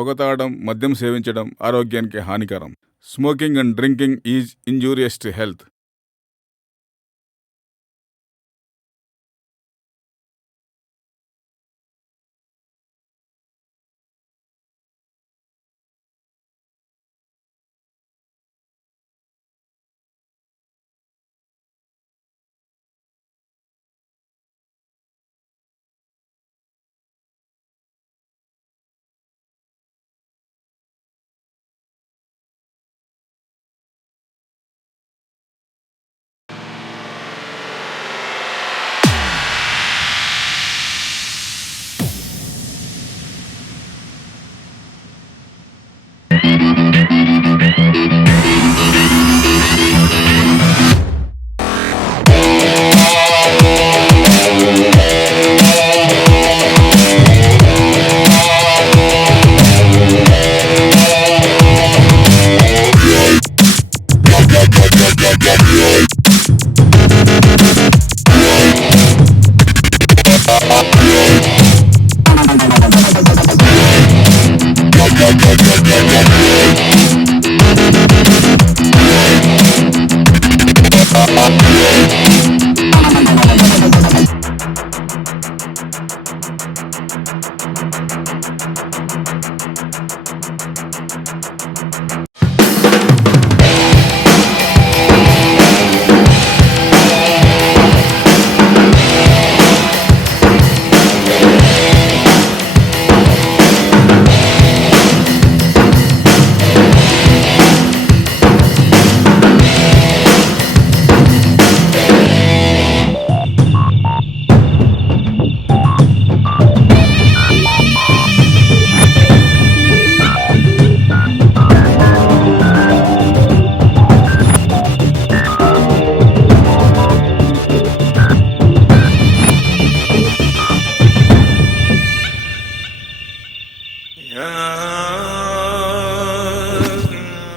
పొగ తాగడం, మద్యం సేవించడం ఆరోగ్యానికి హానికరం. Smoking and drinking is injurious to health.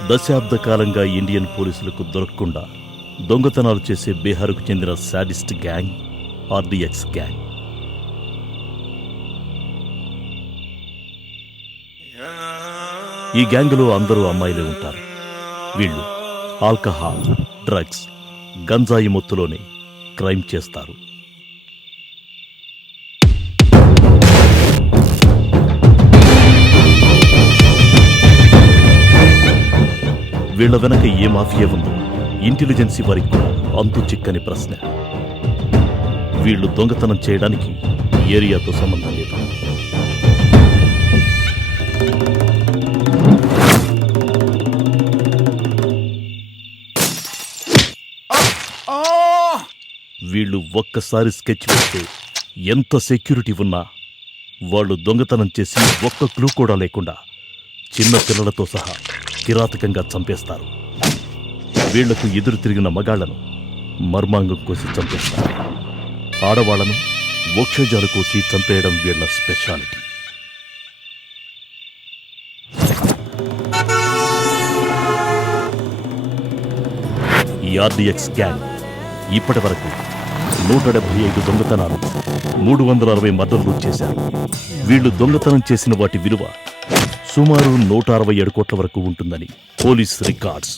దశాబ్ద కాలంగా ఇండియన్ పోలీసులకు దొరకకుండా దొంగతనాలు చేసే బీహార్కు చెందిన శాడిస్ట్ గ్యాంగ్ ఆర్డీఎక్స్ గ్యాంగ్. ఈ గ్యాంగులో అందరూ అమ్మాయిలే ఉంటారు. వీళ్ళు ఆల్కహాల్, డ్రగ్స్, గంజాయి మొత్తులోనే క్రైమ్ చేస్తారు. వీళ్ల వెనక ఏ మాఫియా ఉందో ఇంటెలిజెన్సీ వారికి కూడా అంతు చిక్కని ప్రశ్న. వీళ్లు దొంగతనం చేయడానికి ఏరియాతో సంబంధం లేదు. వీళ్ళు ఒక్కసారి స్కెచ్ వేస్తే ఎంత సెక్యూరిటీ ఉన్నా వాళ్ళు దొంగతనం చేసి ఒక్క క్లూ కూడా లేకుండా చిన్న పిల్లలతో సహా కిరాతకంగా చంపేస్తారు. వీళ్లకు ఎదురు తిరిగిన మగాళ్లను మర్మాంగం కోసి చంపేస్తారు. ఆడవాళ్లను వక్షజాలు కోసి చంపేయడం వీళ్ల స్పెషాలిటీ. ఈ ఆర్డీఎక్స్ గ్యాంగ్ ఇప్పటి వరకు 175 దొంగతనాలు, 360 మర్డర్లు చేశారు. వీళ్లు దొంగతనం చేసిన వాటి విలువ సుమారు 167 కోట్ల వరకు ఉంటుందని పోలీస్ రికార్డ్స్.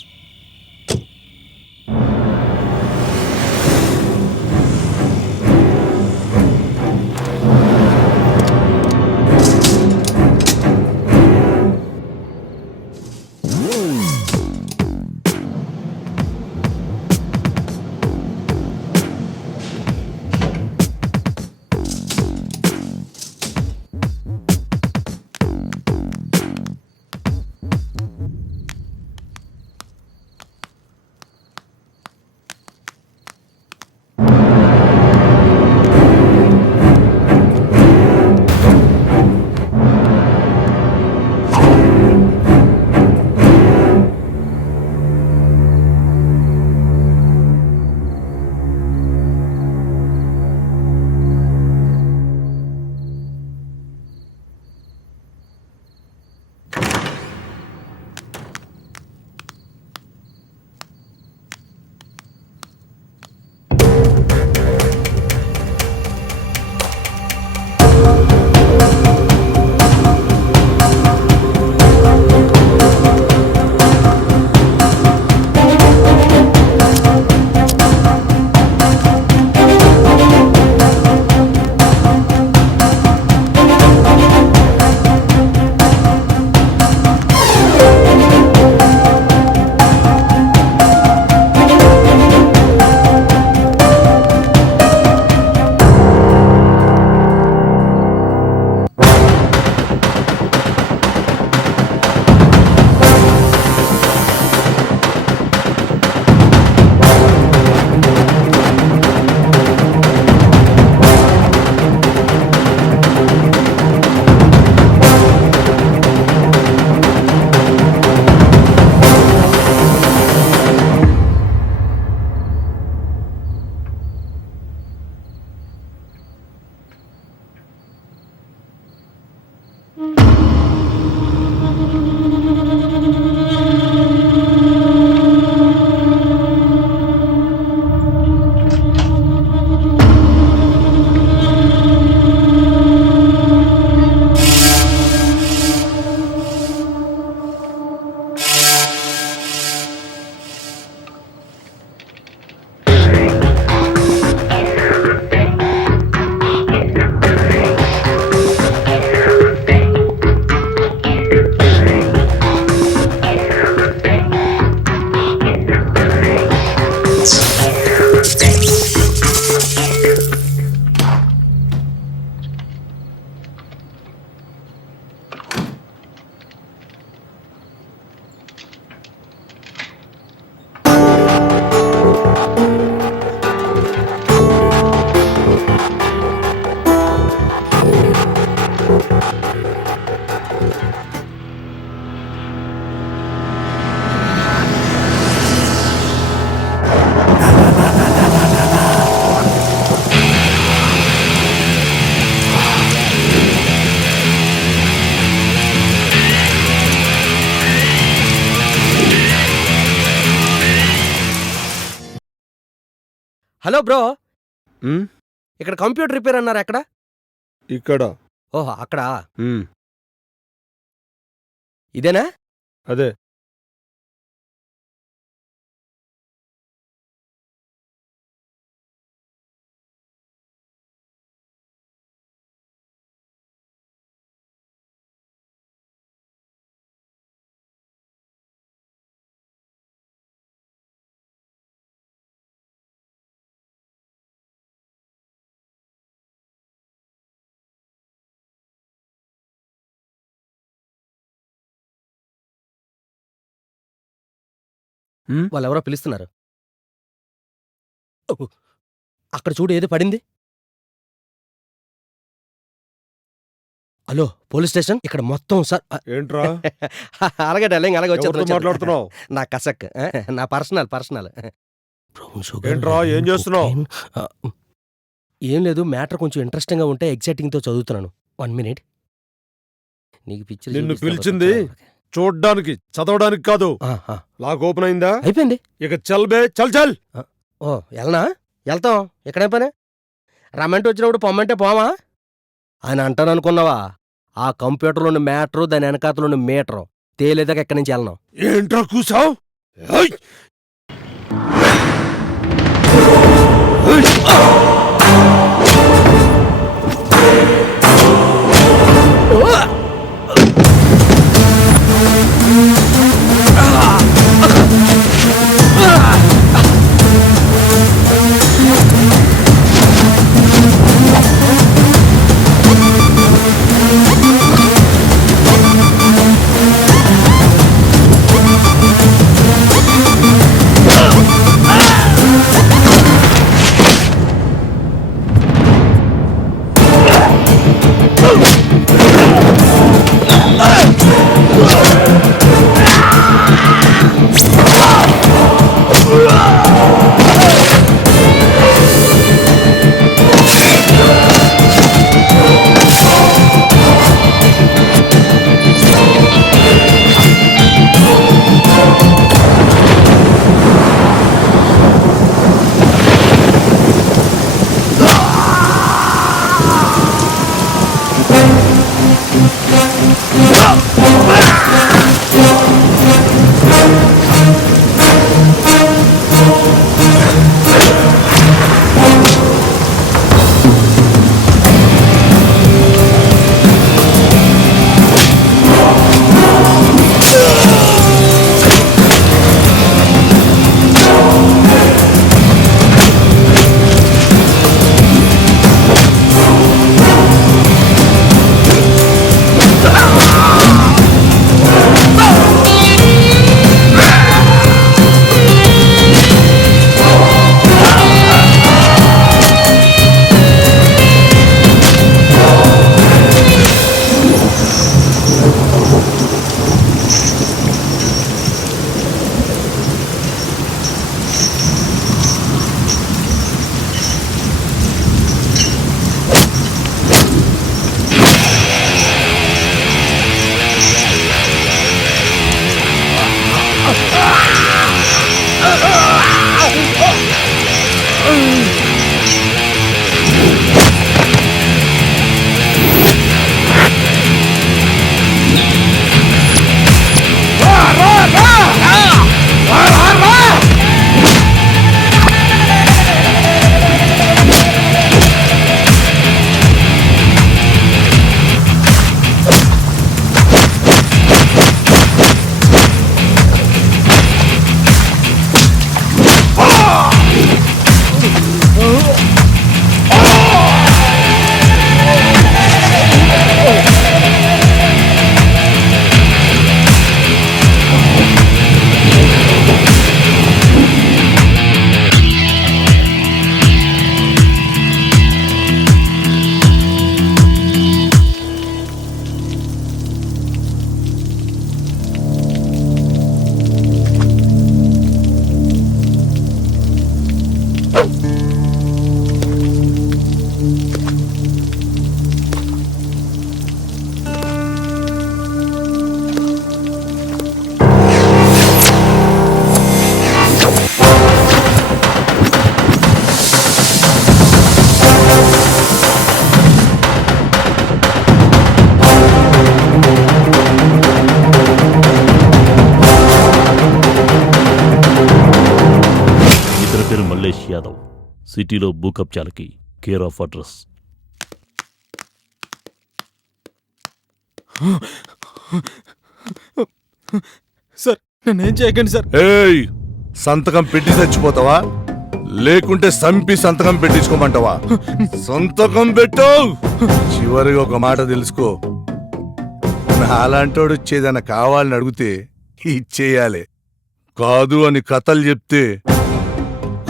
హలో బ్రో, ఉమ్, ఇక్కడ కంప్యూటర్ రిపేర్ అన్నారు ఎక్కడ? ఇక్కడ ఓహో అక్కడ. ఉమ్, ఇదేనా? అదే. వాళ్ళెవరో పిలుస్తున్నారు. ఓ, అక్కడ చూడు ఏదో పడింది. హలో పోలీస్ స్టేషన్, ఇక్కడ మొత్తం సార్. ఏంట్రా అలాగే డార్లింగ్, అలాగే ఎవరితో వచ్చేది. మాట్లాడుతున్నావు? నా కసక్, నా పర్సనల్. ఏంట్రా, ఏం చేస్తున్నావు? ఏం లేదు, మ్యాటర్ కొంచెం ఇంట్రెస్టింగ్ గా ఉంటే ఎగ్జైటింగ్ తో చదువుతున్నాను. 1 మినిట్. నీకు పిక్చర్ నిన్ను చూపిస్తా, పిలిచింది చూడ్డానికి, చదవడానికి కాదు. లాక్ ఓపెన్ అయిందా? అయిపోయింది. ఇక చల్ బే, చల్ చల్. ఓ వెళ్నా? వెళ్తాం, ఇక్కడే పని. రమ్మంటే వచ్చినప్పుడు పొమ్మంటే పోమా అని అంటాను అనుకున్నావా? ఆ కంప్యూటర్లోని మ్యాటరు, దాని వెనకాతలోని మీటరు తేలేదాకా ఎక్కడి నుంచి వెళ్ళను. ఏంట్రా కూసావు? సిటీలో భూకబ్జాలకి కేర్ ఆఫ్ అడ్రస్. సార్ నన్నేం చేయకండి సార్. ఏయ్, సంతకం పెట్టి చచ్చిపోతావా లేకుంటే సంపి సంతకం పెట్టించుకోమంటావా? సంతకం పెట్టు. చివరిగా ఒక మాట తెలుసుకో, నాలాంటోడు వచ్చేదన్న కావాలని అడిగితే ఇచ్చేయాలి, కాదు అని కథలు చెప్తే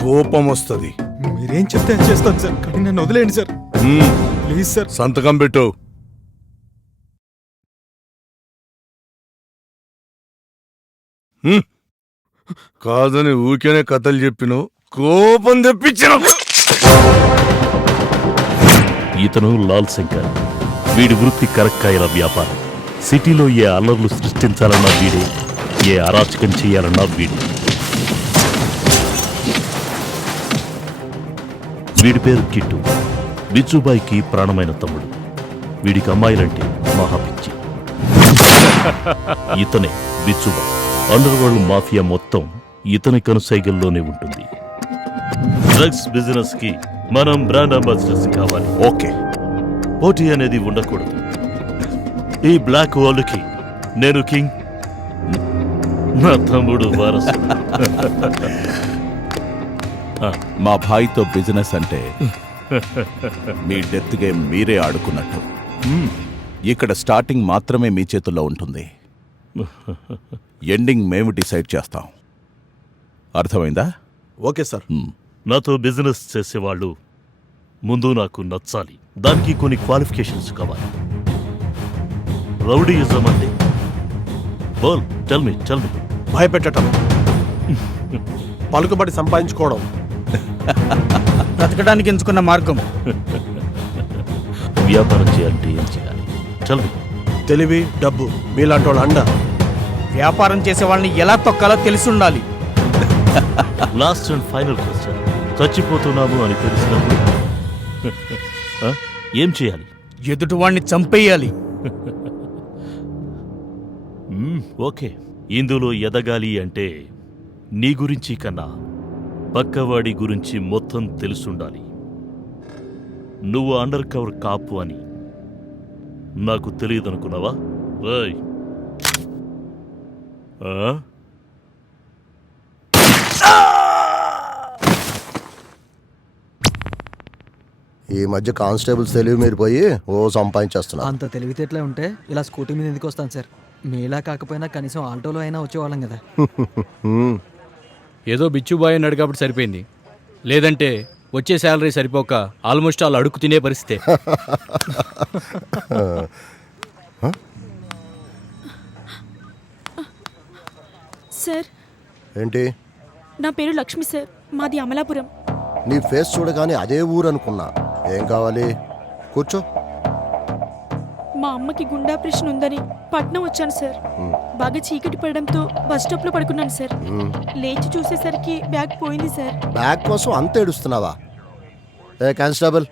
కోపం వస్తుంది. మీరేం చెప్తే అది చేస్తాను సార్, కానీ నన్ను వదిలేండి సార్ ప్లీజ్ సార్. సంతకం పెట్టు. కాదని ఊరికేనే కథలు చెప్పిను, కోపం తెప్పించను. ఇతను లాల్ శంకర్. వీడి వృత్తి కరక్కాయల వ్యాపారం. సిటీలో ఏ అల్లర్లు సృష్టించాలన్నా వీడే, ఏ అరాచకం చేయాలన్నా వీడే. వీడి పేరు కిట్టు. బిచ్చుబాయికి ప్రాణమైన తమ్ముడు. వీడికి అమ్మాయిలంటే మహాపిచ్చి. ఇతనే బిచ్చుబాయ్. అండర్ వరల్డ్ మాఫియా మొత్తం ఇతని కనుసైగల్లోనే ఉంటుంది. డ్రగ్స్ బిజినెస్ కి మనం బ్రాండ్ అంబాసిడర్స్ కావాలి. ఓకే, పోటీ అనేది ఉండకూడదు. ఈ బ్లాక్ వరల్డ్ కి నేను కింగ్, నా తమ్ముడు వారసు. మా భాయ్తో బిజినెస్ అంటే మీ డెత్ గేమ్ మీరే ఆడుకున్నట్టు. ఇక్కడ స్టార్టింగ్ మాత్రమే మీ చేతుల్లో ఉంటుంది, ఎండింగ్ మేము డిసైడ్ చేస్తాం. అర్థమైందా? Okay sir. నాతో బిజినెస్ చేసేవాళ్ళు ముందు నాకు నచ్చాలి. దానికి కొన్ని క్వాలిఫికేషన్స్ కావాలి. రౌడీయిజం అంటే బోల్ టెల్ మీ భయపెట్టడం, పలుకుబడి సంపాదించుకోవడం, బ్రతకడానికి ఎంచుకున్న మార్గం, వ్యాపారం చేయాలంటే ఏం చేయాలి? Tell me. తెలివి, డబ్బు, మీలాంటి వాళ్ళు అండ. వ్యాపారం చేసే వాళ్ళని ఎలా తొక్కాలో తెలిసి ఉండాలి. లాస్ట్ అండ్ ఫైనల్ క్వశ్చన్, చచ్చిపోతున్నాము అని తెలిసినప్పుడు ఏం చేయాలి? ఎదుటి వాడిని చంపేయాలి. ఓకే, ఇందులో ఎదగాలి అంటే నీ గురించి కన్నా పక్కవాడి గురించి మొత్తం తెలుసుండాలి. నువ్వు అండర్ కవర్ కాపు అని నాకు తెలియదనుకున్నావా? రాయ్. ఈ మధ్య కానిస్టేబుల్స్ తెలివి మీరిపోయి సంపాదించేస్తున్నా. అంత తెలివితేటలే ఉంటే ఇలా స్కూటీ మీద ఎందుకు వస్తాను సార్? మీలా కాకపోయినా కనీసం ఆల్టోలో అయినా వచ్చేవాళ్ళం కదా. ఏదో బిచ్చుబాయ్ అన్నాడు కాబట్టి సరిపోయింది, లేదంటే వచ్చే శాలరీ సరిపోక ఆల్మోస్ట్ వాళ్ళు అడుగు తినే పరిస్థితే. సార్, ఏంటి? నా పేరు లక్ష్మి సార్, మాది అమలాపురం. నీ ఫేస్ చూడగానే అదే ఊరు అనుకున్నా. ఏం కావాలి? కూర్చో. మా అమ్మకి గుండె ఆపరేషన్ ఉందని పట్నం వచ్చాను సార్. బాగా చీకటి పడడంతో బస్ స్టాప్ లో పడుకున్నాను సార్. లేచి చూసేసరికి బ్యాగ్ పోయింది సార్. బ్యాగ్ కోసం అంత ఏడుస్తున్నావా? ఏ కానిస్టేబుల్,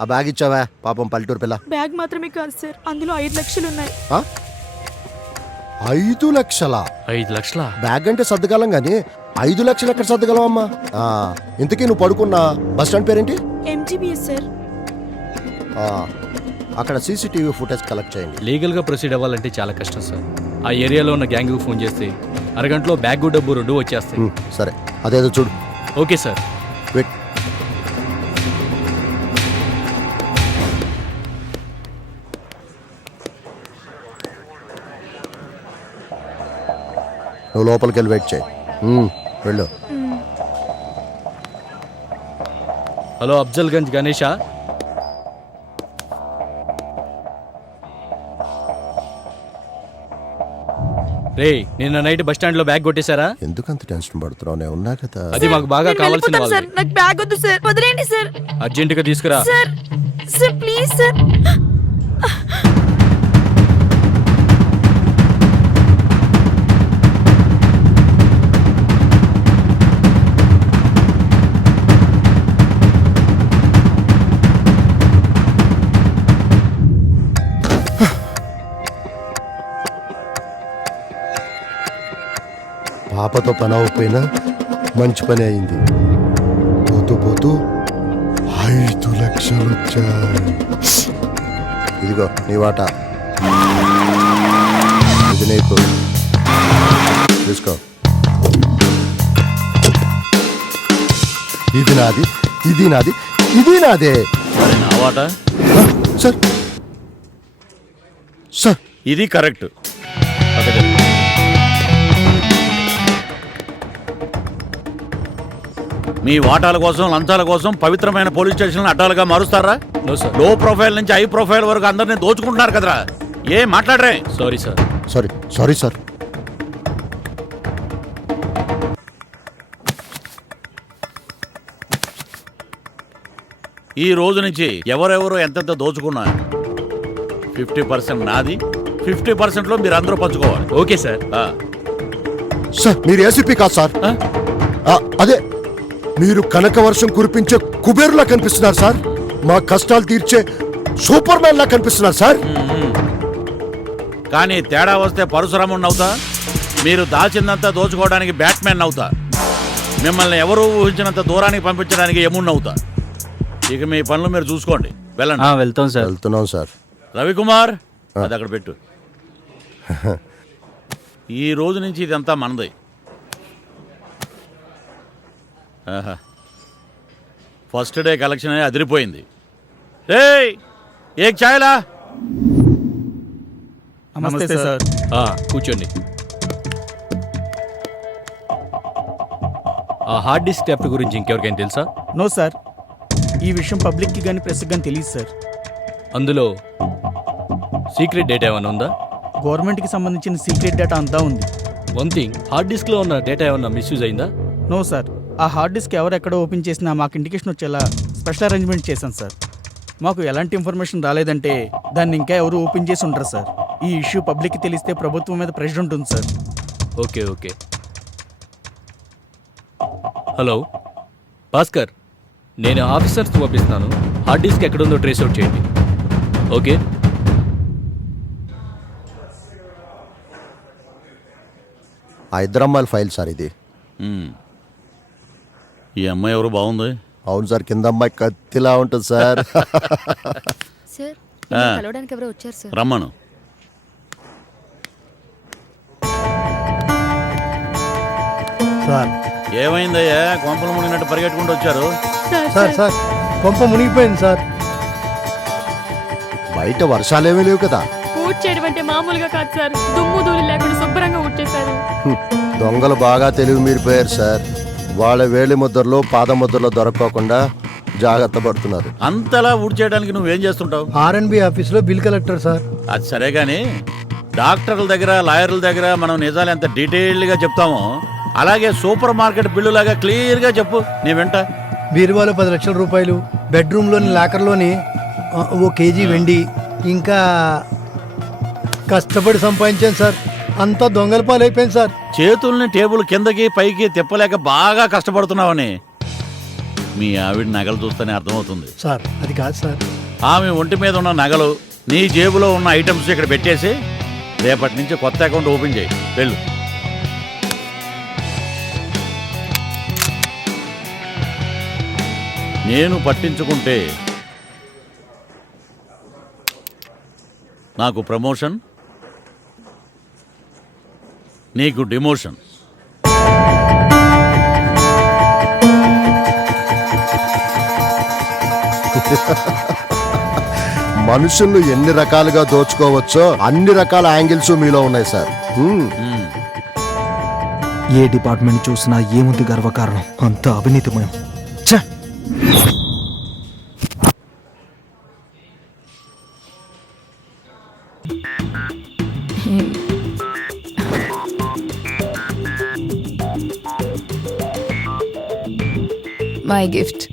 ఆ బ్యాగ్ ఇచ్చావా? పాపం పల్లెటూరు పిల్ల. బ్యాగ్ మాత్రమే కాదు సార్, అందులో 5 లక్షలు ఉన్నాయి. 5 లక్షలా? 5 లక్షల బ్యాగ్ అంటే సర్దుకాలం గానీ 5 లక్షలు ఎక్కడ సర్దుగలవమ్మా? ఇంతకీ నువ్వు పడుకున్న బస్ స్టాండ్ పేరేంటి? MGBS sir. అక్కడ CCTV ఫుటేజ్ కలెక్ట్ చేయండి. లీగల్గా ప్రొసీడ్ అవ్వాలంటే చాలా కష్టం సార్. ఆ ఏరియాలో ఉన్న గ్యాంగ్కి ఫోన్ చేస్తే అరగంటలో బ్యాగ్ డబ్బు 2 వచ్చేస్తాయి. సరే, అదేదో చూడు. Okay sir. వెయిట్. నువ్వు లోపలికి వెళ్ళి వెయిట్ చేయి. వెళ్ళు. హలో, అఫ్జల్గంజ్ గణేషా? రే, నిన్న నైట్ బస్ స్టాండ్ లో బ్యాగ్ కొట్టేశారా? ఎందుకంత టెన్షన్ పడుతున్నావు? నేను ఉన్నా కదా. అది మాకు బాగా కావాల్సిన సార్, నాకు బ్యాగ్ వద్దు సార్, వదిలేండి సార్. అర్జెంట్ గా తీసుకురా సార్. Sir please sir. పాపతో పని అవ్వకపోయినా మంచి పని అయింది. పోతూ పోతూ పైసలు వచ్చాయి. ఇదిగో నీ వాటా. ఇది నీకు తీసుకో. ఇది నాది, ఇది నాది, ఇది నాదే. మరి నా వాట సార్ సార్ ఇది కరెక్ట్. మీ వాటాల కోసం లంచాల కోసం పవిత్రమైన పోలీస్ స్టేషన్ అడ్డాలుగా మారుస్తారా? No sir. లో ప్రొఫైల్ నుంచి హై ప్రొఫైల్ వరకు అందరినీ దోచుకుంటున్నారు కదరా. ఏం మాట్లాడరే? Sorry sir. Sorry sir. ఈ రోజు నుంచి ఎవరెవరు ఎంతెంత దోచుకున్నా 50% నాది, 50%లో మీరు అందరూ పంచుకోవాలి. Okay sir. సార్ మీరు ఏసీపీ కాదు సార్. అదే మీరు కనక వర్షం కురిపించే కుబేరులా కనిపిస్తున్నారు సార్. మా కష్టాలు తీర్చే సూపర్ మ్యాన్ లా కనిపిస్తున్నారు సార్. కానీ తేడా వస్తే పరశురాముడిని అవుతా, మీరు దాచిందంతా దోచుకోవడానికి బ్యాట్మెన్ అవుతా, మిమ్మల్ని ఎవరూ ఊహించినంత దూరానికి పంపించడానికి యముణ్ణి అవుతా. ఇక మీ పనులు మీరు చూసుకోండి. వెళ్ళండి. వెళ్తాం సార్. వెళ్తున్నాం సార్. రవికుమార్, అది అక్కడ పెట్టు. ఈ రోజు నుంచి ఇదంతా మనది. ఫస్ట్ డే కలెక్షన్ అయి అదిరిపోయింది. ఏయ్ ఏక్ చాయలా. నమస్తే సార్. కూర్చోండి. ఆ హార్డ్ డిస్క్ థెఫ్ట్ గురించి ఇంకెవరికైనా తెలుసా? నో సార్, ఈ విషయం పబ్లిక్కి కానీ ప్రెస్కి కానీ తెలియదు సార్. అందులో సీక్రెట్ డేటా ఏమైనా ఉందా? గవర్నమెంట్కి సంబంధించిన సీక్రెట్ డేటా అంతా ఉంది. వన్ థింగ్, హార్డ్ డిస్క్లో ఉన్న డేటా ఏమైనా మిస్యూజ్ అయిందా? నో సార్, ఆ హార్డ్ డిస్క్ ఎవరెక్కడ ఓపెన్ చేసినా మాకు ఇండికేషన్ వచ్చేలా స్పెషల్ అరేంజ్మెంట్ చేశాం సార్. మాకు ఎలాంటి ఇన్ఫర్మేషన్ రాలేదంటే దాన్ని ఇంకా ఎవరు ఓపెన్ చేసి ఉంటారు సార్. ఈ ఇష్యూ పబ్లిక్కి తెలిస్తే ప్రభుత్వం మీద ప్రెషర్ ఉంటుంది sir. Okay okay. Hello Bhaskar, నేను ఆఫీసర్స్ పంపిస్తున్నాను. హార్డ్ డిస్క్ ఎక్కడుందో ట్రేస్ అవుట్ చేయండి. ఓకే. ఆ ఇద్దరు అమ్మాయిల ఫైల్ సార్ ఇది. ఈ అమ్మాయి ఎవరు? బాగుంది. అవును సార్, కింద అమ్మాయి కత్తిలా ఉంటుంది సార్. సార్ కలవడానికి ఎవరో వచ్చారు సార్. రమ్మను. సార్ ఏమైందయ్యా? కొంపలు మునిగినట్టు పరిగెట్టుకుంటూ వచ్చారు. సార్ కొంప మునిగిపోయింది సార్. బయట వర్షాలేమీ లేవు కదా. ఊట్ చేయడం అంటే మామూలుగా కాదు సార్. దుమ్ము ధూళి లేకుండా శుభ్రంగా ఊడ్చేశారు. దొంగలు బాగా తెలివి మీరిపోయారు సార్. వాళ్ళ వేలి ముద్రలో పాద ముద్రలో దొరకకుండా జాగ్రత్త పడుతున్నారు. అంతలా ఊడ్చేయడానికి నువ్వేం చేస్తుంటావు? ఆర్ఎన్బి ఆఫీస్లో బిల్ కలెక్టర్ సార్. అది సరే కానీ డాక్టర్ల దగ్గర, లాయర్ల దగ్గర మనం నిజాలు ఎంత డీటెయిల్డ్గా చెప్తామో అలాగే సూపర్ మార్కెట్ బిల్లులాగా క్లియర్గా చెప్పు. నీ వెంట బీరువాలో 10 లక్షల రూపాయలు, బెడ్రూమ్లోని లాకర్లోని 1 కేజీ వెండి, ఇంకా కష్టపడి సంపాదించాను సార్. అంతా దొంగల పాలైపోయింది సార్. చేతుల్ని టేబుల్ కిందకి పైకి తిప్పలేక బాగా కష్టపడుతున్నావని మీ ఆవిడ నగలు చూస్తేనే అర్థమవుతుంది. సార్ అది కాదు సార్. ఆమె ఒంటి మీద ఉన్న నగలు, నీ జేబులో ఉన్న ఐటమ్స్ ఇక్కడ పెట్టేసి రేపటి నుంచి కొత్త అకౌంట్ ఓపెన్ చేయి. వెళ్ళు. నేను పట్టించుకుంటే నాకు ప్రమోషన్, నీకు డిమోషన్. మనుషుల్ని ఎన్ని రకాలుగా దోచుకోవచ్చో అన్ని రకాల యాంగిల్స్ మీలో ఉన్నాయి సార్. ఏ డిపార్ట్మెంట్ చూసినా ఏముంది గర్వకారణం, అంత అవినీతిమయం. My gift.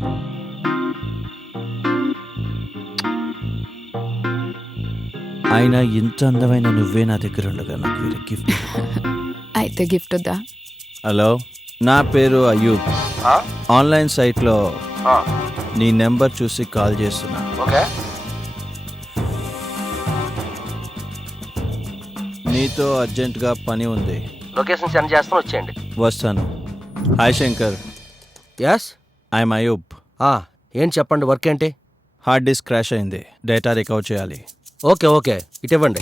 అయినా ఇంత అందమైన నువ్వే నా దగ్గర ఉండగా నాకు వేరే గిఫ్ట్. అయితే గిఫ్ట్ వద్దా? హలో, నా పేరు అయూబ్. ఆన్లైన్ సైట్లో నీ నెంబర్ చూసి కాల్ చేస్తున్నా. నీతో అర్జెంటుగా పని ఉంది. లొకేషన్ సెండ్ చేస్తాను, వచ్చేయండి. వస్తాను. Hi Shankar. Yes, I'm Ayub. ఏంటి చెప్పండి, వర్క్ ఏంటి? హార్డ్ డిస్క్ క్రాష్ అయింది, డేటా రికవర్ చేయాలి. ఓకే ఓకే, ఇటు ఇవ్వండి.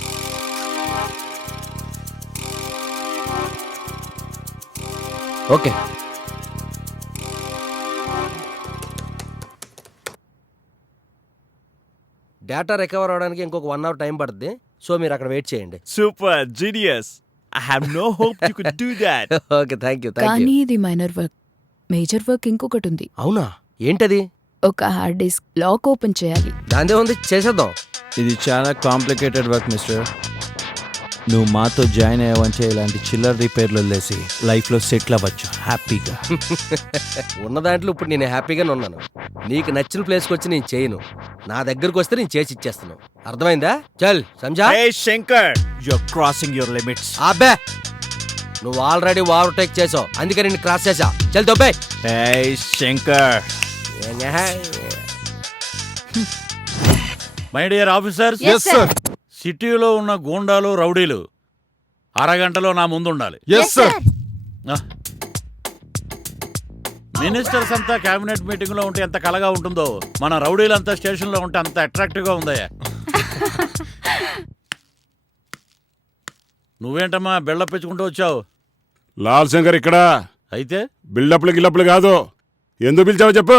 ఓకే. డేటా రికవర్ అవడానికి ఇంకొక 1 అవర్ టైం పడుతుంది, సో మీరు అక్కడ వెయిట్ చేయండి. Super genius. I have no hope you could do that. Okay, thank you. కానీ ఇది మైనర్ వర్క్. మేజర్ వర్క్ ఇంకొకటి ఉంది. అవునా, ఏంటది? ఒక హార్డ్ డిస్క్ లాక్ ఓపెన్ చేయాలి. దాందే ఉంది, చేసేద్దాం. ఇది చాలా కాంప్లికేటెడ్ వర్క్ మిస్టర్. నువ్వు మాతో జాయిన్ అయ్యావంటే ఇలాంటి చిల్లర రిపేర్లు వదిలేసి లైఫ్లో సెటిల్ అవ్వచ్చు హ్యాపీగా. ఉన్న దాంట్లో ఇప్పుడు నేను హ్యాపీగానే ఉన్నాను. నీకు నచ్చిన ప్లేస్కి వచ్చి నేను చేయను, నా దగ్గరకు వస్తే నేను చేసి ఇచ్చేస్తాను. అర్థమైందా? చల్ సంజా. Hey Shankar, you are crossing your limits. అబ్బే, నువ్వు ఆల్రెడీ ఓవర్టేక్ చేసావు, అందుకే నేను క్రాస్ చేసా. చల్ దొబ్బే. Hey Shankar. My dear officers, yes sir. సిటీలో ఉన్న గూండాలు రౌడీలు అరగంటలో నా ముందు ఉండాలి. Yes sir. మినిస్టర్స్ అంతా కేబినెట్ మీటింగ్ లో ఉంటే ఎంత కలగా ఉంటుందో, మన రౌడీలంతా స్టేషన్ లో ఉంటే అంత అట్రాక్టివ్ గా ఉందయ్యా. నువ్వేంటమ్మా బిల్డప్ పెంచుకుంటూ వచ్చావు? లాల్ శంకర్ ఇక్కడ. అయితే బిల్డప్లు గిల్లప్లు కాదు, ఎందుకు పిలిచావు చెప్పు.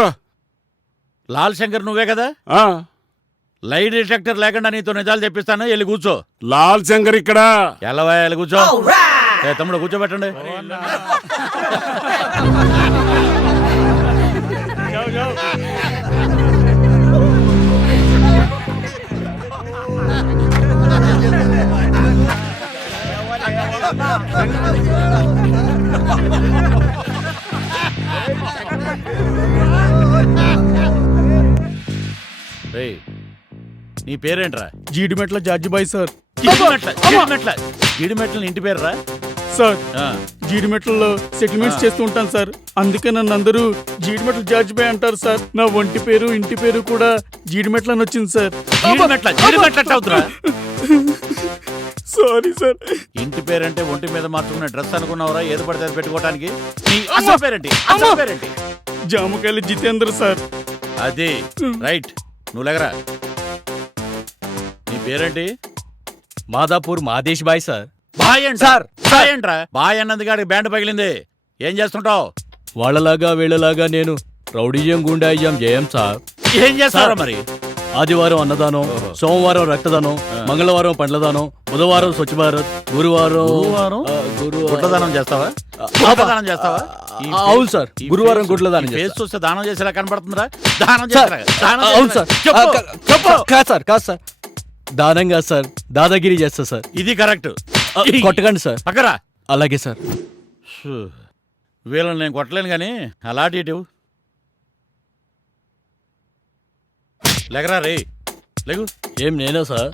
లాల్ శంకర్ నువ్వే కదా? లై డిటెక్టర్ లేకుండా నీతో నిజాలు చెప్పిస్తాను, వెళ్ళి కూర్చో. లాల్ శంకర్ ఇక్కడ. ఎల్లవా, వెళ్ళి కూర్చో. తమ్ముడు కూర్చోబెట్టండి. రేయ్, నీ పేరేంట్రా? జీడిమెట్ల జార్జిబాయ్ సార్. జీడిమెట్ల ఇంటి పేరురా? సార్, జీడిమెట్లలో సెటిల్మెంట్స్ చేస్తూ ఉంటాను సార్, అందుకే నన్ను అందరూ జీడిమెట్ల జార్జిబాయ్ అంటారు సార్. నా ఒంటి పేరు ఇంటి పేరు కూడా జీడిమెట్ల అని వచ్చింది సార్. Sorry sir. ఇంటి పేరంటే ఒంటి మీద మార్చుకునే డ్రెస్ అనుకున్నావురా? ఏది పడితే అది పెట్టుకోవడానికి. నీ అసలు పేరేంటి? అసలు పేరేంటి? జామకాయలు జితేంద్ర సార్. అది రైట్. నువ్వు లేగరా. నీ పేరేంటి? మాదాపూర్ మాదేశ్ బాయ్ సార్. బాయ్ సార్. బాయ్ ఏంట్రా? బాయ్ అన్నందుకు బ్యాండ్ పగిలింది. ఏం చేస్తుంటావు? వాళ్ళలాగా వీళ్ళలాగా నేను రౌడీయం గుండాయిజం జయం సార్. ఏం చేస్తారా మరి? ఆదివారం అన్నదానం, సోమవారం రక్తదానం, మంగళవారం పండ్లదానం, బుధవారం స్వచ్ఛ భారత్, గురువారం గుడ్లదానం చేస్తావా? గుడ్లదానం చేస్తావా? అవును సార్, గురువారం గుడ్లదానం. ఫేస్ చూస్తే దానం చేసేలా కనపడుతుందిరా. దానం చేస్తారా? అవును సార్. కాదు సార్, కాదు సార్, దానం కాదు సార్, దాదాగిరి చేస్తా సార్. ఇది కరెక్ట్. కొట్టకండి సార్. పక్కరా. అలాగే సార్. వీళ్ళని నేను కొట్టలేను కానీ అలాంటి ఇటు లేకరా రే. లేగు. ఏం నేనా సార్?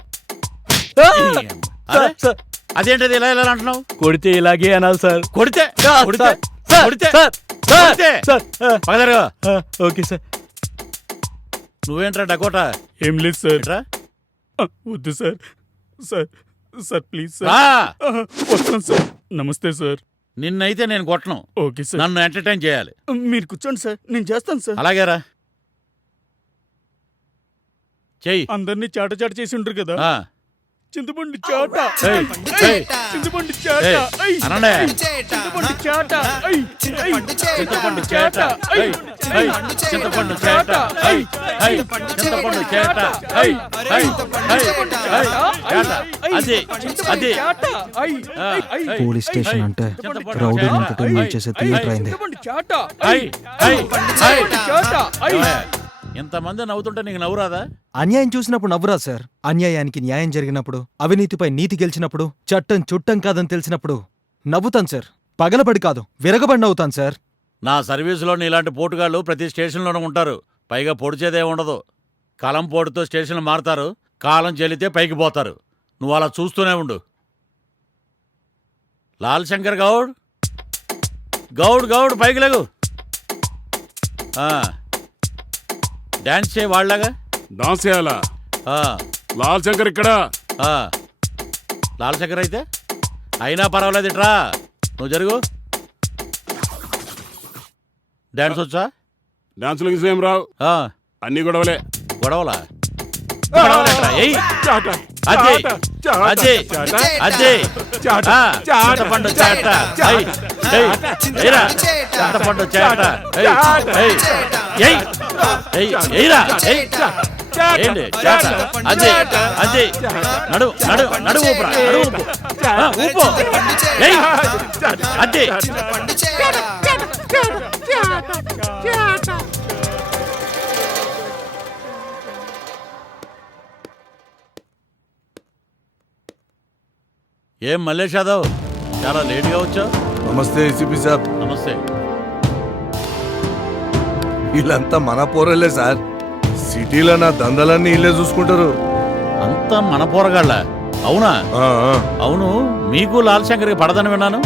అదేంటది ఇలా ఇలా అంటున్నావు? కొడితే ఇలాగే అనాలి సార్. కొడితే కొడితే కొడితే పగలరు. Okay sir. నువ్వేంట్రా డకోటా? ఏం లేదు సార్. వద్దు sir. Sir sir please sir. వస్తాను సార్. నమస్తే సార్. నిన్నైతే నేను కొట్టను. Okay sir. నన్ను ఎంటర్టైన్ చేయాలి. మీరు కూర్చోండి సార్, నేను చేస్తాను సార్. అలాగేరా చెయ్యి. అందరినీ చాట చాట చేసి ఉంటారు కదా. చింతపండు చాట, చింతపండు చాట, అనండే. చింతపండు చాట, చింతపండు చేట, చింతపండు చేట, చింతపండు చేట. అది అది పోలీస్ స్టేషన్ అంటే రౌడీ ఎంటర్టైన్మెంట్ చేసే థియేటర్ అయింది. ఇంతమంది నవ్వుతుంటే నీకు నవ్వురాదా? అన్యాయం చూసినప్పుడు నవ్వురా సార్. అన్యాయానికి న్యాయం జరిగినప్పుడు, అవినీతిపై నీతి గెలిచినప్పుడు, చట్టం చుట్టం కాదని తెలిసినప్పుడు నవ్వుతాను సార్. పగలబడి కాదు, విరగబడి నవ్వుతాను సార్. నా సర్వీసులో ఇలాంటి పోటుగాళ్ళు ప్రతి స్టేషన్లోనూ ఉంటారు. పైగా పొడిచేదే ఉండదు. కలం పోటుతో స్టేషన్లు మారుతారు, కాలం చెల్లితే పైకి పోతారు. నువ్వు అలా చూస్తూనే ఉండు. లాల్ శంకర్ గౌడ్, గౌడ్ గౌడ్ పైకి లేగు. డాన్స్ చేయ వాళ్ళగా. డాన్స్ చేయాలా? లాల్ శంకర్ ఇక్కడ. లాల్ శంకర్ అయితే అయినా పర్వాలేదు, ఇట్రా నువ్వు జరుగు. డాన్స్ వచ్చా? డాన్సులు ఏం రావు, అన్ని గొడవలే. గొడవలా గొడవలేట్రా? ఏయ్. అదే అదే అదే చింతపండు చేట. ఏయ్, ఏయ్, ఏయ్రా. చింతపండు చేట. ఏయ్, ఏయ్, ఏయ్, ఏయ్, ఏయ్రా. ఏయ్. ఏంటి చేట? అదే అదే నడు నడు నడు ఊపురా, నడు ఊపు. ఊపు. ఏయ్. అదే ఏం మల్లేష్ యాదవ్, చాలా లేట్గా వచ్చావు. నమస్తే ఏసీపీ సాబ్. నమస్తే. వీళ్ళంతా మన పోరలే సార్. సిటీలో నా దందలన్నీ ఇల్లే చూసుకుంటారు. అంతా మన పోరగాళ్ళ? అవునా? అవును, మీకు లాల్ శంకర్కి పడదని విన్నాను.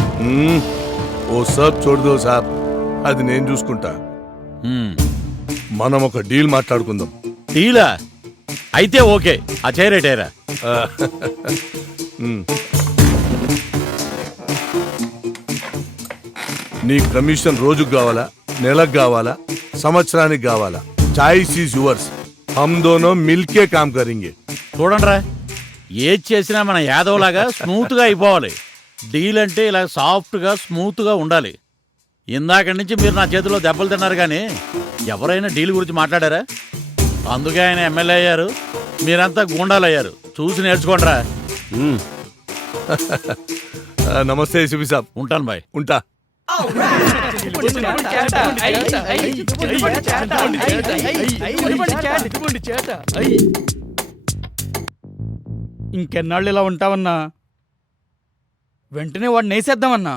ఓ సబ్ చూడదు సాబ్, అది నేను చూసుకుంటా. మనం ఒక డీల్ మాట్లాడుకుందాం. డీలా? అయితే ఓకే. ఆ చైరేటేరా. నీ కమిషన్ రోజుకు కావాలా, నెలకు కావాలా, సంవత్సరానికి కావాలా? Choice is yours. హమ్ దోనో మిల్కే కామ్ కరింగే. చూడండిరా, ఏది చేసినా మన యాదవ్ లాగా స్మూత్ గా అయిపోవాలి. డీల్ అంటే ఇలా సాఫ్ట్ గా స్మూత్ గా ఉండాలి. ఇందాక నుంచి మీరు నా చేతిలో దెబ్బలు తిన్నారు కానీ ఎవరైనా డీల్ గురించి మాట్లాడారా? అందుకే ఆయన ఎమ్మెల్యే అయ్యారు, మీరంతా గూండాలు అయ్యారు. చూసి నేర్చుకోండిరా. నమస్తే ఏసీపీ సాబ్. ఉంటాను బాయ్. ఉంటా. ఇంకెన్నాళ్ళు ఇలా ఉంటావన్నా? వెంటనే వాడిని వేసేద్దామన్నా.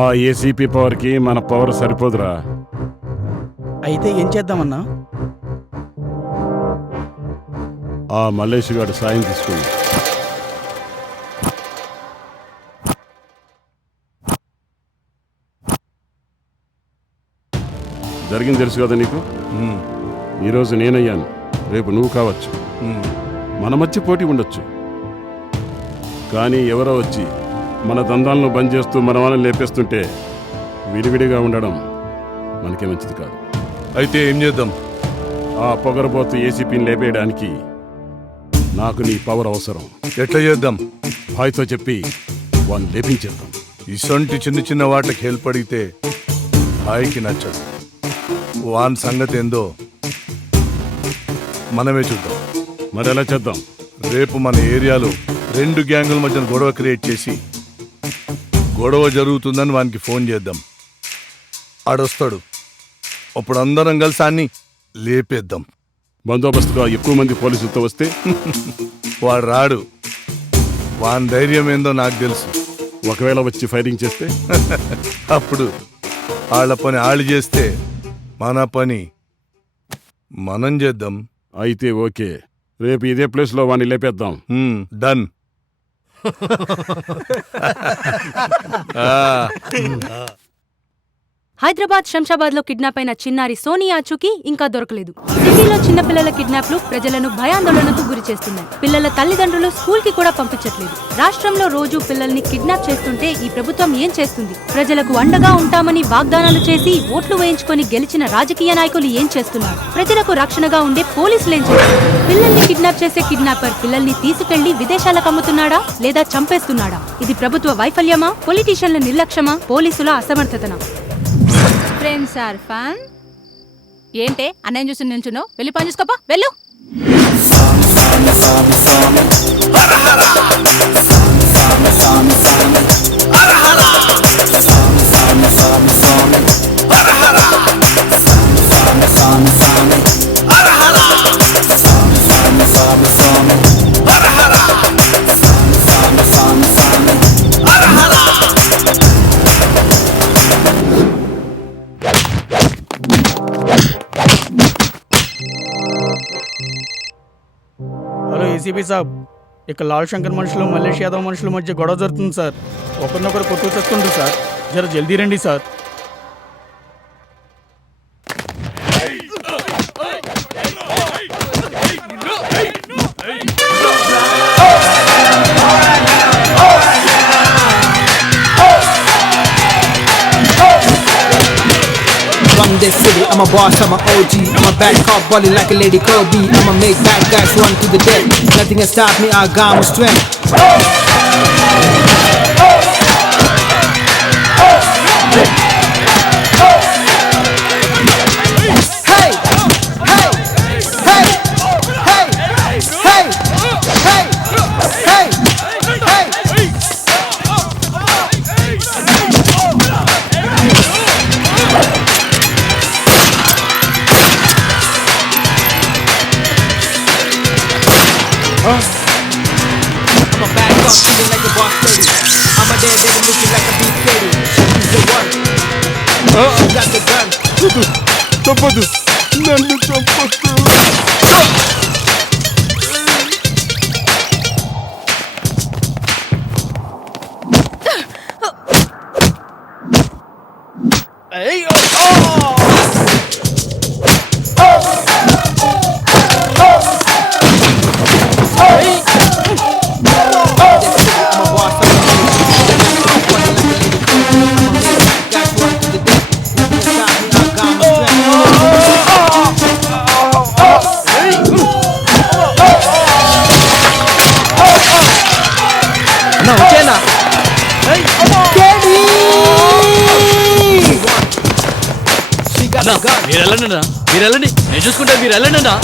ఆ ఏసీపీ పవర్కి మన పవర్ సరిపోదురా. అయితే ఏం చేద్దామన్నా? ఆ మల్లేష్ గారు సాయం తీసుకుని జరిగింది తెలుసు కదా నీకు. ఈరోజు నేనయ్యాను, రేపు నువ్వు కావచ్చు. మన మధ్య పోటీ ఉండొచ్చు, కానీ ఎవరో వచ్చి మన దందాలను బంద్ చేస్తూ మన వాళ్ళని లేపేస్తుంటే విడివిడిగా ఉండడం మనకే మంచిది కాదు. అయితే ఏం చేద్దాం? ఆ పొగరబోతు ఏసీపీని లేపేయడానికి నాకు నీ పవర్ అవసరం. ఎట్లా చేద్దాం? భాయ్తో చెప్పి వాడిని లేపించేద్దాం. ఇసొంటి చిన్న చిన్న వాటికి హెల్ప్ అడిగితే హాయికి నచ్చదు. వాన్ సంగతి ఏందో మనమే చూద్దాం. మరి ఎలా చేద్దాం? రేపు మన ఏరియాలో 2 గ్యాంగుల మధ్యన గొడవ క్రియేట్ చేసి, గొడవ జరుగుతుందని వానికి ఫోన్ చేద్దాం. ఆడొస్తాడు, అప్పుడు అందరం కలిసి అన్ని లేపేద్దాం. బందోబస్తుగా ఎక్కువ మంది పోలీసులతో వస్తే వాడు రాడు. వాని ధైర్యం ఏందో నాకు తెలుసు. ఒకవేళ వచ్చి ఫైరింగ్ చేస్తే అప్పుడు వాళ్ళ పని వాళ్ళు చేస్తే మన పని మనం చేద్దాం. అయితే ఓకే, రేపు ఇదే ప్లేస్లో వాడిని లేపేద్దాం. డన్. హైదరాబాద్ శంషాబాద్ లో కిడ్నాప్ అయిన చిన్నారి సోనియా ఆచూకీ ఇంకా దొరకలేదు. సిటీలో చిన్నపిల్లల కిడ్నాప్లు ప్రజలను భయాందోళనకు గురి చేస్తున్నాయి. పిల్లల తల్లిదండ్రులు స్కూల్ కి కూడా పంపించట్లేదు. రాష్ట్రంలో రోజు పిల్లల్ని కిడ్నాప్ చేస్తుంటే ఈ ప్రభుత్వం ఏం చేస్తుంది? ప్రజలకు అండగా ఉంటామని వాగ్దానాలు చేసి ఓట్లు వేయించుకొని గెలిచిన రాజకీయ నాయకులు ఏం చేస్తున్నారు? ప్రజలకు రక్షణగా ఉండే పోలీసులేం చేస్తున్నారు? పిల్లల్ని కిడ్నాప్ చేసే కిడ్నాపర్ పిల్లల్ని తీసుకెళ్లి విదేశాలకు అమ్ముతున్నాడా లేదా చంపేస్తున్నాడా? ఇది ప్రభుత్వ వైఫల్యమా, పొలిటీషియన్ల నిర్లక్ష్యమా, పోలీసుల అసమర్థతనా? Friends are fun. ఏంటే అన్నయ్య చూసి నించున్నావు? వెళ్ళి పని చూసుకోపా, వెళ్ళు. హలో ఏసీపీ సాబ్, ఇక లాల్ శంకర్ మనుషులు మల్లేష్ యాదవ్ మనుషుల మధ్య గొడవ జరుగుతుంది సార్. ఒకరినొకరు కొట్టు తెస్తుండ్రు సార్. జర జల్దీ రండి sir. Vande this city. I'm a boss, I'm a OG. I'm a bad cop, body like a lady Kobe. I'ma make bad guys run to the dead. Nothing can stop me, I got my strength. Hey! Hey! Hey! Hey! Hey! Hey! Hey! Hey! I'm a bad cop, feeling like a boss lady. I'm a daredevil looking like a beat lady. She's the one. She got the gun. తప్పదు నన్ను చంపొద్దు. అన్నా వచ్చేనా మీరు వెళ్ళండి అన్నా, మీరు వెళ్ళండి, నేను చూసుకుంటా, మీరు వెళ్ళండి అన్నా.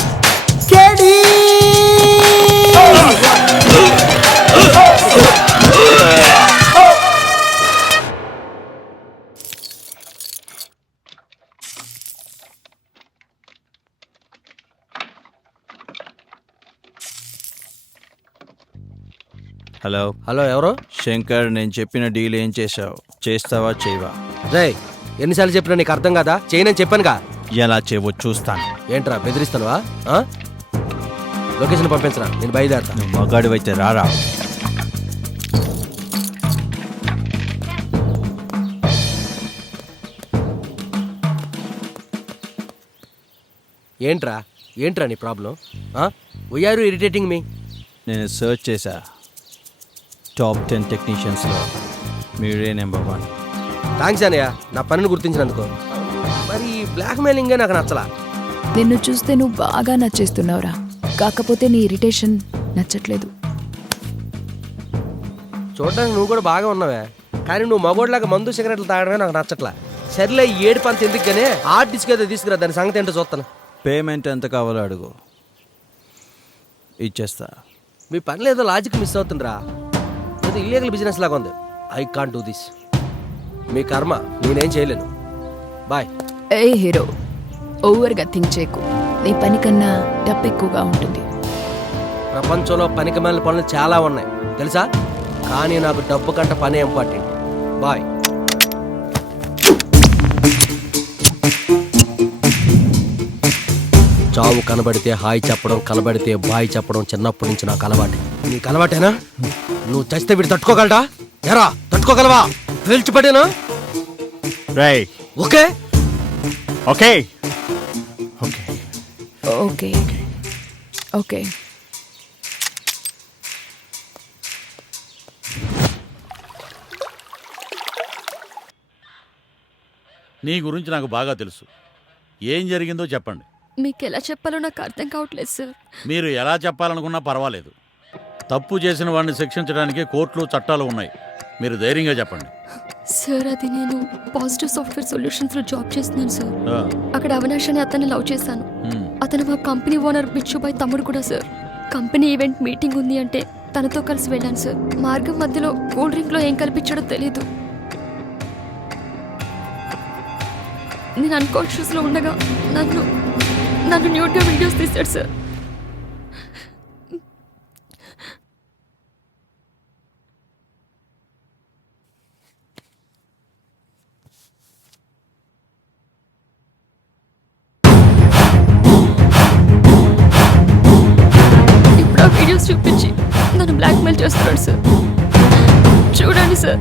హలో హలో ఎవరు? శంకర్, నేను చెప్పిన డీల్ ఏం చేసావు? చేస్తావా చేయవా? రే ఎన్నిసార్లు చెప్పినా నీకు అర్థం కాదా? చేయనని చెప్పానుగా. ఎలా చేయవో చూస్తాను. ఏంట్రా బెదిరిస్తానువా? లొకేషన్ పంపించరా, నేను బయలుదేరుతా. నువ్వు మగాడివైతే రారా. ఏంట్రా ఏంట్రా నీ ప్రాబ్లం? వీఆర్ ఇరిటేటింగ్ మీ. నేను సర్చ్ చేశా, టాప్ 10 టెక్నీషియన్స్లో మీరే నెంబర్ 1. థ్యాంక్స్ అనయ్య నా పనిని గుర్తించినందుకు. మరి బ్లాక్ మెయిలింగే నాకు నచ్చలా. నిన్ను చూస్తే నువ్వు బాగా నచ్చేస్తున్నావురా, కాకపోతే నీ ఇరిటేషన్ నచ్చట్లేదు. చూడడానికి నువ్వు కూడా బాగా ఉన్నావే, కానీ నువ్వు మగోడ్లాగా మందు సిగరెట్లు తాగడమే నాకు నచ్చట్లా. సర్లే ఈ ఏడు పంత ఎందుకు కానీ ఆర్ట్ డిస్క్ ఏదో తీసుకురా, దాని సంగతి ఏంటో చూస్తాను. పేమెంట్ ఎంత కావాలో అడుగు, ఇచ్చేస్తా. మీ పనిలో ఏదో లాజిక్ మిస్ అవుతుందిరా, ఏదో ఇల్లీగల్ బిజినెస్ లాగా ఉంది. I can't do this. మీ కర్మ, నేనేం చేయలేను. బాయ్. ఏ హీరో, ఓవర్గా థింక్ చేయకు. నీ పని కన్నా డబ్బు ఎక్కువగా ఉంటుంది. ప్రపంచంలో పనికిమాలిన పనులు చాలా ఉన్నాయి తెలుసా, కానీ నాకు డబ్బు కంటే పనే ఇంపార్టెంట్. బాయ్. చావు కనబడితే హాయ్ చెప్పడం, కనబడితే బాయ్ చెప్పడం చిన్నప్పటి నుంచి నాకు అలవాటే. నీకు అలవాటేనా? నువ్వు చస్తే వీడు తట్టుకోగలడా? ఎరా తట్టుకోగలవా? పేల్చిపడేనా? Okay okay okay okay. నీ గురించి నాకు బాగా తెలుసు. ఏం జరిగిందో చెప్పండి. మీకు ఎలా చెప్పాలో నాకు అర్థం కావట్లేదు సార్. మీరు ఎలా చెప్పాలనుకున్నా పర్వాలేదు. తప్పు చేసిన వాడిని శిక్షించడానికి కోర్టులు చట్టాలు ఉన్నాయి. మీరు ధైర్యంగా చెప్పండి. సార్, అది నేను పాజిటివ్ సాఫ్ట్వేర్ సొల్యూషన్స్లో జాబ్ చేస్తున్నాను సార్. ఆ, అక్కడ అవినాష్ అని అతన్ని లవ్ చేశాను. ఉమ్, అతను మా కంపెనీ ఓనర్ బిచ్చుబాయ్ తమ్ముడు కూడా సార్. కంపెనీ ఈవెంట్ మీటింగ్ ఉంది అంటే తనతో కలిసి వెళ్ళాను సార్. మార్గం మధ్యలో కూల్ డ్రింక్లో ఏం కల్పించాడో తెలీదు. నేను అన్కాన్షియస్లో ఉండగా నన్ను న్యూట్గా వీడియోస్ తీశాడు సార్. ఇప్పుడు ఆ వీడియోస్ చూపించి నన్ను బ్లాక్మెయిల్ చేస్తున్నాడు సార్. చూడండి సార్.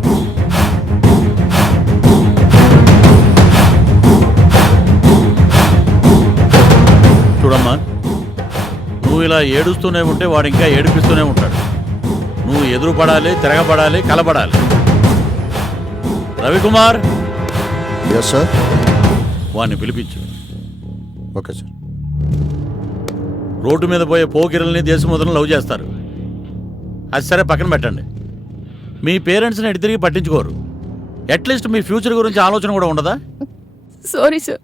చూడమ్మా, నువ్వు ఇలా ఏడుస్తూనే ఉంటే వాడు ఇంకా ఏడిపిస్తూనే ఉంటాడు. నువ్వు ఎదురుపడాలి, తిరగబడాలి, కలబడాలి. Ravikumar, yes sir. వాడిని పిలిపించు. Okay sir. రోడ్డు మీద పోయే పోకిరల్ని దేశముద్రను లవ్ చేస్తారు. అది సరే పక్కన పెట్టండి. మీ పేరెంట్స్ని ఎటు తిరిగి పట్టించుకోరు. అట్లీస్ట్ మీ ఫ్యూచర్ గురించి ఆలోచన కూడా ఉండదా? Sorry sir.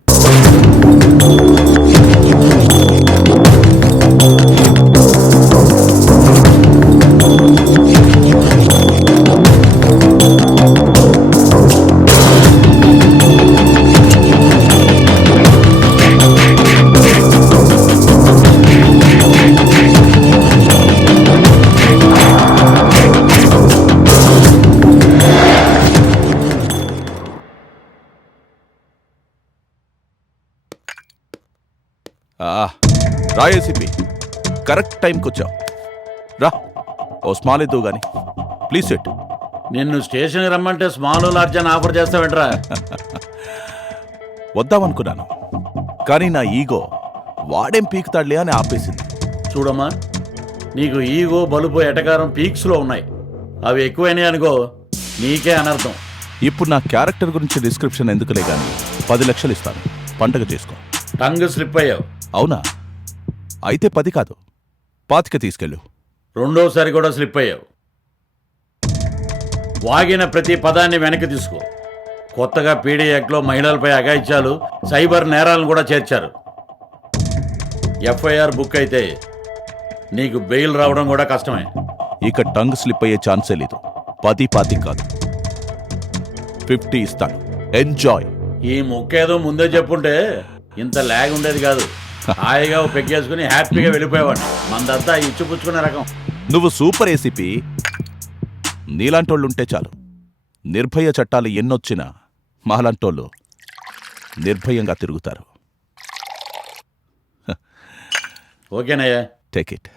రా ఏసీపీ, కరెక్ట్ టైంకి వచ్చావు. రా, ఓ స్మాల్ ఇద్దు గాని. Please set. నిన్ను స్టేషన్కి రమ్మంటే స్మాల్ లార్జ్ అని ఆఫర్ చేస్తావేంట్రా? వద్దామనుకున్నాను, కానీ నా ఈగో వాడేం పీకుతాడులే అని ఆపేసింది. చూడమ్మా, నీకు ఈగో బలుపు ఎటకారం పీక్స్లో ఉన్నాయి. అవి ఎక్కువైనాయి అనుకో నీకే అనర్థం. ఇప్పుడు నా క్యారెక్టర్ గురించి డిస్క్రిప్షన్ ఎందుకులే కానీ 10 లక్షలు ఇస్తాను, పండగ చేసుకో. టంగ్ స్లిప్ అయ్యావు. అవునా? అయితే 10 కాదు, 25 తీసుకెళ్ళు. రెండోసారి కూడా స్లిప్ అయ్యావు. వాగిన ప్రతి పదాన్ని వెనక్కి తీసుకో. కొత్తగా పీడీ యాక్ట్లో మహిళలపై అఘాయిత్యాలు, సైబర్ నేరాలను కూడా చేర్చారు. ఎఫ్ఐఆర్ బుక్ అయితే నీకు బెయిల్ రావడం కూడా కష్టమే. ఇక టంగ్ స్లిప్ అయ్యే ఛాన్సే లేదు. 10, 25 కాదు, 50 ఇస్తాను. ఎంజాయ్. ఈ ముక్కేదో ముందే చెప్పుంటే ఇంత ల్యాగ్ ఉండేది కాదు. హాయిగా పెగ్గేసుకుని హ్యాపీగా వెళ్ళిపోయేవాడు. మందంతా ఇచ్చిపుచ్చుకునే రకం. నువ్వు సూపర్ ఏసీపీ. నీలాంటోళ్ళు ఉంటే చాలు. నిర్భయ చట్టాలు ఎన్నొచ్చినా మాలాంటోళ్ళు నిర్భయంగా తిరుగుతారు. ఓకేనయ్యా, టేక్ ఇట్.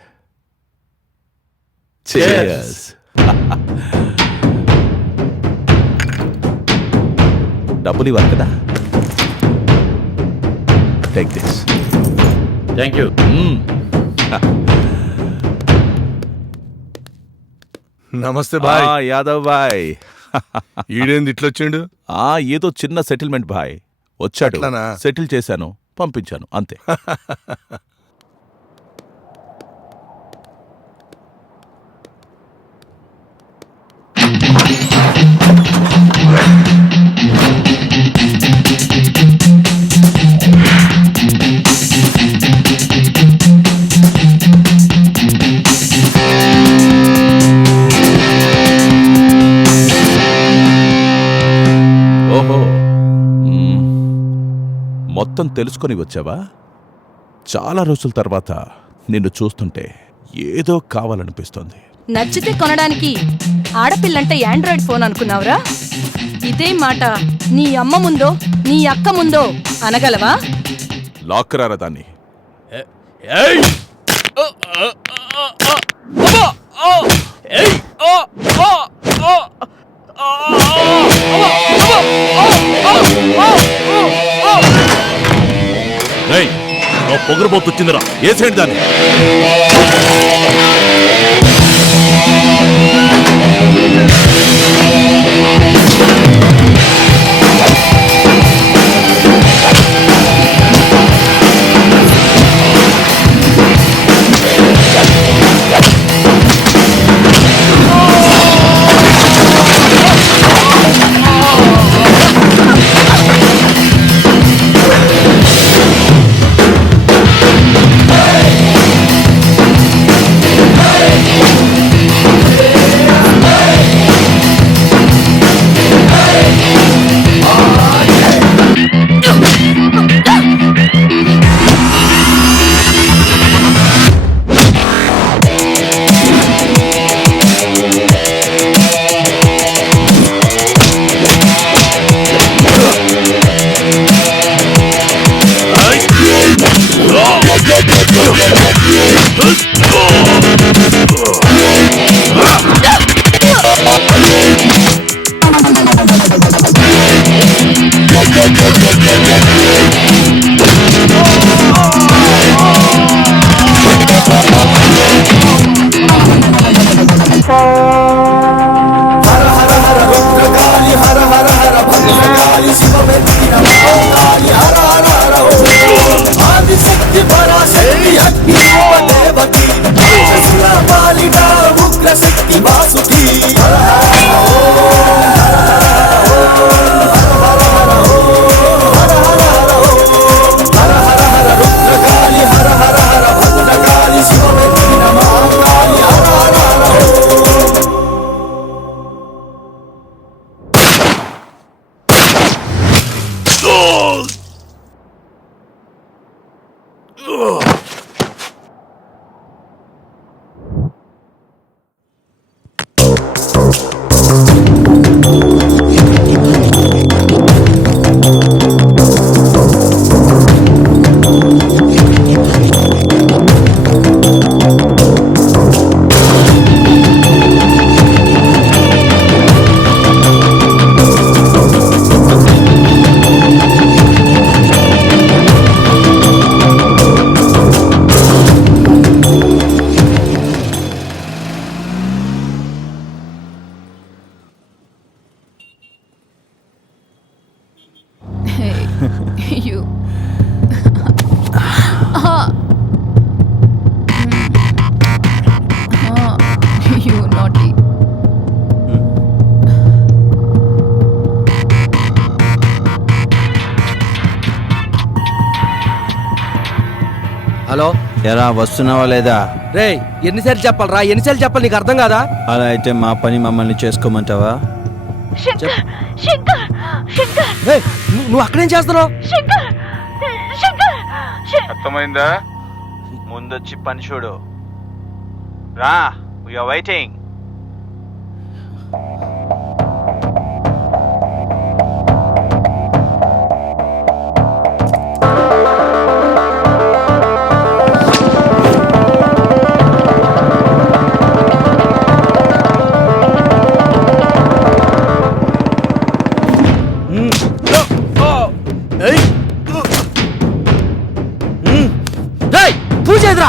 Cheers. డబ్బులు ఇవ్వాలి కదా. Take this. Thank you. నమస్తే భాయ్. యాదవ్ భాయ్. ఈడేంది ఇట్లొచ్చిండు? ఏదో చిన్న సెటిల్మెంట్ భాయ్. వచ్చాడు, అట్లనా? సెటిల్ చేశాను, పంపించాను, అంతే. ఓహో, మొత్తం తెలుసుకొని వచ్చావా? చాలా రోజుల తర్వాత నిన్ను చూస్తుంటే ఏదో కావాలనిపిస్తోంది. నచ్చితే కొనడానికి ఆడపిల్లంటే యాండ్రాయిడ్ ఫోన్ అనుకున్నావురా? ఇదే మాట నీ అమ్మ ముందో నీ అక్క ముందో అనగలవా? లాక్కరారా దాన్ని. పొగరబోతొచ్చిందిరా, ఏసేంటి దాన్ని. హలో, ఎరా వస్తున్నావా లేదా? రే ఎన్నిసార్లు చెప్పాలరా, ఎన్నిసార్లు చెప్పాలి, నీకు అర్థం కాదా? అలా అయితే మా పని మమ్మల్ని చేసుకోమంటావా? రేయ్, నువ్వు అక్కడేం చేస్తున్నావు? అర్థమైందా? ముందొచ్చి పని చూడు. రా, వీఆర్ వెయిటింగ్. పూజ ఎదురా.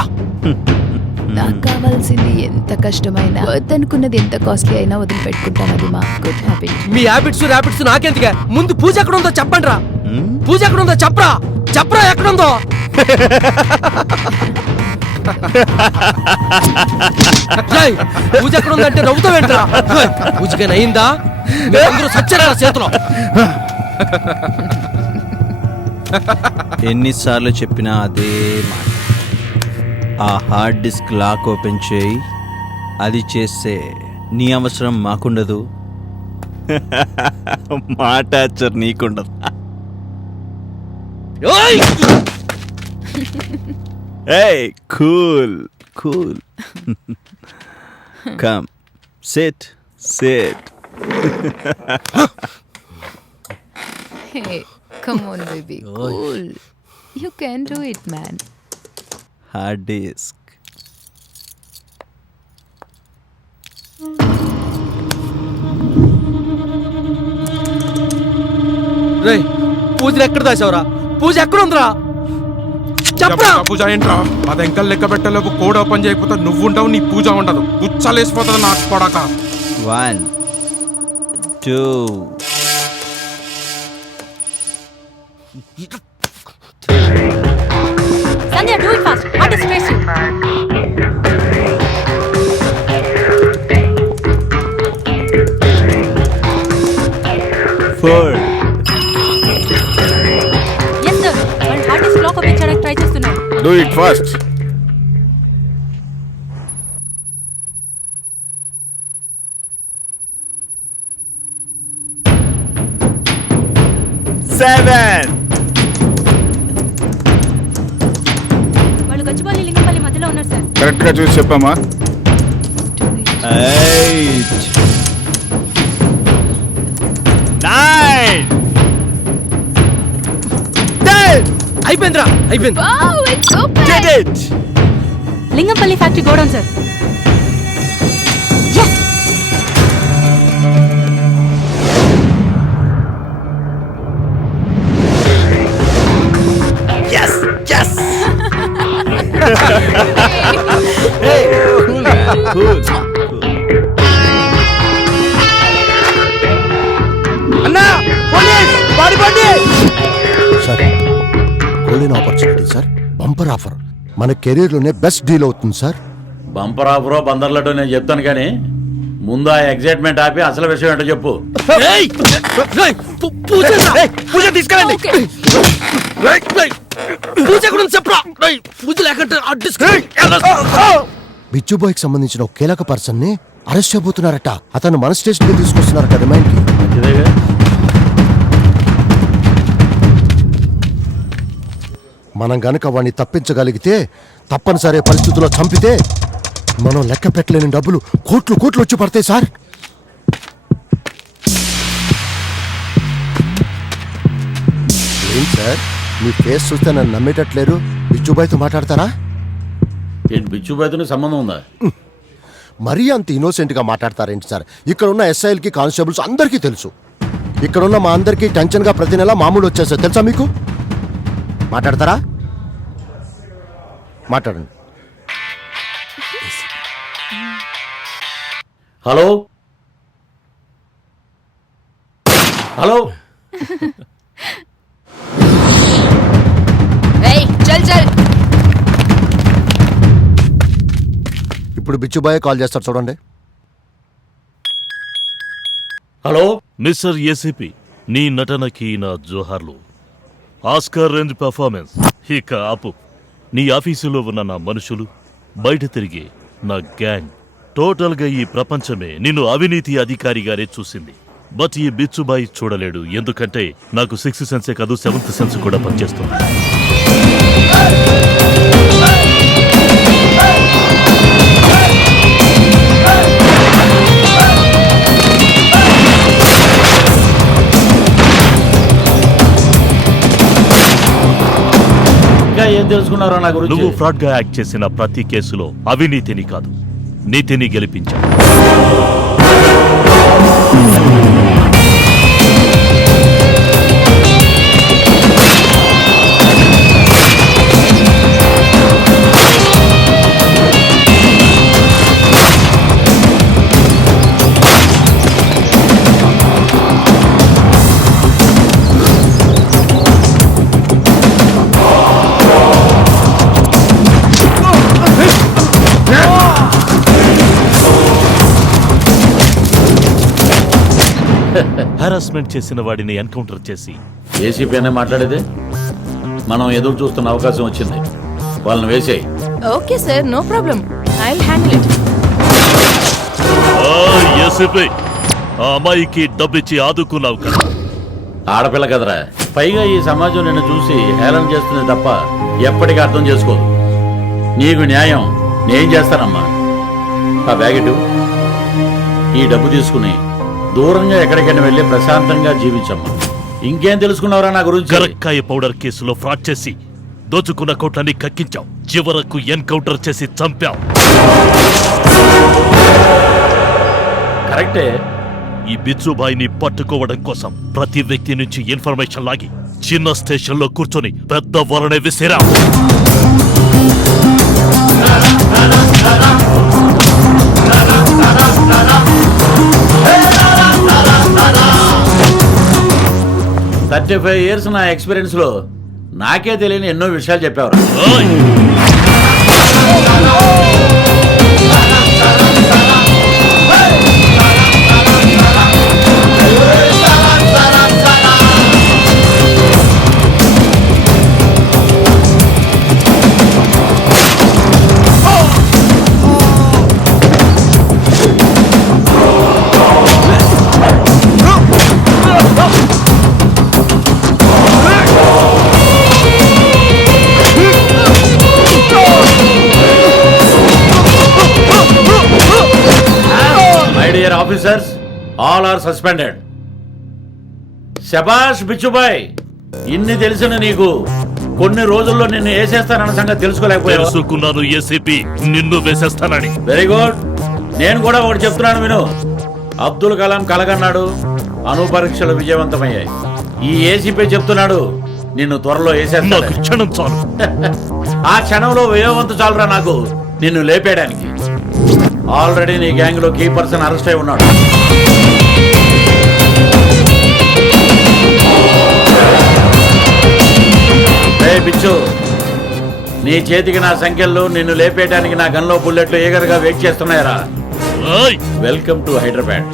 నాకు కావాల్సింది ఎంత కష్టమైనా, వద్దనుకున్నది ఎంత కాస్ట్లీ అయినా వదిలిపెట్టుకుంటాను. అది మా గుడ్ హ్యాబిట్. మీ హ్యాబిట్స్ నాకెందుకే, ముందు పూజ ఎక్కడ ఉందో చెప్పండి రా. పూజ ఎక్కడ ఉందో చెప్పరా, చెప్పరా ఎక్కడ ఉందో. రేయ్, పూజ ఎక్కడ ఉందంటే నవ్వుతావేంట్రా? పూజకైనా అయిందా? మీరందరూ సచ్చారా చేతిలో? ఎన్నిసార్లు చెప్పినా అదే మాట. ఆ హార్డ్ డిస్క్ లాక్ ఓపెన్ చేయి. అది చేస్తే నీ అవసరం మాకుండదు, మా టార్చర్ నీకుండదు. ఏయ్, cool cool. Come, SIT SIT. Hey, come on baby, cool. You can do it, man. Hard disk. రేయ్, పూజలు ఎక్కడ దాచావురా? పూజ ఎక్కడ ఉందిరా? చెప్పరా. పూజ ఏంట్రా? అది ఎంకల్ లెక్క పెట్టలేవు. కోడ్ ఓపెన్ చేయకపోతే నువ్వు ఉండవు, నీ పూజ ఉండదు. పుచ్చలేసిపోతుంది నాకు కొడక. 1 2 Sandhya, do it fast. What is stressing? 4 Yes sir. వాళ్ళు హార్డ్ డిస్క్ లాక్ ఓపెన్ చేయడానికి ట్రై చేస్తున్నారు. Do it fast. 7 వాళ్ళు గచ్చిబౌలి లింగంపల్లి మధ్యలో ఉన్నారు సార్. కరెక్ట్ గా చూసి చెప్పమ్మా. 8 9 10. అయిపోయిందిరా, అయిపోయింది. Wow, it's open. Did it. Lingampally factory godown sir. Yes, yes. Hey, cool. అన్నా, పోలీస్, పారిపోండి. Sir, golden opportunity sir, bumper offer. మన కెరీర్లోనే బెస్ట్ డీల్ అవుతుంది సార్. బంపర్ ఆఫరో బందర్లటో నేను చెప్తాను కానీ ముందు ఆ ఎగ్జైట్మెంట్ ఆపి అసలు విషయం ఏంటో చెప్పు. రేయ్, రేయ్, పూజ ఎదురా. పూజ తీసుకెళ్ళండి. పూజ ఎక్కడ ఉంది చెప్పరా. రేయ్, పూజ లేకుంటే ఆ డిస్క్. బిచ్చుబాయ్కి సంబంధించిన ఒక కీలక పర్సన్ ని అరెస్ట్ చేయబోతున్నారట. అతను మన స్టేషన్ కి తీసుకొస్తున్నారట రిమైండ్ కి. ఇదేగా మనం గనక వాడిని తప్పించగలిగితే, తప్పనిసరి పరిస్థితుల్లో చంపితే, మనం లెక్క పెట్టలేని డబ్బులు కోట్లు కోట్లు వచ్చి పడతాయి సార్. ఏం సార్, మీ ఫేస్ చూస్తే నన్ను నమ్మేటట్లేరు. బిచ్చుబాయ్తో మాట్లాడతారా? ఏంటి బిచ్చుబాయ్తోనే సంబంధం ఉందా? మరీ అంత ఇన్నోసెంట్ గా మాట్లాడతారేంటి సార్? ఇక్కడ ఉన్న ఎస్ఐలకి కానిస్టేబుల్స్ అందరికీ తెలుసు. ఇక్కడున్న మా అందరికీ టెన్షన్ గా ప్రతి నెల మామూలు వచ్చేసారు తెలుసా మీకు? మాట్లాడతారా? మాట్లాడండి. Hello hello. Hey, చల్ చల్. ఇప్పుడు బిచ్చుబాయ్ కాల్ చేస్తారు చూడండి. హలో మిస్టర్ ఏసీపీ, నీ నటనకి నా జోహార్లు. ఆస్కార్ రేంజ్ పర్ఫార్మెన్స్ ఇక ఆపు. నీ ఆఫీసులో ఉన్న నా మనుషులు, బయట తిరిగే నా గ్యాంగ్, టోటల్గా ఈ ప్రపంచమే నిన్ను అవినీతి అధికారిగానే చూసింది. బట్ ఈ బిచ్చుబాయి చూడలేడు, ఎందుకంటే నాకు 6th సెన్సే కాదు 7th సెన్స్ కూడా పనిచేస్తుంది. ఇంకా ఏం తెలుసుకున్నారో నా గురించి? నువ్వు ఫ్రాడ్ గా యాక్ట్ చేసిన ప్రతి కేసులో అవినీతిని కాదు, నీతిని గెలిపించావు. హెరాస్మెంట్ చేసిన వాడిని ఎన్కౌంటర్ చేసి ఏసీపీ అనే మాట్లాడేది. మనం ఎదురు చూస్తున్న అవకాశం వచ్చింది, వాళ్ళని వేసేయి. Okay sir, no problem, I will handle it. ACP, ఆ అమ్మాయికి డబ్బిచ్చి ఆదుకున్నావు కదా. ఆడపిల్ల కదరా, పైగా ఈ సమాజం నిన్ను చూసి హేళన చేస్తుంది తప్ప ఎప్పటికీ అర్థం చేసుకోదు. నీకు న్యాయం నేను చేస్తానమ్మా. ఆ బ్యాగెట్, ఈ డబ్బు తీసుకుని దూరంగా ఎక్కడికైనా వెళ్ళి ప్రశాంతంగా జీవించమ్మా. ఇంకేం తెలుసుకున్నావురా నా గురించి? గరక్కాయ పౌడర్ కేసులో ఫ్రాడ్ చేసి దోచుకున్న కోట్లన్నీ కక్కించావు, చివరకు ఎన్కౌంటర్ చేసి చంపావు. కరెక్టే. ఈ బిచ్చుబాయిని పట్టుకోవడం కోసం ప్రతి వ్యక్తి నుంచి ఇన్ఫర్మేషన్ లాగి చిన్న స్టేషన్లో కూర్చొని పెద్ద వలనే విసిరా. థర్టీ 35 years నా ఎక్స్పీరియన్స్ లో నాకే తెలియని ఎన్నో విషయాలు చెప్పారు. Officers all are suspended. శబాష్ బిచ్చుబాయ్, ఇన్ని తెలిసిన నీకు కొన్ని రోజుల్లో నిన్ను వేసేస్తానన్న సంగతి తెలుసుకోలేకపోయావు. తెలుసుకున్నాను ఏసీపీ, నిన్ను వేసేస్తానని. Very good. నేను కూడా ఒకటి చెప్తున్నాను విను. అబ్దుల్ కలాం కలగన్నాడు, అణు పరీక్షలు విజయవంతమయ్యాయి. ఈ ఏసీపీ చెప్తున్నాడు నిన్ను త్వరలో వేసేస్తాడు. క్షణం చాలు. ఆ క్షణంలో వేయవంతు చాలురా నాకు నిన్ను లేపేయడానికి. ఆల్రెడీ నీ గ్యాంగ్ లో కీ పర్సన్ అరెస్ట్ అయి ఉన్నాడు. బిచ్చు, నీ చేతికి నా సంఖ్యలు, నిన్ను లేపేయడానికి నా గన్లో బుల్లెట్లు ఏగరగా వెయిట్ చేస్తున్నాయరా. Welcome to Hyderabad.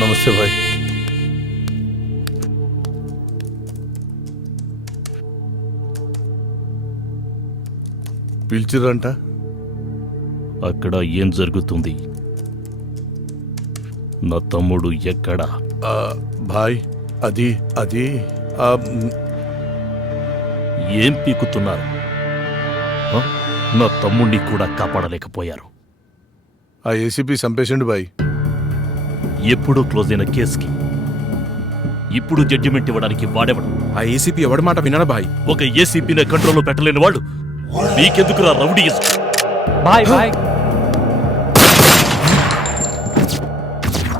నమస్తే భాయ్. పిలిచిరంట. అక్కడ ఏం జరుగుతుంది? నా తమ్ముడు ఎక్కడా? భాయ్ అది అది ఏం పీకుతున్నారు? నా తమ్ముణ్ణి కూడా కాపాడలేకపోయారు. ఆ ఏసీపీ చంపేసిండు భాయ్. ఎప్పుడో క్లోజ్ అయిన కేసుకి ఇప్పుడు జడ్జిమెంట్ ఇవ్వడానికి వాడేవాడు. ఆ ఏసీపీ ఎవడి మాట వినడా భాయ్? ఒక ఏసీపీనే కంట్రోల్లో పెట్టలేని వాళ్ళు నీకెందుకురా రౌడీ? Bye bye.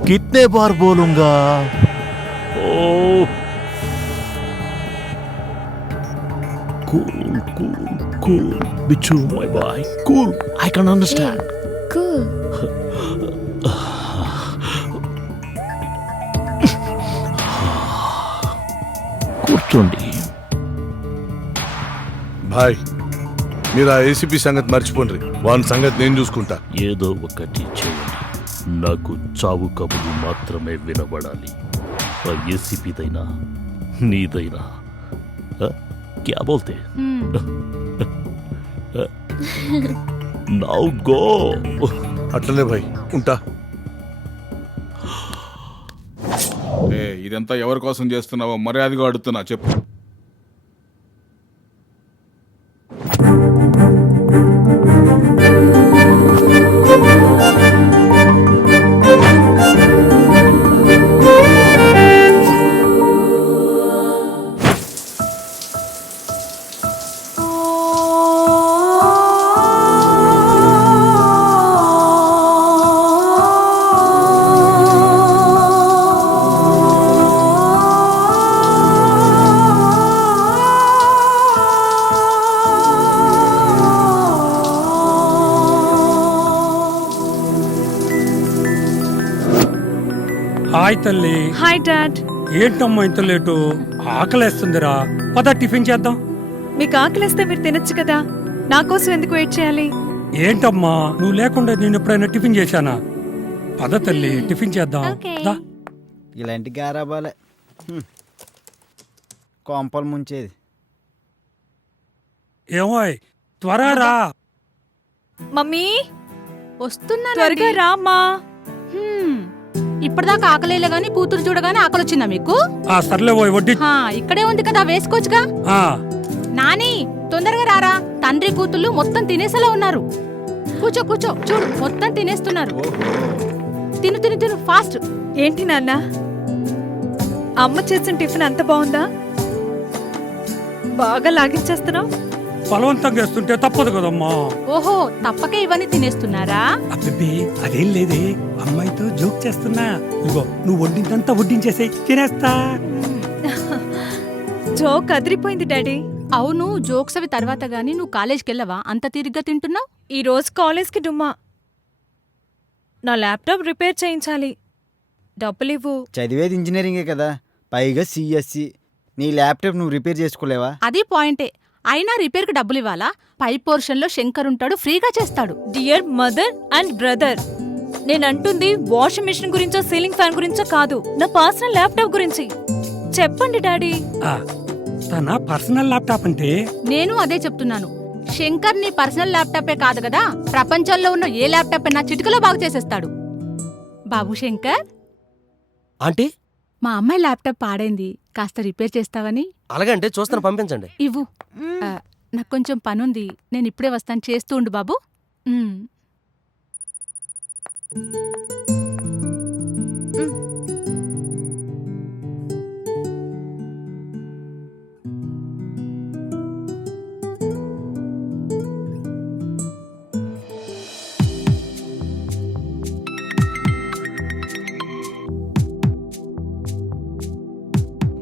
कितने बार बोलूंगा? Oh, cool, cool, cool. Bichu, my boy, cool. I can understand. Cool. కూర్చోండి. భాయ్ మీరు ఆ ఏసీపీ సంగతి మర్చిపోండి. వాని సంగతి నేను చూసుకుంటా. ఏదో ఒకటి చేయండి. నాకు చావు కబురు మాత్రమే వినబడాలి. ఆ ఏసీపీదైనా నీదైనా. క్యా బోల్తే? Now go. అట్లనే భాయ్, ఉంటా. ఇదంతా ఎవరి కోసం చేస్తున్నావో మర్యాదగా అడుగుతున్నా, చెప్పు. హాయ్ తల్లి. Hi dad. ఏంటమ్మా ఇంత లేటు? ఆకలేస్తుందిరా, పద టిఫిన్ చేద్దాం. మీకు ఆకలిస్తే మీరు తినొచ్చు కదా, నా కోసం ఎందుకు వెయిట్ చేయాలి? ఏంటమ్మా నువ్వు లేకుండా నేను ఎప్పుడైనా టిఫిన్ చేశానా? పద తల్లి టిఫిన్ చేద్దాం. దా. ఇలాంటి గారాబాలే కొంపలు ముంచేది. ఏమోయ్ త్వరగా రా. మమ్మీ వస్తున్నా, త్వరగా రామ్మా. ఇప్పటిదాకా ఆకలేలే గాని కూతురు చూడగానే ఆకలొచ్చిందా మీకు? ఆ సర్లే పోయి వడ్డీ. ఇక్కడే ఉంది కదా, వేసుకోవచ్చుగా. నాని తొందరగా రారా, తండ్రి కూతుళ్ళు మొత్తం తినేసేలా ఉన్నారు. కూర్చో కూర్చో, చూడు మొత్తం తినేస్తున్నారు. తిను తిను తిను ఫాస్ట్. ఏంటి నాన్న, అమ్మ చేసిన టిఫిన్ అంత బాగుందా? బాగా లాగించేస్తున్నావు. బలవంతంగా వేస్తుంటే తప్పదు కదమ్మా. ఓహో, తప్పకే ఇవన్నీ తినేస్తున్నారా? అబ్బే అదేం లేదే, అమ్మాయితో జోక్ చేస్తున్నా. ఇగో నువ్వు వడ్డిందంతా వడ్డించేసే తినేస్తా. జోక్ అదిరిపోయింది డాడీ. అవును, జోక్స్ అవి తర్వాత గాని నువ్వు కాలేజ్కి వెళ్ళవా? అంత తీరిగ్గా తింటున్నావు. ఈ రోజు కాలేజ్కి డుమ్మా. నా ల్యాప్టాప్ రిపేర్ చేయించాలి, డబ్బులివ్వు. చదివేది ఇంజనీరింగే కదా, పైగా సిఎస్సి. నీ ల్యాప్టాప్ నువ్వు రిపేర్ చేసుకోలేవా? అది పాయింటే. అయినా రిపేర్కి డబ్బులు ఇవ్వాలా? పై పోర్షన్లో శంకర్ ఉంటాడు, ఫ్రీగా చేస్తాడు. డియర్ మదర్ అండ్ బ్రదర్, నేనంటుంది వాషింగ్ మిషన్ గురించో సీలింగ్ ఫ్యాన్ గురించో కాదు, నా పర్సనల్ ల్యాప్టాప్ గురించి. చెప్పండి డాడీ. తన పర్సనల్ ల్యాప్టాప్ అంటే? నేను అదే చెప్తున్నాను. శంకర్ నీ పర్సనల్ ల్యాప్టాపే కాదు కదా, ప్రపంచంలో ఉన్న ఏ ల్యాప్టాప్ అయినా చిటికలో బాగు చేసేస్తాడు. బాబు శంకర్. ఆంటీ, మా అమ్మాయి ల్యాప్టాప్ పాడైంది, కాస్త రిపేర్ చేస్తావని. అలాగంటే చూస్తాను, పంపించండి. ఇవ్వు. నాకు కొంచెం పనుంది, నేను ఇప్పుడే వస్తాను, చేస్తూ ఉండు బాబు.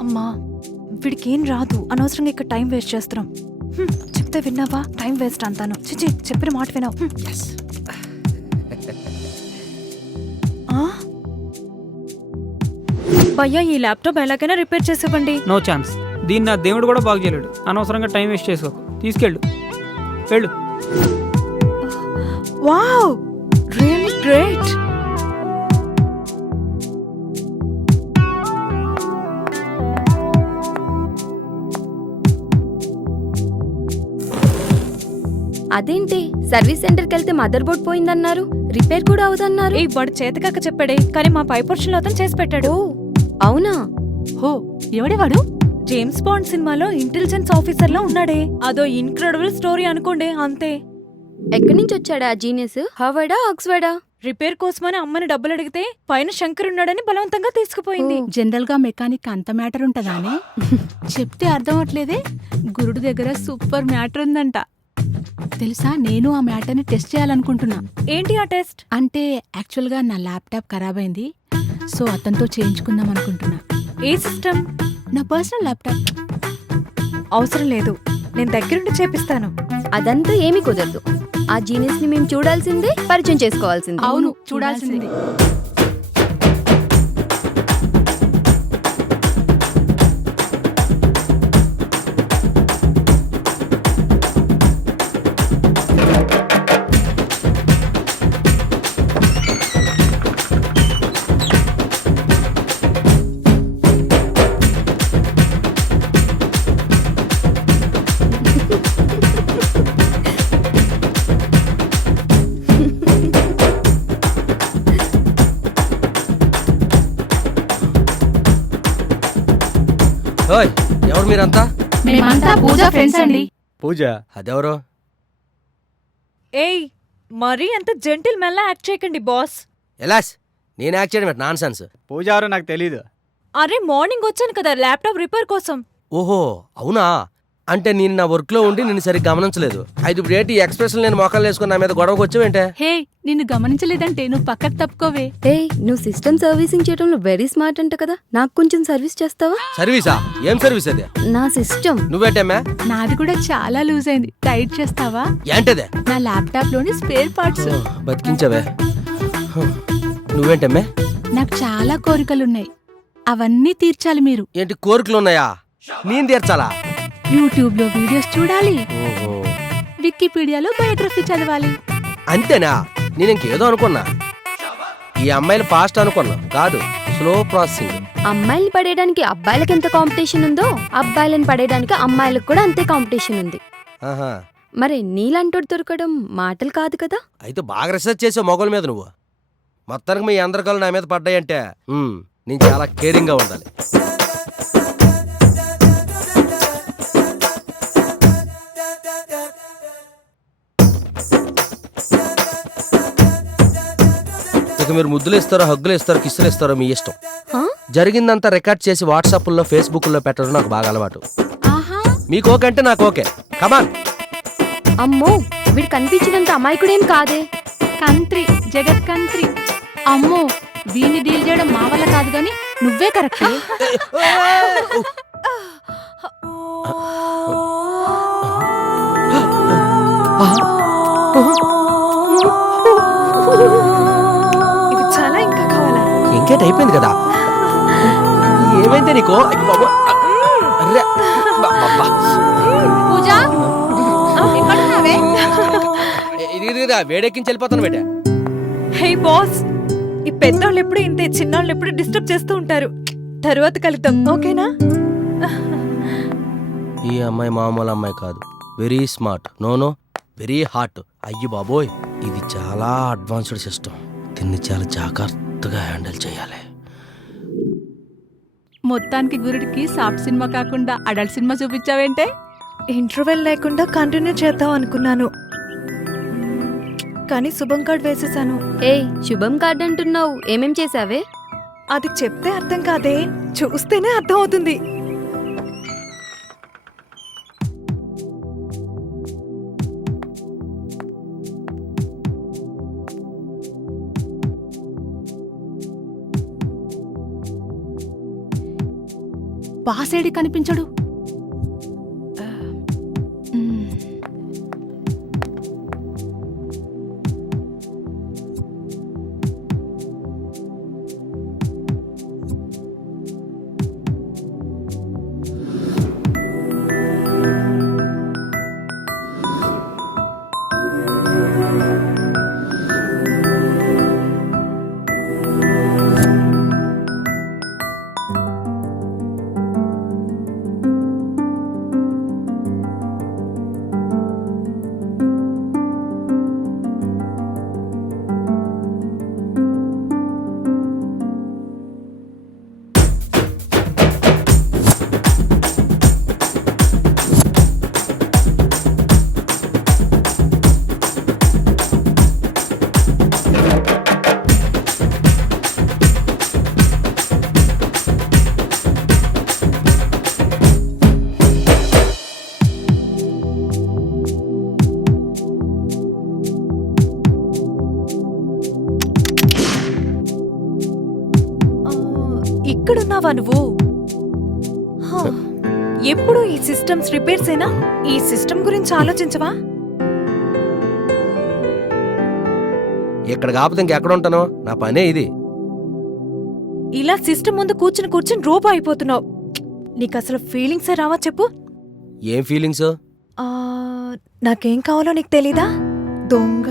అమ్మా, వీడికేం రాదు, అనవసరంగా ఇక్కడ టైం వేస్ట్ చేస్తున్నాం. చెప్తే విన్నావా? టైం వేస్ట్ అంతాను. చిచి, చెప్పిన మాట వినావు. భయ్యా, ఈ ల్యాప్టాప్ ఎలాగైనా రిపేర్ చేసివ్వండి. No chance. దీన్ని నా దేవుడు కూడా బాగు చేయలేడు. అనవసరంగా టైం వేస్ట్ చేసుకోకు, తీసుకెళ్ళు, వెళ్ళు. Wow, really great. అదేంటి, సర్వీస్ సెంటర్కి వెళ్తే మదర్ బోర్డ్ పోయిందన్నారు, రిపేర్ కూడా అవుదన్నారు. ఈ వాడు చేతకాక చెప్పాడే, కానీ మా పై పోర్షన్లో అతను చేసి పెట్టాడు. అవునా? హో, ఎవడేవాడు? జేమ్స్ బాండ్ సినిమాలో ఇంటెలిజెన్స్ ఆఫీసర్ లా ఉన్నాడే. అదో ఇన్క్రెడిబుల్ స్టోరీ అనుకోండి, అంతే. ఎక్కడి నుంచి వచ్చాడా ఆ జీనియస్? హార్వర్డా, ఆక్స్ఫర్డా? రిపేర్ కోసమని అమ్మని డబ్బులు అడిగితే పైన శంకర్ ఉన్నాడని బలవంతంగా తీసుకుపోయింది. జనరల్ గా మెకానిక్ అంత మ్యాటర్ ఉంటదా అని చెప్తే అర్థం అవట్లేదే. గురుడు దగ్గర సూపర్ మ్యాటర్ ఉందంట. తెలుసా, నేను ఆ మ్యాటర్ని టెస్ట్ చేయాలనుకుంటున్నా. ఏంటి ఆ టెస్ట్? అంటే యాక్చువల్గా నా ల్యాప్టాప్ ఖరాబ్ అయింది, సో అతనితో చేయించుకుందాం అనుకుంటున్నా. ఏ సిస్టమ్? నా పర్సనల్ ల్యాప్టాప్. అవసరం లేదు, నేను దగ్గరుండి చేపిస్తాను. అదంతా ఏమీ కుదరదు. ఆ జీనియస్ ని మేము చూడాల్సిందే, పరిచయం చేసుకోవాల్సిందే. అవును, చూడాల్సిందే. ఓయ్, ఎవరు మీరంతా? మేమంతా పూజ ఫ్రెండ్స్ అండి. పూజ? అదెవరు? ఏయ్, మరీ అంత జెంటిల్ మెల్లా యాక్ట్ చేయకండి బాస్. ఎలాస్, నేను యాక్ట్ చేయడం నాన్ సెన్స్. పూజ ఎవరో నాకు తెలీదు. అరే మార్నింగ్ వచ్చాను కదా ల్యాప్టాప్ రిపేర్ కోసం. ఓహో అవునా? అంటే నేను నా వర్క్ లో ఉండి నిన్ను సరిగ్గా గమనించలేదు. అయితే ఇప్పుడు ఏంటి ఎక్స్ప్రెస్ నేను మొక్కలు వేసుకుని నా మీద గొడవకు వచ్చావేంటే? హే, నిన్ను గమనించలేదంటే నువ్వు పక్కకు తప్పుకోవే. నువ్వు సిస్టమ్ సర్వీసింగ్ చేయడంలో వెరీ స్మార్ట్ అంట కదా, నాకు కొంచెం సర్వీస్ చేస్తావా? సర్వీసా? ఏం సర్వీస్ అది? నా సిస్టమ్. నువ్వేంటమ్మా? నాది కూడా చాలా లూజ్ అయింది, టైట్ చేస్తావా? ఏంటదే? నా ల్యాప్టాప్ లోని స్పేర్ పార్ట్స్. బతికించవే. నువ్వేంటమ్మా? నాకు చాలా కోరికలున్నాయి, అవన్నీ తీర్చాలి మీరు. ఏంటి కోరికలు ఉన్నాయా? నేను తీర్చాలా? యూట్యూబ్ లో వీడియోస్ చూడాలి, ఓహో, వికీపీడియాలో బయోగ్రఫీ చదవాలి. అంతేనా? నేను ఇంకేదో అనుకున్నా. ఈ అమ్మాయిలు ఫాస్ట్ అనుకున్నా, కాదు స్లో ప్రాసెసింగ్. అమ్మాయిల్ని పడేయడానికి అబ్బాయిలకి ఎంత కాంపిటీషన్ ఉందో, అబ్బాయిలను పడేయడానికి అమ్మాయిలకు కూడా అంతే కాంపిటీషన్ ఉంది. ఆహా, మరి నీలాంటోడు దొరకడం మాటలు కాదు కదా. అయితే బాగా రీసెర్చ్ చేసావు మొగల మీద నువ్వు. మొత్తానికి మీ అందరికలు నా మీద పడ్డాయంటే నేను చాలా కేరింగ్ గా ఉండాలి. ఇక మీరు ముద్దులు ఇస్తారో, హగ్గులు ఇస్తారో, కిస్సులు ఇస్తారో మీ ఇష్టం. జరిగిందంతా రికార్డ్ చేసి వాట్సాప్లో ఫేస్బుక్లో పెట్టడం నాకు బాగా అలవాటు. మీకు ఓకే అంటే నాకు ఓకే. కమాన్. అమ్మో, వీడు కనిపించినంత అమాయకుడేం కాదే. కంత్రి, జగత్ కంత్రి. అమ్మో, వీని డీల్ చేయడం మా వల్ల కాదు గాని నువ్వే కరెక్ట్. ఇది చాలా ఇంకా కావాలా? ఇంకేట్ అయిపోయింది కదా. ఏమైంది నీకు? పూజ, ఎక్కడున్నావే? వేడెక్కించి వెళ్ళిపోతాను బేట. హే బాస్, ఈ పెద్దోళ్ళు ఎప్పుడు ఇంతే, చిన్నోళ్ళు ఎప్పుడు డిస్టర్బ్ చేస్తూ ఉంటారు. తర్వాత కలుద్దాం, ఓకేనా? ఈ అమ్మాయి మామూలు అమ్మాయి కాదు, very smart. No very heart. అయ్యి బాబోయ్, ఇది చాలా అడ్వాన్స్డ్ సిస్టమ్. దీన్ని చాలా జాగ్రత్తగా హ్యాండిల్ చేయాలి. మొత్తానికి గురుడికి సాఫ్ట్ సినిమా కాకుండా అడల్ట్ సినిమా చూపించావేంటే? ఇంటర్వెల్ లేకుండా కంటిన్యూ చేద్దాం అనుకున్నాను, కానీ శుభం కార్డ్ వేసేసాను. శుభం కార్డ్ అంటున్నావు, ఏమేం చేసావే? అది చెప్తే అర్థం కాదే, చూస్తేనే అర్థం అవుతుంది. బాసేడి కనిపించడు. ఇక్కడున్నావా నువ్వు? హా, ఎప్పుడు ఈ సిస్టమ్స్ రిపేర్స్ అయినా ఈ సిస్టమ్ గురించి ఆలోచించవా? ఇక్కడ కాకపోతే ఇంకెక్కడ ఉంటాను? నా పనే ఇది. ఇలా సిస్టమ్ ముందు కూర్చుని రోబో అయిపోతున్నావు. నీకు అసలు ఫీలింగ్సే రావా చెప్పు? ఏం ఫీలింగ్స్? నాకేం కావాలో నీకు తెలీదా? దొంగ.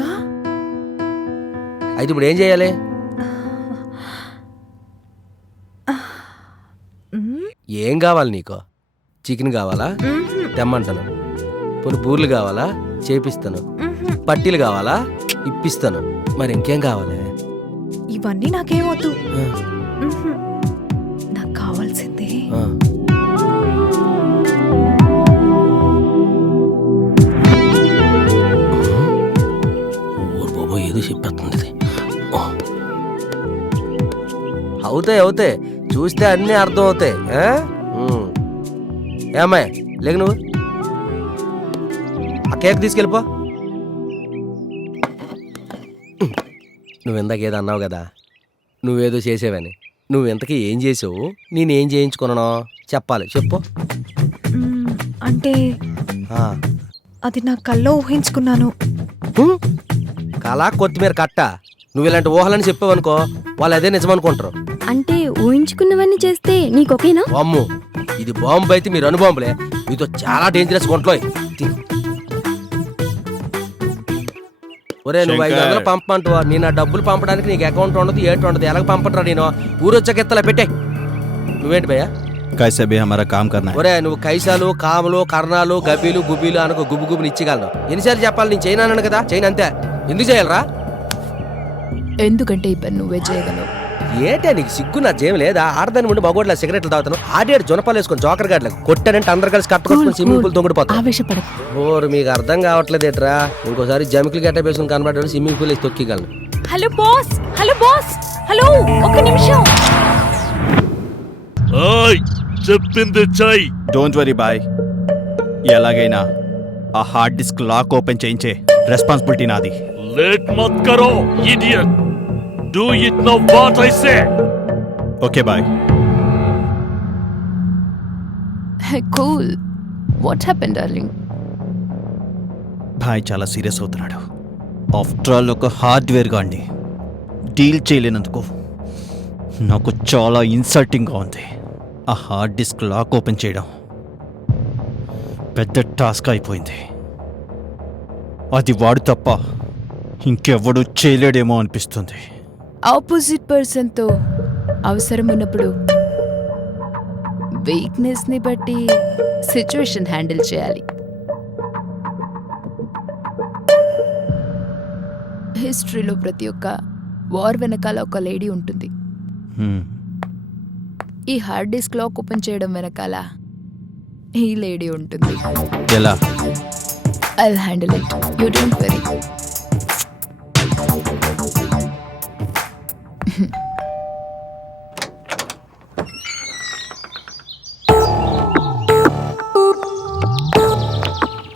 అయితే ఇప్పుడు ఏం చేయాలి? ఏం కావాలి నీకు? చికెన్ కావాలా? తెమ్మంటాను. కొన్ని బూర్లు కావాలా? చేపిస్తాను. పట్టీలు కావాలా? ఇప్పిస్తాను. మరి ఇంకేం కావాలి? ఇవన్నీ నాకేమొద్దు. నాకు కావాల్సిందే ఏదో చెప్పేస్తుంది. అవుతాయి చూస్తే అన్నీ అర్థం అవుతాయి. ఏమ్మాయి లేక నువ్వు ఆ కేక్ తీసుకెళ్ళిపో. నువ్వు ఇందాక ఏదో అన్నావు కదా, నువ్వేదో చేసేవని. నువ్వు ఇంతకీ ఏం చేసావు? నేనేం చేయించుకున్నానో చెప్పాలి, చెప్పు. అంటే అది నా కల్లో ఊహించుకున్నాను. కళా కొత్తిమీర కట్ట. నువ్వు ఇలాంటి ఊహలని చెప్పావనుకో, వాళ్ళు అదే నిజం అనుకుంటారు. అంటే ఊహించుకున్నవన్నీ చేస్తే నీకొకేనా? బాంబు, ఇది బాంబు అయితే మీరు అనుబాంబులే. మీతో చాలా డేంజరస్ గుంట్లో. ఒరే నువ్వు 500 పంపమంటావా? నేను ఆ డబ్బులు పంపడానికి నీకు అకౌంట్ ఉండదు, ఏటు ఉండదు. ఎలాగ పంపట్రా? నేను ఊరొచ్చకెత్తలా పెట్టే. నువ్వేంటి భయ్యా? कैसे भी हमारा काम करना है। ఒరే నువ్వు కైసాలు, కాములు, కర్ణాలు, గబీలు, గుబీలు అనుకో గుబు గుబుని ఇచ్చిగలను. ఎన్నిసార్లు చెప్పాలి? నేను చేయను అన్నాను కదా, చేయను అంతే. ఎందుకు చేయాలరా? ఎందుకంటే ఈ పని నువ్వే చేయగలవు. ఏంటే నీకు సిగ్గు? నా జేయం లేదా? ఆడదాని ముందు మగోడ్లా సిగరెట్లు తాగుతాను. ఆడేడు జొనపాలు వేసుకొని జోకర్ గాడ్లకు కొట్టానంటే అందరు కలిసి కట్టుకొని స్విమ్మింగ్ పూల్ తొంగిపోతాను. ఓరు మీకు అర్థం కావట్లేదేట్రా? ఇంకోసారి జమికులు గట్ట వేసుకుని కనబడ్డాడు స్విమ్మింగ్ పూల్ వేసి తొక్కిగలను. హలో బాస్, హలో ఒక్క నిమిషం. చెప్పింది చెయ్. డోంట్ వరీ బాయ్, ఎలాగైనా ఆ హార్డ్ డిస్క్ లాక్ ఓపెన్ చేయించే రెస్పాన్సిబిలిటీ నాది. లేట్ మత్ కరో idiot. Do it now what I say. Okay boy. Cool. What happened darling? భాయ్ చాలా సీరియస్ అవుతున్నాడు. ఆఫ్టర్ ఆల్ ఒక హార్డ్వేర్ గాండి డీల్ చేయలేనందుకు నాకు చాలా ఇన్సల్టింగ్గా ఉంది. ఆ హార్డ్ డిస్క్ లాక్ ఓపెన్ చేయడం పెద్ద టాస్క్ అయిపోయింది. అది వాడు తప్ప ఇంకెవ్వడు చేయలేడేమో అనిపిస్తుంది. ఆపోజిట్ పర్సన్తో అవసరం ఉన్నప్పుడు వీక్నెస్ని బట్టి సిచ్యువేషన్ హ్యాండిల్ చేయాలి. హిస్టరీలో ప్రతి ఒక్క వార్ వెనకాల ఒక లేడీ ఉంటుంది. ఈ హార్డ్ డిస్క్ లాక్ ఓపెన్ చేయడం వెనకాల ఈ లేడీ ఉంటుంది. ఎలా? I'll handle it. You don't worry.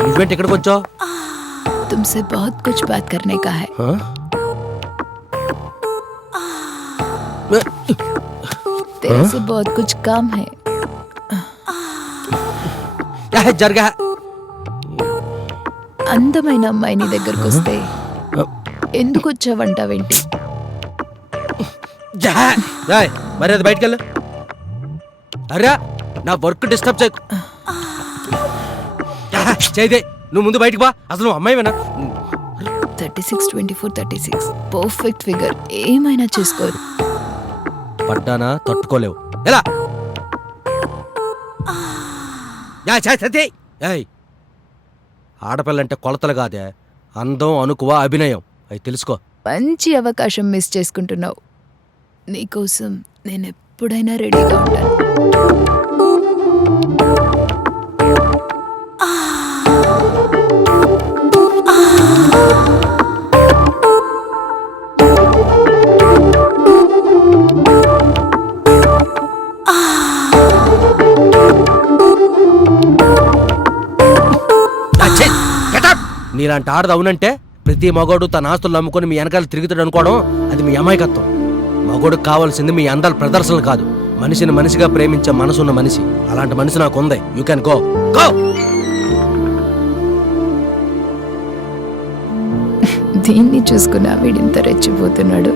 నువ్వేంటి ఇక్కడికి వచ్చావు? तुमसे बहुत कुछ बात करने का है. तेरे से बहुत कुछ काम है. జరగా అందమైన అమ్మాయి నీ దగ్గరకు వస్తే ఎందుకు వచ్చావంటావేంటి? మరి అది బయటికి వెళ్ళు. అరే నా వర్క్ డిస్టర్బ్ చేయదే. నువ్వు ముందు బయటికి బా. అసలు అమ్మాయి వినా 36, 24, 36 పర్ఫెక్ట్ ఫిగర్. ఏమైనా చేసుకోరు. పడ్డానా తట్టుకోలేవు. ఎలా ఆడపిల్లంటే కొలతలు కాదే, అందం, అనుకువ, అభినయం. అవి తెలుసుకో. మంచి అవకాశం మిస్ చేసుకుంటున్నావు. నీకోసం నేను ఎప్పుడైనా రెడీగా ఉంటాను. నీలాంటి ఆడది అవునంటే ప్రతి మగోడు తన ఆస్తులు నమ్ముకొని మీ వెనకాల తిరుగుతాడు అనుకోవడం అది మీ అమాయకత్వం. మగోడుకు కావాల్సింది మీ అందాల ప్రదర్శనలు కాదు, మనిషిని మనిషిగా ప్రేమించే మనసున్న మనిషి. అలాంటి మనిషి నాకు ఉంది. You can go go. దీన్ని చూసుకున్నా వీడింత రెచ్చిపోతున్నాడు.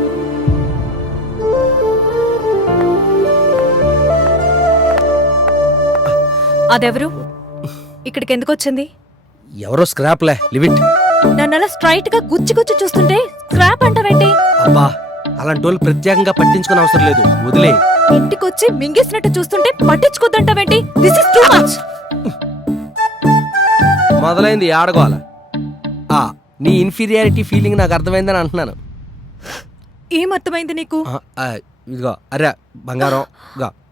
అదెవరు? ఇక్కడికి ఎందుకు వచ్చింది? ఎవరో స్క్రాప్లే, లివిట్. నన్ను అలా స్ట్రైట్ గా గుచ్చి గుచ్చి చూస్తుంటే స్క్రాప్ అంటావేంటి? అబ్బా, అలాంటి వాళ్ళు ప్రత్యేకంగా పట్టించుకునే అవసరం లేదు, వదిలే. ఇంటికొచ్చి మింగేసినట్టు చూస్తుంటే పట్టించుకోద్దంటావేంటి? This is too much. మొదలైంది ఆడగోల. నీ ఇన్ఫీరియారిటీ ఫీలింగ్ నాకు అర్థమైందని అంటున్నాను. ఏం అర్థమైంది నీకు? ఇదిగో అరే బంగారం,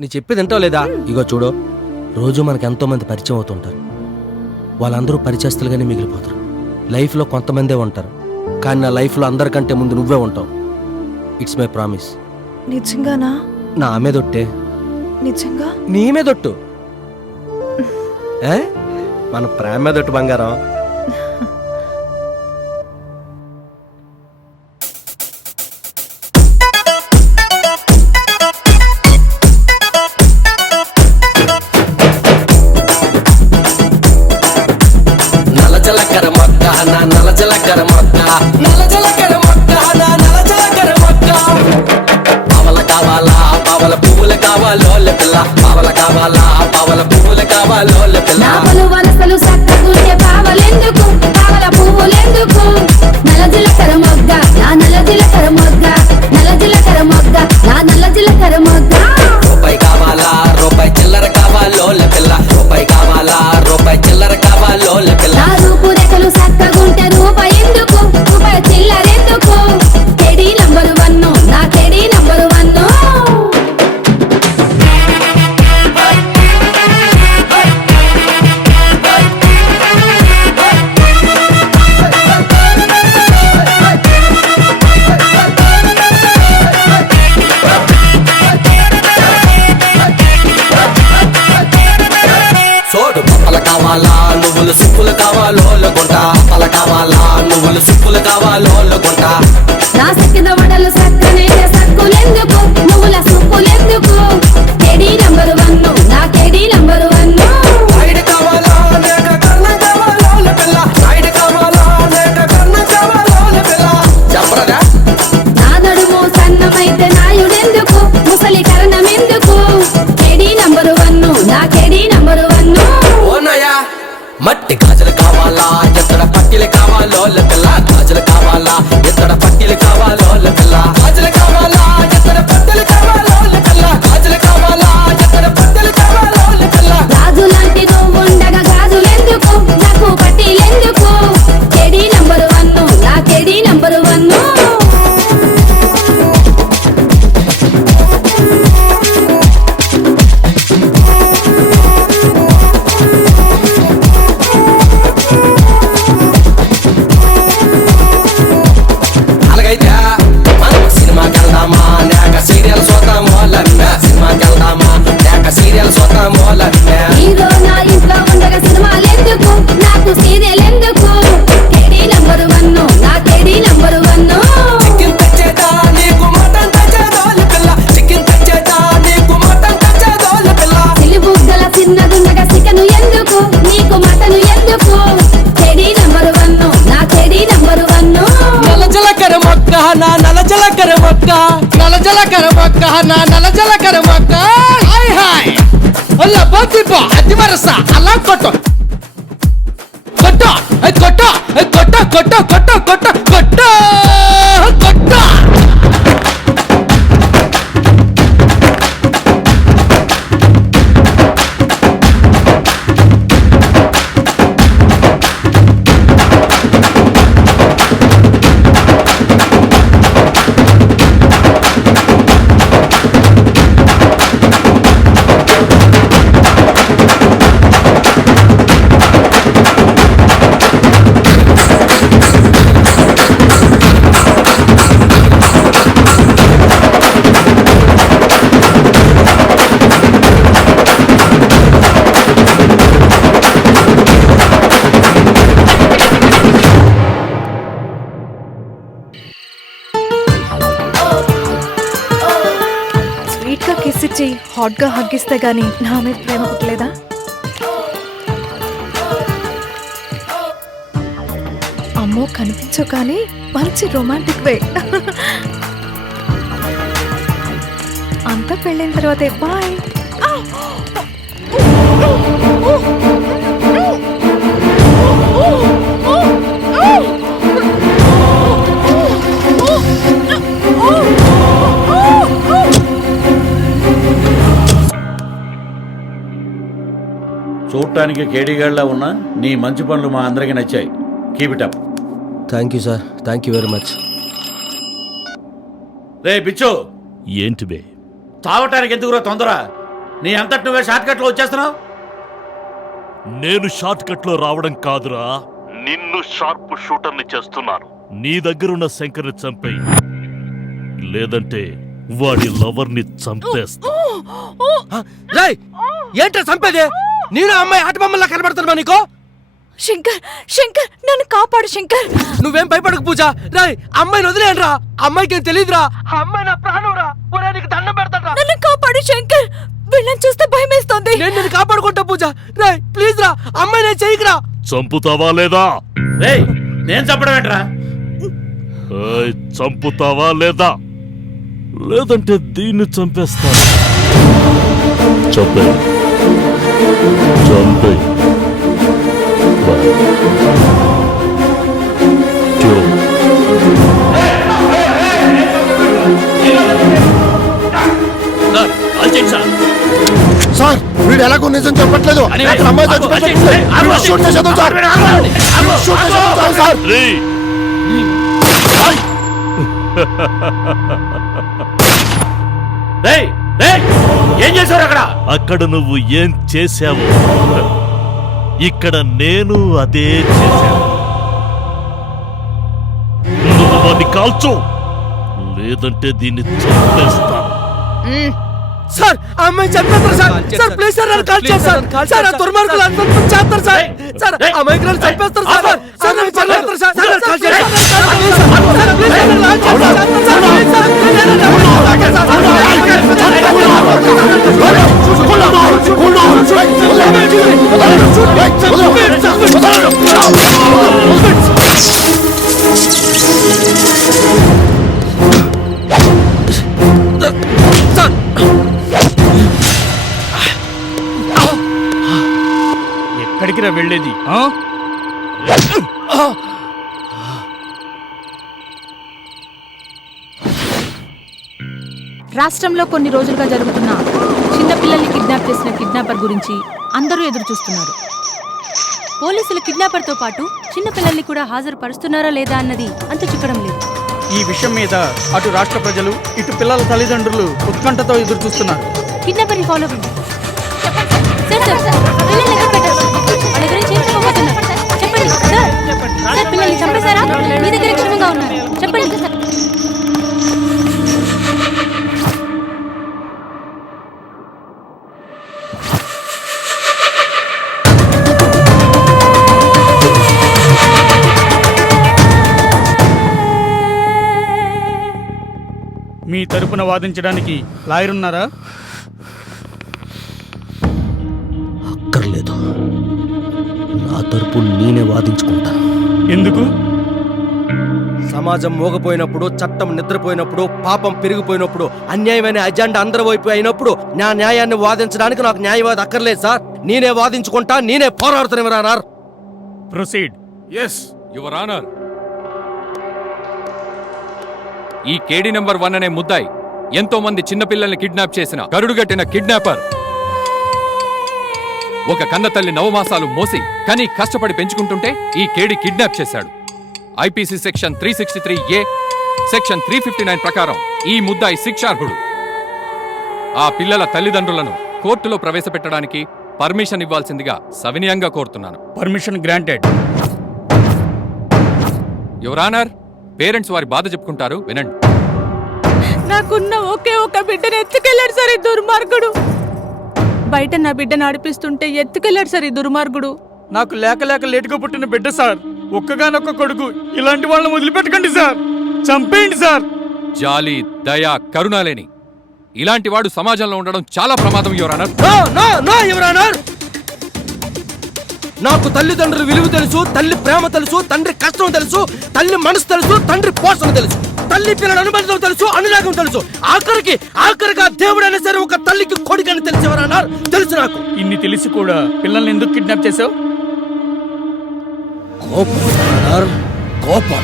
నీ చెప్పేది వింటావు లేదా? ఇగో చూడు, రోజు మనకు ఎంతో మంది పరిచయం అవుతుంటారు. వాళ్ళందరూ పరిచయస్తులుగానే మిగిలిపోతారు. లైఫ్లో కొంతమందే ఉంటారు, కానీ నా లైఫ్లో అందరికంటే ముందు నువ్వే ఉంటావు. It's my promise. నిజంగానా? నా మీదొట్టే. నిజంగా? నీ మీదొట్టు. మన ప్రేమ మీదొట్టు బంగారం. మట్టి గాజులు కావాలా, ఎక్కడ పట్టిలు కావాలో పిల్ల. గాజులు కావాలా, ఎక్కడ పట్టిలు కావాలో పిల్ల. గాజులు కావాలా, ఎక్కడ పట్టిలు కావాలో పిల్ల. గాజులు కావాలా, ఎక్కడ పట్టిలు కావాలో పిల్ల. గాజులాంటి నువ్వు ఉండగా గాజులెందుకు, నాకు పట్టిలెందుకు? కేడీ నంబర్ 1, నా కేడీ నంబర్ 1. హీరో నా ఇంట్లో ఉండగా సినిమాలెందుకు, నాకు సీరియల్ ఎందుకు? కేడీ నంబర్ 1, నా కేడీ నంబర్ 1. చికెన్ తెచ్చేదా నీకు మటన్ తెచ్చేదోల పిల్ల. చికెన్ తెచ్చేదా నీకు మటన్ తెచ్చేదోల పిల్ల. సిలిబుగ్గల చిన్నదుండగా చికెను ఎందుకు, నీకు మటను ఎందుకు? కేడీ నంబర్ 1, నా కేడీ నంబర్ 1. నల జలకర మొక్క, నా నల జలకర మొక్క. నల జలకర మొక్క, నా నల జలకర మొక్క. హాయ్ హాయ్ అల్ల బతిప అతి వరస అలా కొట్టు కొట్టు కొట్టు కొట్టు కొట్టు కొట్టు కొట్టు కొట్టు కొట్టు. అమ్మాయికి హాట్గా హగ్గిస్తే గానీ నా మీద ప్రేమ పుట్టలేదా? అమ్మో కనిపించు కానీ మంచి రొమాంటిక్ వే. అంతా పెళ్ళైన తర్వాతే బాయ్. చూడటానికి కేడీగాళ్ళ ఉన్నా నీ మంచి పనులు మా అందరికీ నచ్చాయి. Keep it up. Thank you sir, thank you very much. రే బిచ్చు, ఏంటి బే? తావటానికి ఎందుకురా తొందర? నీ అంతటి నువ్వే షార్ట్ కట్లో వచ్చేస్తున్నావు. నేను షార్ట్ కట్లో రావడం కాదురా, నిన్ను షార్ప్ షూటర్ని చేస్తున్నాను. నీ దగ్గరున్న శంకర్ని చంపేయి, లేదంటే వాడి లవర్ని చంపేస్తా. ఏంట్రా చంపేదే? నేను అమ్మాయి ఆట బొమ్మల్లా కనబడుతున్నా నీకు? శంకర్, శంకర్ నన్ను కాపాడు శంకర్. నువ్వేం భయపడకు పూజ. రాయ్ అమ్మాయిని వదిలేనరా, అమ్మాయికి ఏం తెలియదురా. అమ్మాయి నా ప్రాణంరా. నీకు దండం పెడతారా. నన్ను కాపాడు శంకర్, వీళ్ళని చూస్తే భయం వేస్తోంది. నేను నిన్ను కాపాడుకుంటా పూజ. రాయ్ ప్లీజ్ రా, అమ్మాయి నేను చేయకురా. చంపుతావా లేదా? నేను చంపడం ఏంట్రా? చంపుతావా లేదా? లేదంటే దీన్ని చంపేస్తా. చంపే చంపే. సార్ వీడు ఎలాగో నిజం చెప్పట్లేదు. అమ్మాయి చచ్చిపోయింది. షూట్ చేసేద్దాం సార్. షూట్ చేసేద్దాం సార్. ఏం చేశారు అక్కడ? అక్కడ నువ్వు ఏం చేశావు, ఇక్కడ నేను అదే చేశాను. నువ్వు వాడిని కాల్చు, లేదంటే దీన్ని చంపేస్తా. సార్ అమ్మాయి చంపేస్తారు సార్. సార్ ప్లీజ్ సార్ నన్ను కాల్ చేయండి సార్. సార్ ఆ దుర్మార్గులు అందరూ చేస్తారు సార్. సార్ అమ్మాయికి నన్ను చంపేస్తారు సార్. సార్ నన్ను చంపేస్తారు సార్. సార్ కాల్ చేయండి sir. Please sir, please sir నన్ను కాల్ చేయండి సార్. ఎక్కడికి రా వెళ్ళేది? రాష్ట్రంలో కొన్ని రోజులుగా జరుగుతున్న చిన్నపిల్లల్ని కిడ్నాప్ చేసిన కిడ్నాపర్ గురించి అందరూ ఎదురు చూస్తున్నారు. పోలీసులు కిడ్నాపర్తో పాటు చిన్నపిల్లల్ని కూడా హాజరుపరుస్తున్నారా లేదా అన్నది అంత చిక్కడం లేదు. ఈ విషయం మీద అటు రాష్ట్ర ప్రజలు, ఇటు పిల్లల తల్లిదండ్రులు ఉత్కంఠతో ఎదురు చూస్తున్నారు. కిడ్నాపర్ని ఫాలో అవ్వండి. పిల్లల్ని ఎక్కడ పెట్టారు? వాళ్ళ గురించి ఏం చెప్పబోతున్నారు? చెప్పండి సార్. సార్ పిల్లల్ని చంపేశారా? మీ దగ్గర క్షేమంగా ఉన్నారు చెప్పండి. మీ తరపున వాదించడానికి లాయర్ ఉన్నారా? అక్కర్లేదు, నా తరపు నేనే వాదించుకుంటాను. ఎందుకు? సమాజం మోగపోయినప్పుడు, చట్టం నిద్రపోయినప్పుడు, పాపం పెరిగిపోయినప్పుడు, అన్యాయమైన అజెండా అందరి వైపు అయినప్పుడు నా న్యాయాన్ని వాదించడానికి నాకు న్యాయవాది అక్కర్లేదు సార్. నేనే వాదించుకుంటా, నేనే పోరాడుతున్నారు. ప్రొసీడ్. Yes your honour. ఈ కేడీ నెంబర్ 1 అనే ముద్దాయి ఎంతో మంది చిన్నపిల్లల్ని కిడ్నాప్ చేసిన కరుడుగట్టిన కిడ్నాపర్. ఒక కన్నతల్లి నవమాసాలు మోసి కని కష్టపడి పెంచుకుంటుంటే ఈ కేడీ కిడ్నాప్ చేశాడు. ఐపీసీ సెక్షన్ 363A, సెక్షన్ 359 ప్రకారం ఈ ముద్దాయి శిక్షార్హుడు. ఆ పిల్లల తల్లిదండ్రులను కోర్టులో ప్రవేశపెట్టడానికి పర్మిషన్ ఇవ్వాల్సిందిగా సవినయంగా కోరుతున్నాను. Permission granted. Your honour, parents వారి బాధ చెప్పుకుంటారు, వినండి. నాకున్న ఒకే ఒక బిడ్డను ఎత్తుకెళ్ళాడు సార్ ఈ దుర్మార్గుడు. బయట నా బిడ్డను ఆడిపిస్తుంటే ఎత్తుకెళ్ళాడు సార్ ఈ దుర్మార్గుడు. నాకు లేక లేక లేటుగా పుట్టిన బిడ్డ సార్, ఒక్కగానొక్క కొడుకు. ఇలాంటి వాళ్ళని వదిలిపెట్టకండి సార్, చంపేయండి సార్. జాలి, దయ, కరుణ లేని ఇలాంటి వాడు సమాజంలో ఉండడం చాలా ప్రమాదం your honour. No no no your honour. నాకు తల్లిదండ్రుల విలువ తెలుసు, తల్లి ప్రేమ తెలుసు, తండ్రి కష్టం తెలుసు, తల్లి మనసు తెలుసు, తండ్రి పోషణ తెలుసు, తల్లి పిల్లల అనుబంధం తెలుసు, అనురాగం తెలుసు, ఆఖరిగా దేవుడైనా సరే ఒక తల్లికి కొడుకని తెలిసేవారన్నారు. తెలుసు నాకు. ఇన్ని తెలిసి కూడా పిల్లల్ని ఎందుకు కిడ్నాప్ చేసావు? కోపం,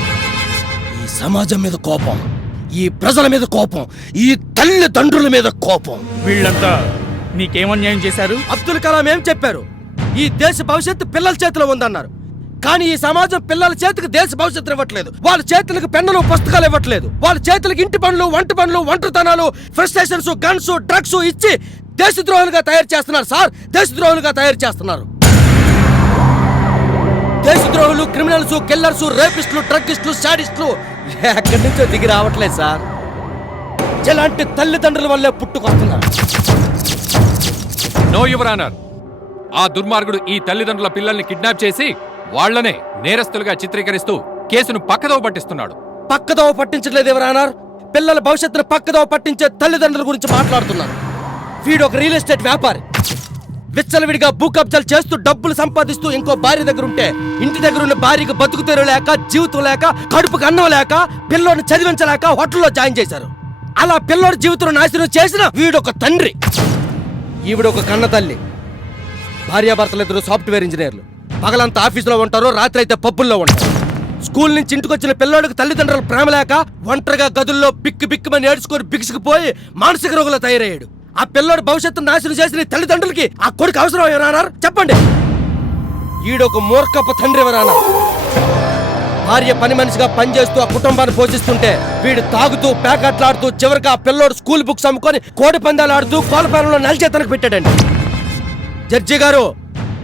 ఈ సమాజం మీద కోపం, ఈ ప్రజల మీద కోపం, ఈ తల్లిదండ్రుల మీద కోపం. వీళ్ళంతా నీకేమన్యాయం చేశారు? అబ్దుల్ కలాం ఏం చెప్పారు? ఈ దేశ భవిష్యత్తు పిల్లల చేతిలో ఉందన్నారు. కానీ ఈ సమాజం పిల్లల చేతికి దేశ భవిష్యత్తు ఇవ్వట్లేదు. వాళ్ళ చేతులకు పెన్నులు, పుస్తకాలు ఇవ్వట్లేదు. వాళ్ళ చేతులకు ఇంటి పనులు, వంట పనులు, ఒంటరితనాలు, ఫ్రస్ట్రేషన్స్, గన్స్, డ్రగ్స్ ఇచ్చి దేశద్రోహులుగా తయారు చేస్తున్నారు సార్. దేశద్రోహులుగా తయారు చేస్తున్నారు. దేశద్రోహులు, క్రిమినల్స్, కిల్లర్స్, రేపిస్టులు, డ్రగ్గిస్టులు, శాడిస్టులు ఎక్కడి నుంచో దిగి రావట్లేదు సార్. ఇలాంటి తల్లిదండ్రుల వల్లే పుట్టుకొస్తున్నారు. No your honour. ఆ దుర్మార్గుడు ఈ తల్లిదండ్రుల పిల్లల్ని కిడ్నాప్ చేసి వాళ్లనే నేరస్తులుగా చిత్రీకరిస్తూ కేసును పక్కదోవ పట్టిస్తున్నాడు. పక్కదోవ పట్టించట్లేదు ఎవరన్నారు. పిల్లల భవిష్యత్తును పక్కదోవ పట్టించే తల్లిదండ్రుల గురించి మాట్లాడుతున్నారు. వీడు ఒక రియల్ ఎస్టేట్ వ్యాపారి. విచ్చలవిడిగా భూ కబ్జాలు చేస్తూ డబ్బులు సంపాదిస్తూ ఇంకో భార్య దగ్గర ఉంటే ఇంటి దగ్గర ఉన్న భార్యకు బతుకు తెరువు లేక, జీవితం లేక, కడుపుకు అన్నం లేక, పిల్లోని చదివించలేక హోటల్లో జాయిన్ చేశారు. అలా పిల్లోడి జీవితం నాశనం చేసిన వీడొక తండ్రి, ఈవిడొక కన్న తల్లి. భార్యాభర్తలిద్దరు సాఫ్ట్వేర్ ఇంజనీర్లు. పగలంతా ఆఫీసులో ఉంటారు, రాత్రి అయితే పబ్బుల్లో ఉంటారు. స్కూల్ నుంచి ఇంటికి వచ్చిన పిల్లోడికి తల్లిదండ్రులు ప్రేమ లేక ఒంటరిగా గదుల్లో బిక్కుమని ఏడ్చుకొని బిగుసుకుపోయి మానసిక రోగులు తయారయ్యాడు. ఆ పిల్లోడి భవిష్యత్తు నాశనం చేసిన తల్లిదండ్రులకి ఆ కొడుకు అవసరం ఎవరన్నారు చెప్పండి. ఈడొక మూర్ఖపు తండ్రి ఎవరన్నారు. భార్య పని మనిషిగా పనిచేస్తూ ఆ కుటుంబాన్ని పోషిస్తుంటే వీడు తాగుతూ ప్యాకెట్లాడుతూ చివరికి ఆ పిల్లోడు స్కూల్ బుక్స్ అమ్ముకొని కోడి పందాలు ఆడుతూ కోలపాలెంలో నలిచేతనకు పెట్టాడండి. జడ్జి గారు,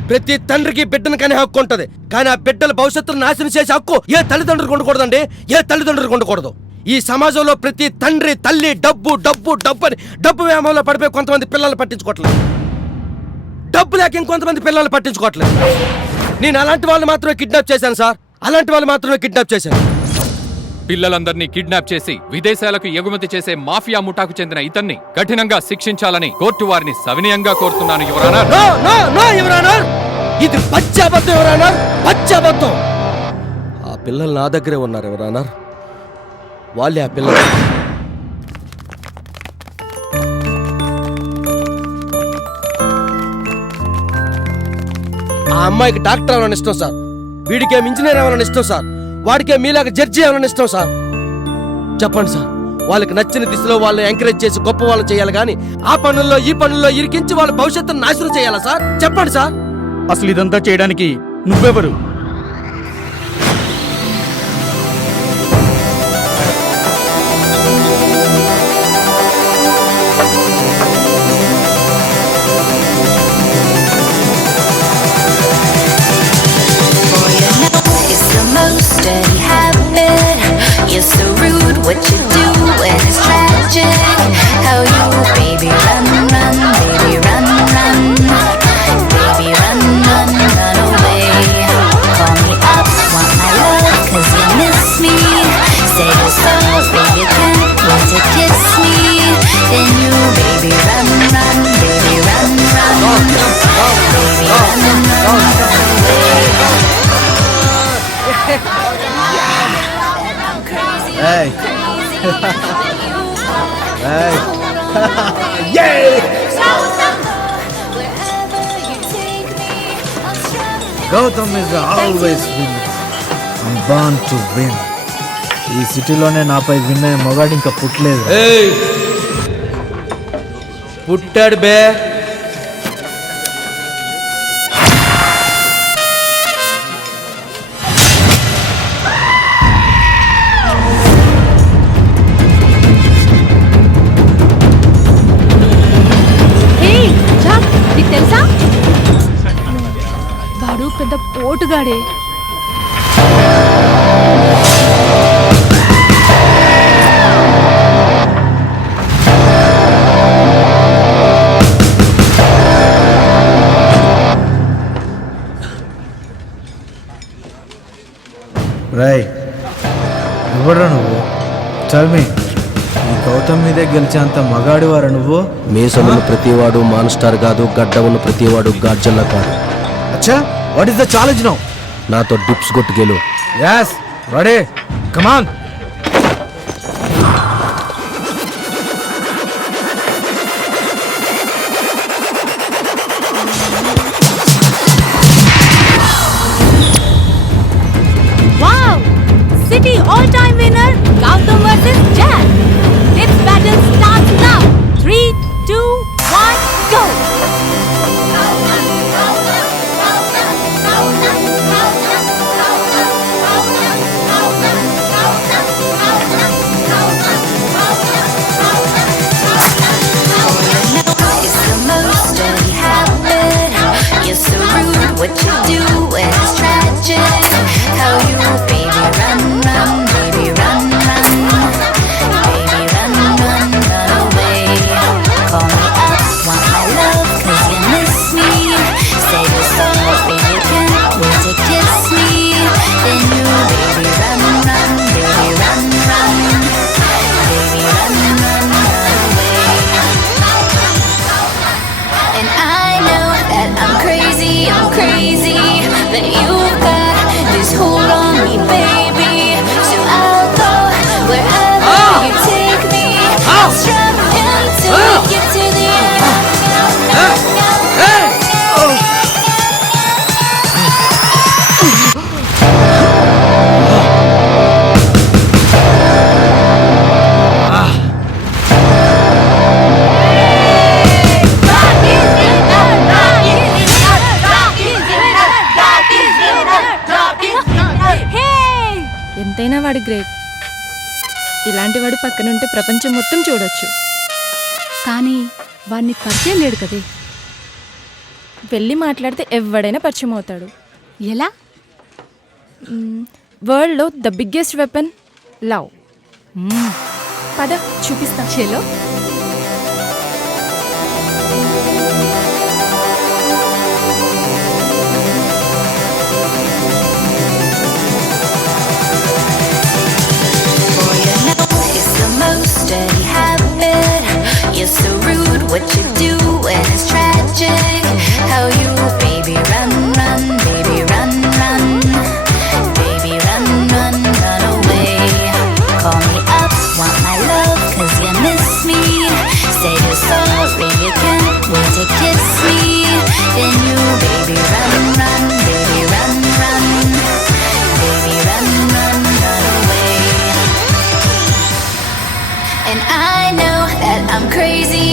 ప్రతి తండ్రికి బిడ్డను కనే హక్కు ఉంటది. కానీ ఆ బిడ్డల భవిష్యత్తును నాశనం చేసే హక్కు ఏ తల్లిదండ్రులకు ఉండకూడదండి. ఏ తల్లిదండ్రులకు ఉండకూడదు. ఈ సమాజంలో ప్రతి తండ్రి, తల్లి డబ్బు డబ్బు డబ్బు అని డబ్బు వ్యామోహంలో పడిపోయి కొంతమంది పిల్లలు పట్టించుకోవట్లేదు. డబ్బు లేక ఇంకొంతమంది పిల్లలు పట్టించుకోవట్లేదు. నేను అలాంటి వాళ్ళు మాత్రమే కిడ్నాప్ చేశాను సార్. అలాంటి వాళ్ళు మాత్రమే కిడ్నాప్ చేశాను. పిల్లలందరినీ కిడ్నాప్ చేసి విదేశాలకు ఎగుమతి చేసే మాఫియా ముఠాకు చెందిన ఇతన్ని కఠినంగా శిక్షించాలని కోర్టు వారిని సవినయంగా కోరుతున్నాను your honour. No no no your honour. ఇది పచ్చాబద్ధం యువర్ ఆనర్, పచ్చాబద్ధం. ఆ పిల్లలు నా దగ్గరే ఉన్నారు యువర్ ఆనర్. వాళ్ళే ఆ పిల్లలు. ఆ అమ్మాయికి డాక్టర్ అవ్వాలని ఇష్టం సార్. వీడికేం ఇంజనీర్ అవ్వాలని ఇష్టం సార్. వాడికే మీలాగా జడ్జి అవ్వాలని ఇష్టం సార్. చెప్పండి సార్, వాళ్ళకి నచ్చిన దిశలో వాళ్ళు ఎంకరేజ్ చేసి గొప్ప వాళ్ళు చేయాలి కానీ ఆ పనుల్లో ఈ పనుల్లో ఇరికించి వాళ్ళ భవిష్యత్తును నాశనం చేయాలా సార్? చెప్పండి సార్. అసలు ఇదంతా చేయడానికి నువ్వెవరు? Steady habit. You're so rude, what you do when it's tragic. How you, baby, run, run, baby, run, run. Baby, run, run, run away. Call me up, want my love, 'cause you miss me. Say you're sorry, you can't want to kiss me. Then you, baby, run, run, baby, run, run. Baby, run, run, run away. Hey. Hey. Yay! Gautam is always winner. I'm born to win. ఈ సిటీలోనే నాపై win అయ్యే మగాడు ఇంకా పుట్టలేదు. పుట్టాడు బే. తెలుసా వాడు పెద్ద పోటుగాడే. రై ఎవడ్రా నువ్వు? Tell me. ఈ గౌతమ్ మీదే గెలిచేంత మగాడివారా నువ్వు? మీసమున్న ప్రతివాడు మాన్స్టార్ కాదు, గడ్డ ఉన్న ప్రతివాడు గార్జన్లా కాదు. అచ్చా, what is the challenge now? నాతో డిప్స్ కొట్టు గెలు. yes ready come on. Wow! City all-time winner Gautam versus Jack. This battle starts now. 3, 2, 1, go! It's the most dirty habit. You're so rude. What you do when it's tragic. How you, baby, run, run, baby, run, run. Baby, run, run, run away. Call me up, want my love, 'cause you miss me. Say you're sorry, you can't wait to kiss me. Then you, baby, run, run, baby, run, run. Baby, run, run, run away. And I know that I'm crazy, that you've got this hold on me, baby. So I'll go wherever you take me. I'll strum until we get to the end. ఎంతైనా వాడి great. ఇలాంటి వాడి పక్కనుంటే ప్రపంచం మొత్తం చూడొచ్చు. కానీ వాడిని పరిచయం లేడు కదే. వెళ్ళి మాట్లాడితే ఎవడైనా పరిచయం అవుతాడు. ఎలా? వరల్డ్లో ద బిగ్గెస్ట్ వెపన్ లవ్. పద చూపిస్తా. చలో. It's the most dirty habit. You're so rude. What you do when it's tragic. How you, baby, run, run, baby, run, run. Baby, run, run, run away. Call me up, want my love, 'cause you miss me. Say you're sorry, you can't wait to kiss me. Then you, baby, run, run, baby, run, run. Baby, run, run, run away. And I know that I'm crazy,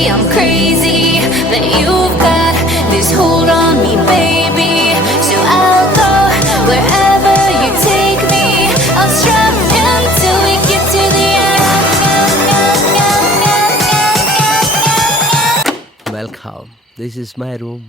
that you've got this hold on me, baby. So I'll go wherever you take me. I'll strum until we get to the end. Welcome. This is my room.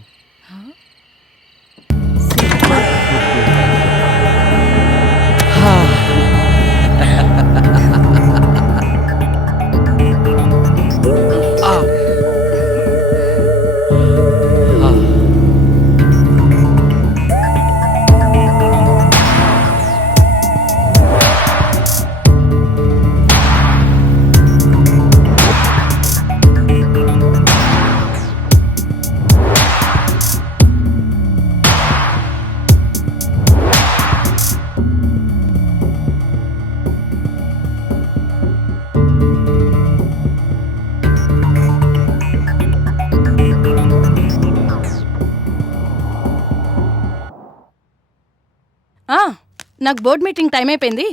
నాకు board meeting time అయిపోయింది.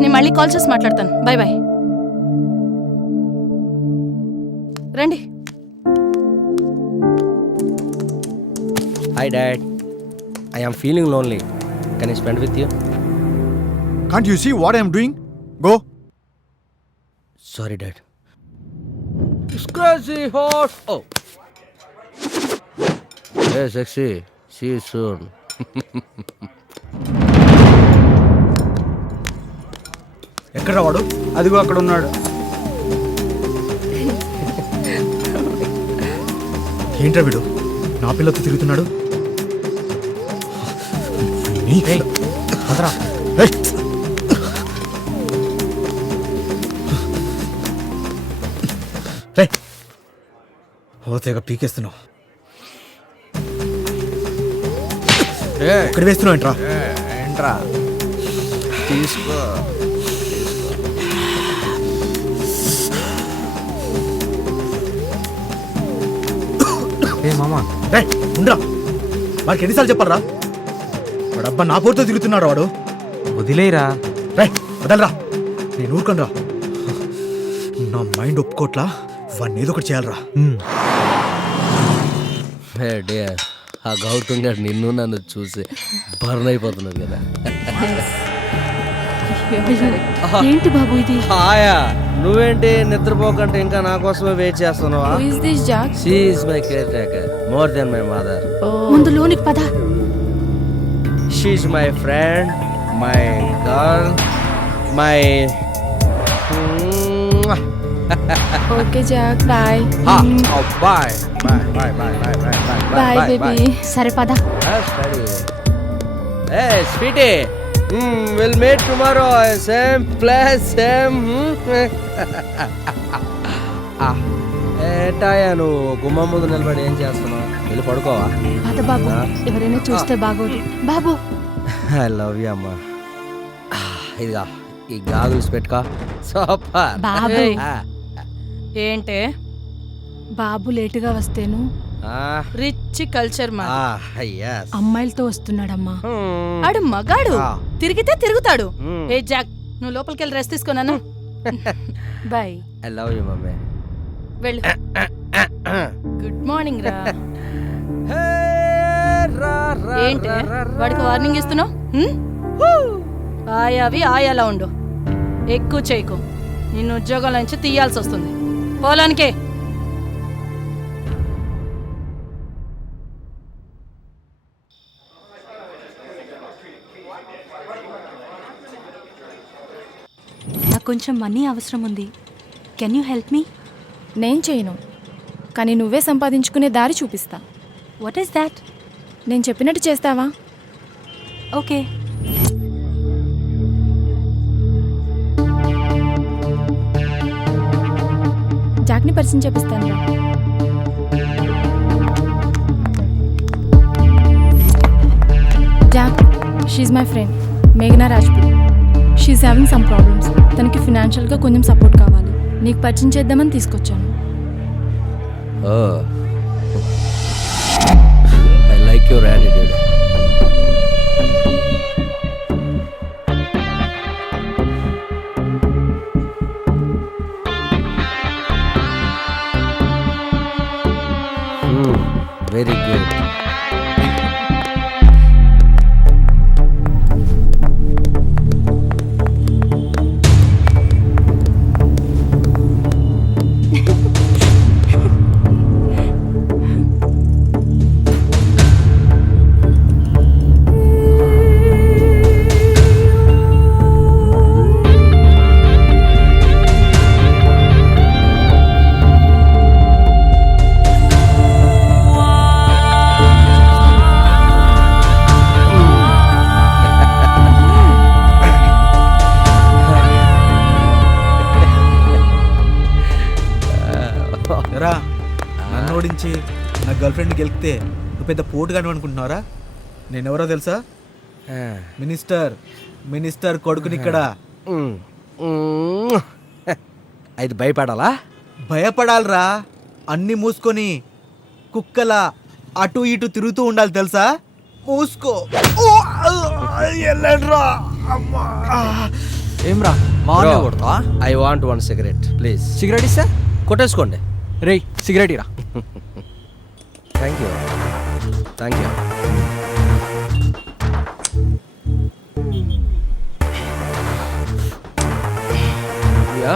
నేను మళ్ళీ call చేసి మాట్లాడతాను. Bye bye. రండి. Hi Dad. I am feeling lonely. Can I spend with you? Can't you see what I am doing? Go. Sorry Dad. It's crazy hot. Oh. Hey sexy. See you soon. ఎక్కడ వాడు? అదిగో అక్కడ ఉన్నాడు. ఏంట్రా వీడు నా పిల్లతో తిరుగుతున్నాడు? ఓతేగా పీకేస్తున్నావు. ఇక్కడ వేస్తున్నావు ఏంట్రా? ఏంట్రా తీసుకో. ఏ మామా రే ఉండరా, వాడికి ఎన్నిసార్లు చెప్పాలరా? వాడు అబ్బా నా పోరుతో తిరుగుతున్నాడు వాడు. వదిలేరా రే, వదలరా, నేను ఊరుకోనరా. నా మైండ్ ఒప్పుకోట్లా, వాడిని ఏదో ఒకటి చేయాలరా. ఆ గౌతమ్ గారు నిన్ను నన్ను చూసి బర్న్ అయిపోతున్నారు కదా. ఏంటి బాబు ఇది? హాయా, నువ్వేంటి నిద్రపోకంటే ఇంకా నా కోసమే వెయిట్ చేస్తున్నావా? Who is this, Jack? She is my caretaker, more than my mother. ముందు లోనికి పద. She is my friend, my girl, my... okay Jack, bye. Bye. Bye baby. సరే పద. Hey, sweetie. We'll meet tomorrow, same place, same... ఏంటాయా నువ్వు గుమ్మం ముందు నిలబడి ఏం చేస్తున్నావు? వెళ్ళి పడుకోవా? పద బాబు, ఎవరైనా చూస్తే బాగోదు. బాబు, ఐ లవ్ యూ అమ్మా. ఇదిగా ఈ గాగుల్స్ పెట్టుకో. సూపర్ బాబు. ఏంటే బాబు లేటుగా వస్తేను రిచ్ కల్చర్ మా అమ్మాయిలతో వస్తున్నాడమ్మా. ఆడు మగాడు, తిరిగితే తిరుగుతాడు. ఏ జాక్, నువ్వు లోపలికి వెళ్ళి రెస్ట్ తీసుకోనా? Bye. I love you mummy. వెళ్ళు. గుడ్ మార్నింగ్ రా. ఏంటి వాడికి వార్నింగ్ ఇస్తున్నావు? ఆయావి ఆయాలా ఉండు, ఎక్కువ చేయకు. నిన్ను ఉద్యోగాల నుంచి తీయాల్సి వస్తుంది. పోలానికే. నాకు కొంచెం మనీ అవసరం ఉంది. Can you help me? నేను చేయను, కానీ నువ్వే సంపాదించుకునే దారి చూపిస్తా. What is that? నేను చెప్పినట్టు చేస్తావా? ఓకే. జాక్ని పరిచయం చేపిస్తాను రా. జాక్, షీఈ్ మై ఫ్రెండ్ మేఘనా Rajput. She having some problems. తనకి ఫినాన్షియల్గా కొంచెం సపోర్ట్ కావాలి. నీకు పరిచయం చేద్దామని తీసుకొచ్చాను. I like your attitude. Very good. రా, నన్ను ఓడించి నా గర్ల్ ఫ్రెండ్ గెలిపితే నువ్వు పెద్ద పోటుగాను అనుకుంటున్నారా? నేనెవరో తెలుసా? మినిస్టర్ కొడుకుని ఇక్కడ. అయితే భయపడాలా? భయపడాలరా, అన్ని మూసుకొని కుక్కలా అటు ఇటు తిరుగుతూ ఉండాలి తెలుసా? మూసుకో. ఏమ్రా I want one cigarette please. Cigarette ఇస్తా? కొట్టేసుకోండి. రే, సిగరెట్ ఇరా. Thank you. Thank you. Yeah.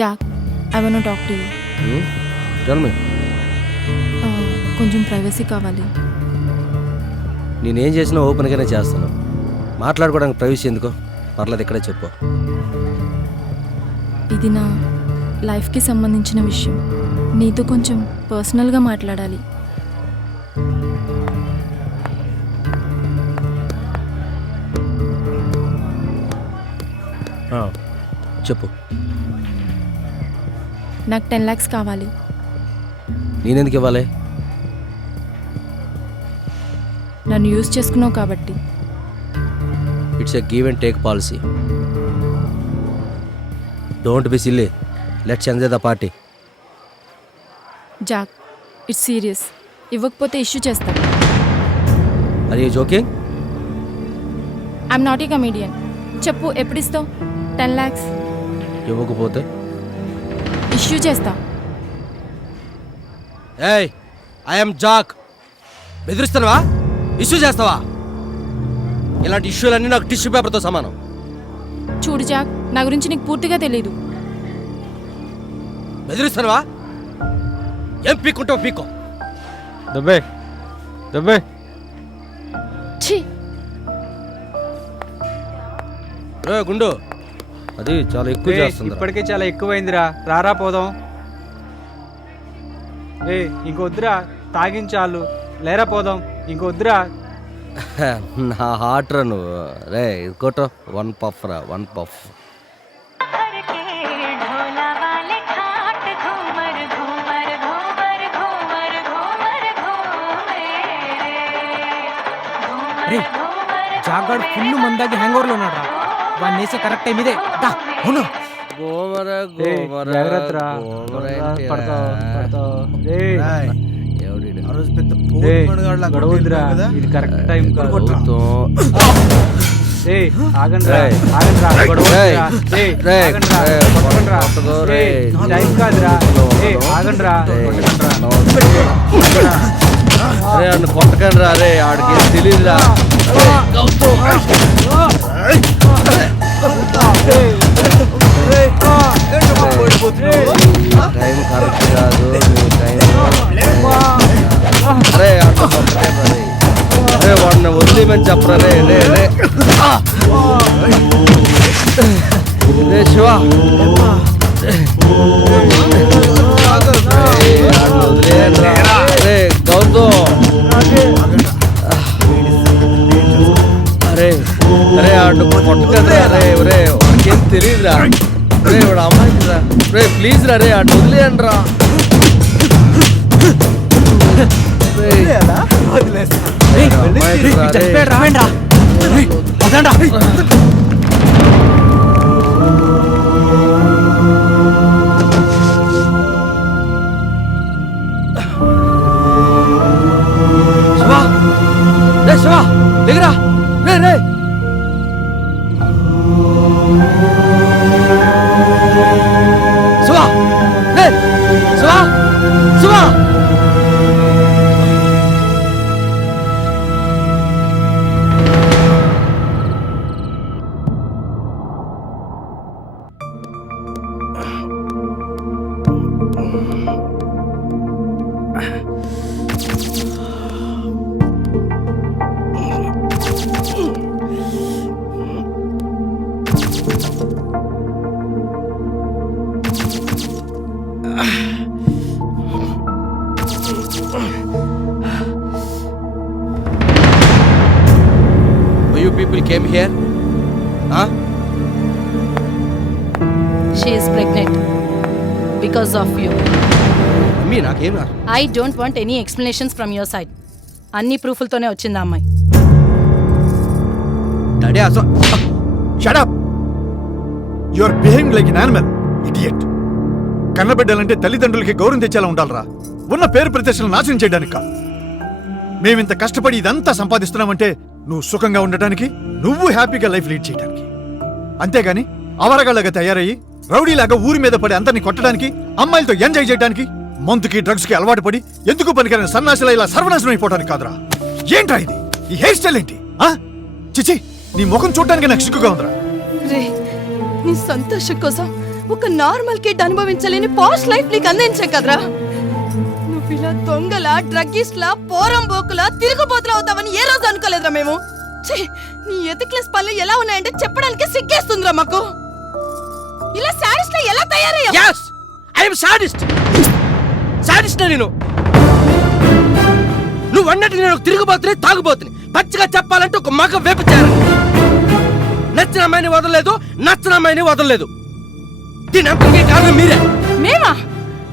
Jack, I want talk to you. Tell me. కొంచెం ప్రైవసీ కావాలి. నేనేం చేసినా ఓపెన్గానే చేస్తాను. మాట్లాడుకోవడానికి ప్రైవసీ ఎందుకో? పర్లేదు, ఇక్కడే చెప్పు. ఇది నా లైఫ్కి సంబంధించిన విషయం. నీతో కొంచెం పర్సనల్గా మాట్లాడాలి. చెప్పు. నాకు 10 lakhs కావాలి. నేనెందుకు ఇవ్వాలి? నన్ను యూజ్ చేసుకున్నావు కాబట్టి. It's a give and take policy. Don't be silly. Let's enjoy the party. Jack, it's serious. ఇవ్వకపోతే ఇష్యూ చేస్తా. Are you joking? I'm not a comedian. చెప్పు, ఎప్పుడు ఇస్తావు? 10 lakhs. ఇవ్వకపోతే ఇష్యూ చేస్తా. ఏయ్, ఐఎమ్ జాక్. బెదిరిస్తావా? ఇష్యూ చేస్తావా? ఇలాంటి ఇష్యూలన్నీ నాకు టిష్యూ పేపర్తో సమానం. చూడు జాక్, నా గురించి నీకు పూర్తిగా తెలీదు. బెదిరిస్తావా? ఏం పీక్కుంటావు పీక్కో. దబ్బే దబ్బే. గుండు, అది చాలా ఎక్కువ చేస్తుంది. ఇప్పటికే చాలా ఎక్కువైందిరా, రారా పోదాం. ఇంకొద్దురా, తాగించాలు. లేరా పోదాం, ఇంకొద్దురా. నా హార్ట్ రా నువ్వు. రే ఇంకోట 1 puff రా, 1 puff. జాగాడు ఫుల్ మందాకి హ్యాంగ్ ఓవర్లో ఉన్నాడు రా. వాడిని వేసే కరెక్ట్ టైం ఇదే. అవును, ఇది కరెక్ట్ టైం కాదు. టైం కాదురా. ఆగండ్రా. కొట్టకండి రా. రే ఆడికి తెలియదురా. టైం కరెక్ట్ కాదు. అరే అరే వాడిని వదిలేమని చెప్పరా. రే రే రే రే శివ, రే గౌతమ్. అరే అరే ఆడు కొట్టకరా. రే రే వాడికేం తెలియదురా. రే వాడు అమ్మాయికి రా. రే ప్లీజ్ రా. రే ఆడు వదిలేయండి రా. శివా దిగరా. రే రే శివా. రే Shiva. Shiva. You people came here? Huh? She is pregnant because of you. Me nakem రా. I don't want any explanations from your side. అన్ని ప్రూఫ్లతోనే వచ్చింది ఆ అమ్మాయి. డాడీ అసలు shut up. You are behaving like an animal, idiot. కన్నబిడ్డలంటే తల్లిదండ్రులకి గౌరవం తెచ్చేలా ఉండాలరా. ఉన్న పేరు ప్రతిష్టలు నాశనం చేయడానికి కాదు. మేమింత కష్టపడి ఇదంతా సంపాదిస్తున్నామంటే నువ్వు సుఖంగా ఉండటానికి, నువ్వు హ్యాపీగా లైఫ్ లీడ్ చేయడానికి. అంతేగాని అవరగాళ్ళగా తయారయ్యి రౌడీలాగా ఊరి మీద పడి అందరినీ కొట్టడానికి, అమ్మాయిలతో ఎంజాయ్ చేయడానికి, మందుకి డ్రగ్స్ కి అలవాటు పడి ఎందుకు పనికిరాని సన్నాసిలా ఇలా సర్వనాశనం అయిపోవడానికి కాదురా. ఏంట్రా ఇది? ఈ హెయిర్ స్టైల్ ఏంటి? చిచి, నీ ముఖం చూడడానికి నాకు సిగ్గుగా ఉందిరా. రే, నీ సంతోషం కోసం ఒక నార్మల్ కిడ్ అనుభవించలేని పాష్ లైఫ్ నీకు అందించాం కదరా. నువ్వు ఇలా దొంగలా డ్రగ్గిస్ట్లా పోరంబోకులా తిరుగుబోతులు అవుతావని ఏ రోజు అనుకోలేదురా మేము. నీ ఎథిక్లెస్ పనులు ఎలా ఉన్నాయంటే చెప్పడానికి సిగ్గేస్తుందిరా మాకు. ఇలా సాడిస్ట్ లా ఎలా తయారయ్యా? yes I am sadist. Sadist నేను. నువ్వు అన్నట్టు నేను తిరుగుబోతుని తాగుబోతుని. పచ్చిగా చెప్పాలంటే ఒక మగ వేపచారు. నచ్చిన అమ్మాయిని వదలలేదు, నచ్చిన అమ్మాయిని వదలలేదు. దీని అంతకే కారణం మీరే. మేమా?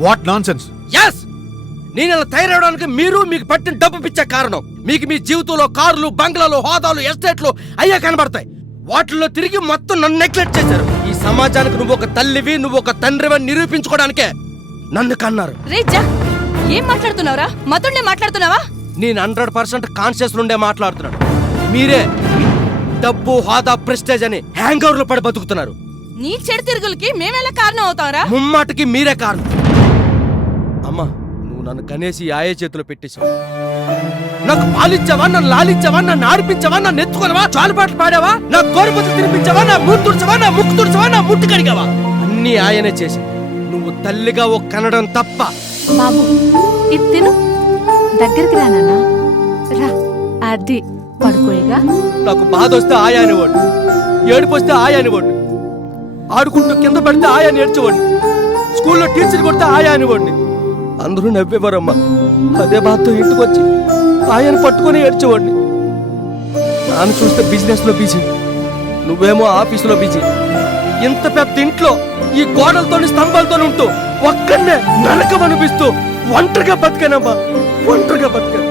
What nonsense. yes నేను ఇలా తయారవడానికి మీరు మీకు పట్టిన డబ్బు పిచ్చే కారణం. మీకు మీ జీవితంలో కార్లు, బంగ్లాలు, హోదాలు, ఎస్టేట్లు అయ్యే కనబడతాయి. వాటిల్లో తిరిగి మొత్తం నన్ను నెగ్లెక్ట్ చేశారు. ఈ సమాజానికి నువ్వు ఒక తల్లివి, నువ్వు ఒక తండ్రివని నిరూపించుకోవడానికే నన్ను కన్నారు. రేజా ఏం మాట్లాడుతున్నావురా? మతుడినే మాట్లాడుతున్నావా? నేను 100% కాన్షియస్ నుండే మాట్లాడుతున్నాను. మీరే డబ్బు, హోదా, ప్రెస్టేజ్ అని హ్యాంగర్లు పడి బతుకుతున్నారు. నీ చెడు తిరుగులకి మేమెలా కారణం అవుతావరా? ముమ్మాటికి మీరే కారణం. అమ్మా, నువ్వు నన్ను కనేసి ఆయే చేతిలో పెట్టేశావు. నాకు పాలిచ్చావా, నన్ను లాలిచ్చావా, నన్ను ఆడిపించావా, నన్ను ఎత్తుకోనవా, చాలుపాట్లు పాడావా, నా కోరిపతి తినిపించావా, నా మూడు తుడిచావా, నా ముక్కు తుడిచావా, నా ముట్టు కడిగావా, అన్నీ ఆయనే చేసి నువ్వు తల్లిగా ఓ కనడం తప్ప. బాబు ఇది తిను, దగ్గరికి రా నాన్న. రా, అది పడుకోయిగా. నాకు బాధ వస్తే ఆయా అనేవాడు, ఏడుపు వస్తే ఆయా అనేవాడు, ఆడుకుంటూ కింద పడితే ఆయా నేర్చేవాడిని, స్కూల్లో టీచర్ కొడితే ఆయా అనేవాడిని. అందరూ నవ్వేవారమ్మా. అదే బాధతో ఇంటికి వచ్చి ఆయన్ని పట్టుకొని ఏడ్చేవాడిని. నాన్న చూస్తే బిజినెస్ లో బిజీ, నువ్వేమో ఆఫీసులో బిజీ. ఇంత పెద్ద ఇంట్లో ఈ గోడలతో స్తంభాలతో ఉంటూ ఒక్కడనే నరకం అనిపిస్తూ ఒంటరిగా బతికానమ్మా, ఒంటరిగా బతికాను.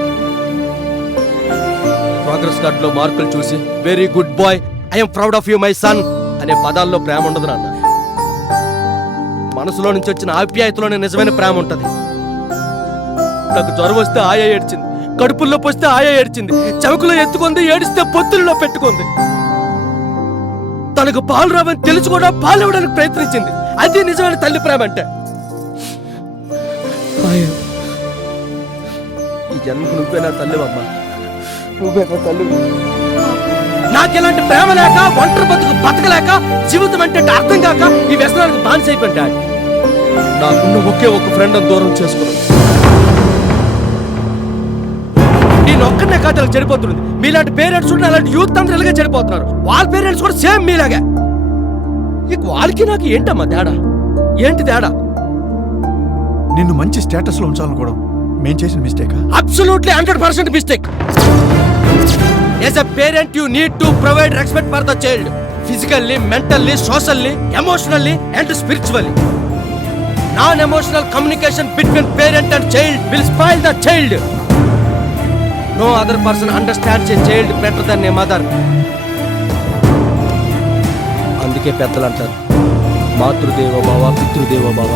ప్రోగ్రెస్ కార్డ్ లో మార్కులు చూసి very good boy, I'm proud of you my son అనే పదాల్లో ప్రేమ ఉండదు నాన్న. మనసులో నుంచి వచ్చిన ఆప్యాయతలోనే నిజమైన ప్రేమ ఉంటది. నాకు జ్వరం వస్తే ఆయా ఏడ్చింది, కడుపుల్లో పోస్తే ఆయా ఏడ్చింది, చౌకులో ఎత్తుకుంది, ఏడిస్తే పొత్తుల్లో పెట్టుకుంది. తనకు పాలు రావని తెలుసు కూడా పాలు ఇవ్వడానికి ప్రయత్నించింది. అది నిజమైన తల్లి ప్రేమ అంటే. ఈ జన్మకు నువ్వే నా తల్లివమ్మా, నువ్వే నా తల్లి. నాకెలాంటి ప్రేమ లేక, ఒంటరి బతుకు బతకలేక, జీవితం అంటే అర్థం కాక ఈ వ్యసనానికి బానిస అయిపోయింది డాడీ. నాకున్న ఒకే ఒక ఫ్రెండ్ దూరం చేసుకున్నాను. నేను ఒక్కనే కాదు చెడిపోతుంది. మీలాంటి పేరెంట్స్ ఉంటే అలాంటి యూత్ అందరూ ఇలాగే చెడిపోతున్నారు. వాళ్ళ పేరెంట్స్ కూడా సేమ్ మీలాగే. ఇక వాళ్ళకి నాకు ఏంటమ్మా తేడా? ఏంటి తేడా? నిన్ను మంచి స్టేటస్ లో ఉంచాలనుకోవడం మేం చేసిన mistake. Absolutely 100% mistake. As a parent, you need to provide respect for the child, physically, mentally, socially, emotionally, and spiritually. Non-emotional communication between parent and child will spoil the child. No other person understands a child better than a mother. అందుకే పెద్దలు అంటారు, మాతృదేవో భవ, పితృదేవో భవ.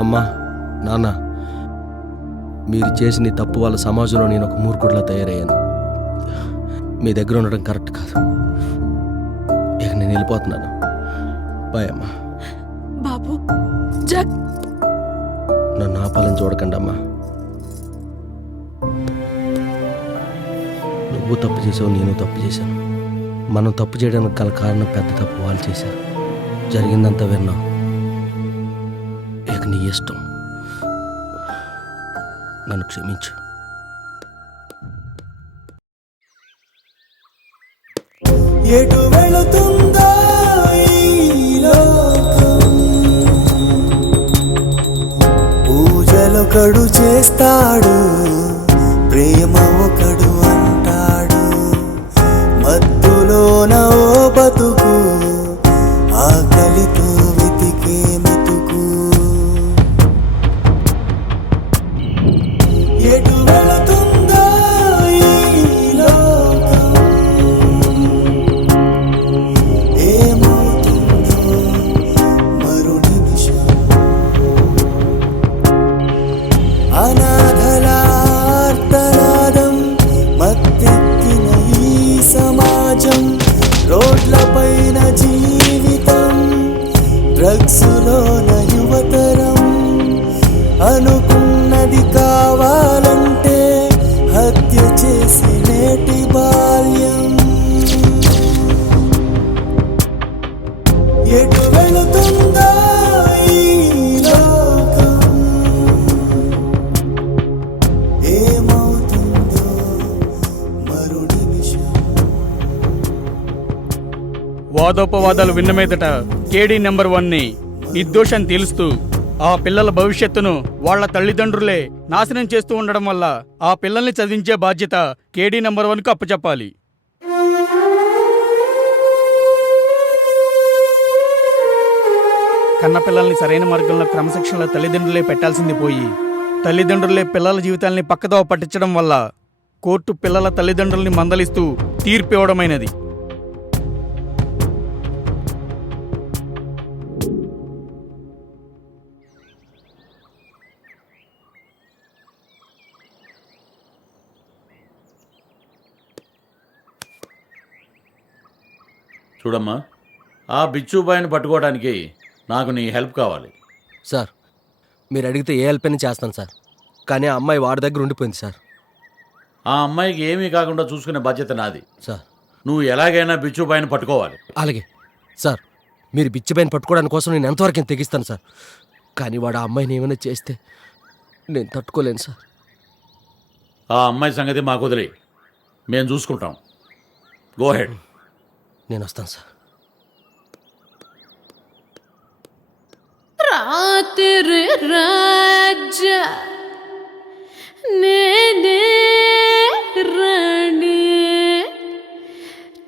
అమ్మా, నాన్న, మీరు చేసిన తప్పు వల్ల సమాజంలో నేను ఒక మూర్ఖుడిలా తయారయ్యాను. మీ దగ్గర ఉండడం కరెక్ట్ కాదు. ఇక నేను వెళ్ళిపోతున్నాను. బాయ్ అమ్మా. బాబు, నన్ను ఆపాలని చూడకండి అమ్మా. నువ్వు తప్పు చేసావు, నేను తప్పు చేశాను. మనం తప్పు చేయడానికి గల కారణం పెద్ద తప్పు వాళ్ళు చేశారు. జరిగిందంతా విన్నావు. ఇక నీ ఇష్టం. నన్ను క్షమించు. ఎటు వెళుతుందో ఈ లోకం, పూజలొకడు చేస్తాడు, ప్రేమ ఒకడు అంటాడు, మత్తులోన ఓ బతుకు, ఆకలితో వెతికే మెతుకు. ఎటు వెళుతుందో ఈ లోకం, ఏమవుతుందో మరు నిమిషం. అనాథల ఆర్తనాదం మత్తెక్కిన ఈ సమాజం, రోడ్లపైన జీవితం, డ్రగ్స్లోన యువతరం. అనుకున్నది కావాలంటే హత్య చేసి నేటి బాల్యం. వాదోపవాదాలు విన్న మీదట కేడీ నెంబర్ 1ని నిర్దోషం తేలుస్తూ ఆ పిల్లల భవిష్యత్తును వాళ్ళ తల్లిదండ్రులే నాశనం చేస్తూ ఉండడం వల్ల ఆ పిల్లల్ని చదివించే బాధ్యత కేడీ నెంబర్ 1కు అప్పచెప్పాలి. కన్న పిల్లల్ని సరైన మార్గంలో క్రమశిక్షణలో తల్లిదండ్రులే పెట్టాల్సింది పోయి తల్లిదండ్రులే పిల్లల జీవితాల్ని పక్కదోవ పట్టించడం వల్ల కోర్టు పిల్లల తల్లిదండ్రుల్ని మందలిస్తూ తీర్పు ఇవ్వడమైనది. చూడమ్మా, ఆ బిచ్చుబాయిని పట్టుకోవడానికి నాకు నీ హెల్ప్ కావాలి. సార్ మీరు అడిగితే ఏ హెల్ప్ అయినా చేస్తాను సార్, కానీ ఆ అమ్మాయి వాడి దగ్గర ఉండిపోయింది సార్. ఆ అమ్మాయికి ఏమీ కాకుండా చూసుకునే బాధ్యత నాది సార్. నువ్వు ఎలాగైనా బిచ్చుబాయిని పట్టుకోవాలి. అలాగే సార్, మీరు బిచ్చిబాయిని పట్టుకోవడానికి కోసం నేను ఎంతవరకు తెగిస్తాను సార్, కానీ వాడు ఆ అమ్మాయిని ఏమైనా చేస్తే నేను తట్టుకోలేను సార్. ఆ అమ్మాయి సంగతి మాకు వదిలే, మేము చూసుకుంటాం. Go head. నేను వస్తాను సార్. రాత్రి రాజా నేనే రాణి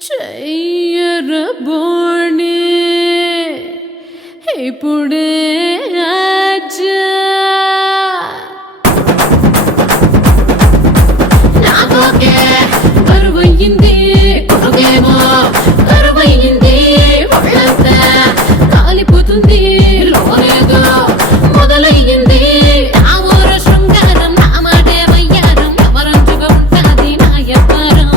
చెయ్యరబోణి ఇప్పుడే ఆజా నాకోకే కరువయ్యింది కొడుకేమో కరువయ్యింది ఒళ్ళంతా కాలిపోతుంది లోనేదో మొదలయ్యింది నా ఊర శృంగారం నా మాటే వయ్యారం ఎవరంచుగా ఉంటాది నా ఎవ్వరం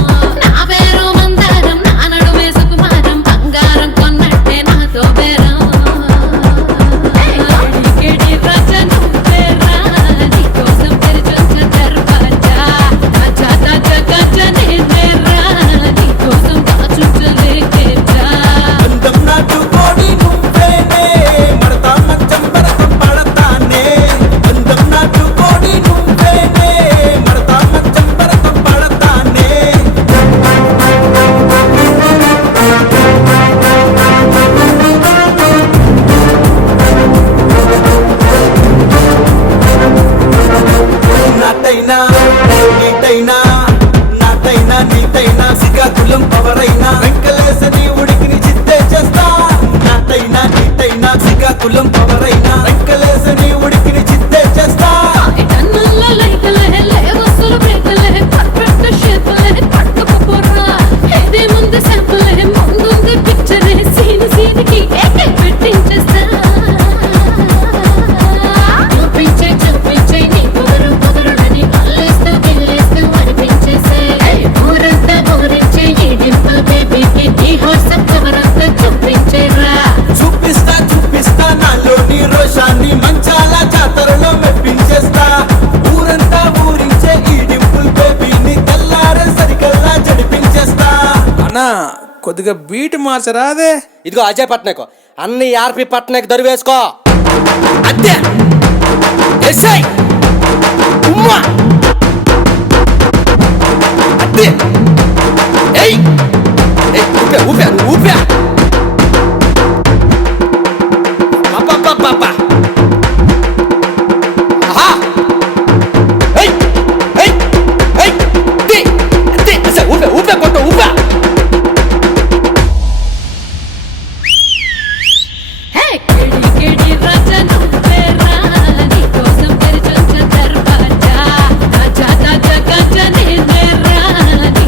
నా పేరు మందారం నా నడుమే సుకుమారం బంగారం కొన్నట్టే నాతో బేరం కేడి రచన పేరా నీ కోసం తెరిచొచ్చ దర్వాజా తాజా తాజా గజనే నేరా నీ కోసం దాచుంచలే కేజా అందం నాటుకోడి నువ్వేనే మడతా మచ్చం భరతం పడతానే అందం నాటుకోడి నువ్వేనే మడతా మచ్చం భరతం పడతానే నాటైనా నీటైనా నాటైనా నీటైనా సిగాకులం పవరైనా వెంకలేసని ఉడికిని చిత్తే చేస్తా నాటైనా నీటైనా సిగాకులం పవరైనా వెంకలేసని ఉడికిని చిత్తే చేస్తా టన్నుల్లో లైట్లే లేవస్తులు బ్రేక్లే పర్ఫెక్ట్ షేప్లే పట్టుకుపోరా ఏదే ముందు శాంపులే ముందుంది పిక్చరే సీన్కి ఏకే పెట్టించేస్తా చూపించే నీ కుదురుడని అల్లేస్తూ గిల్లేస్తూ అనిపించేసే ఊరంతా ఊరించే ఈ డింపుల్ బేబీకి నీ హాట్సప్ కవరంతా చూపించేరా చూపిస్తా చూపిస్తా నాలోని రోషాన్ని మంచాల జాతరలో మెప్పించేస్తా ఊరంతా ఊరించే ఈ డింపుల్ బేబీని తెల్లారే సరికల్లా జడిపించేస్తా. అన్నా కొద్దిగా బీట్ మార్చరాదే. ఇదిగో అజయ్ పట్నాయక్ అన్ని ఆర్పి పట్నాయక్ దరివేసుకో. అద్దె ఎస్ఐ ఉమ్మా అద్దె ఏయ్ ఊపే ఊపే ఊపే పాపా ఆహా ఏయ్ ఏయ్ ఏయ్ ది ది ఎస్ఐ ఊపే ఊపే కొట్టు ఊపే హే కేడి రచన పేరా నీ కోసం తెరిచొచ్చ దర్వాజా తాజా తాజా గజనే నేరా నీ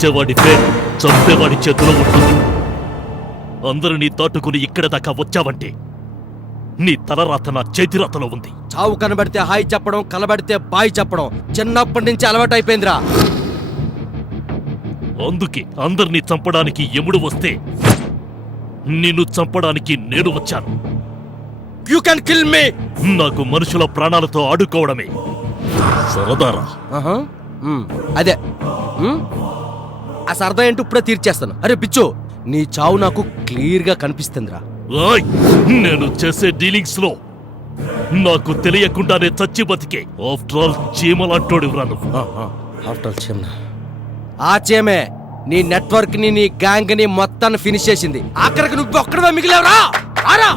వచ్చేవాడి పేరు చంపేవాడి చేతిలో ఉంటుంది. అందరినీ దాటుకుని ఇక్కడ దాకా వచ్చావంటే నీ తలరాత నా చేతిరాతలో ఉంది. చావు కనబడితే హాయ్ చెప్పడం, కనబడితే బాయ్ చెప్పడం చిన్నప్పటి నుంచి అలవాటైపోయిందిరా. అందుకే అందరినీ చంపడానికి యముడు వస్తే నిన్ను చంపడానికి నేను వచ్చాను. You can kill me. నాకు మనుషుల ప్రాణాలతో ఆడుకోవడమే సరదారా. అదే ఆ సరదా ఏంటో ఇప్పుడే తీర్చేస్తాను. అరే బిచ్చు, నీ చావు నాకు క్లియర్ గా కనిపిస్తుందిరా. నేను చేసే డీలింగ్స్ లో నాకు తెలియకుండానే చచ్చి బతికే ఆఫ్టర్ ఆల్ చీమలాంటోడివ్రా నువ్వు. ఆఫ్టర్ ఆల్ చీమ. ఆ చీమే నీ నెట్వర్క్ ని, నీ గ్యాంగ్ ని మొత్తాన్ని ఫినిష్ చేసింది. ఆఖరికి నువ్వు ఒక్కడవే మిగిలేవరా. రారా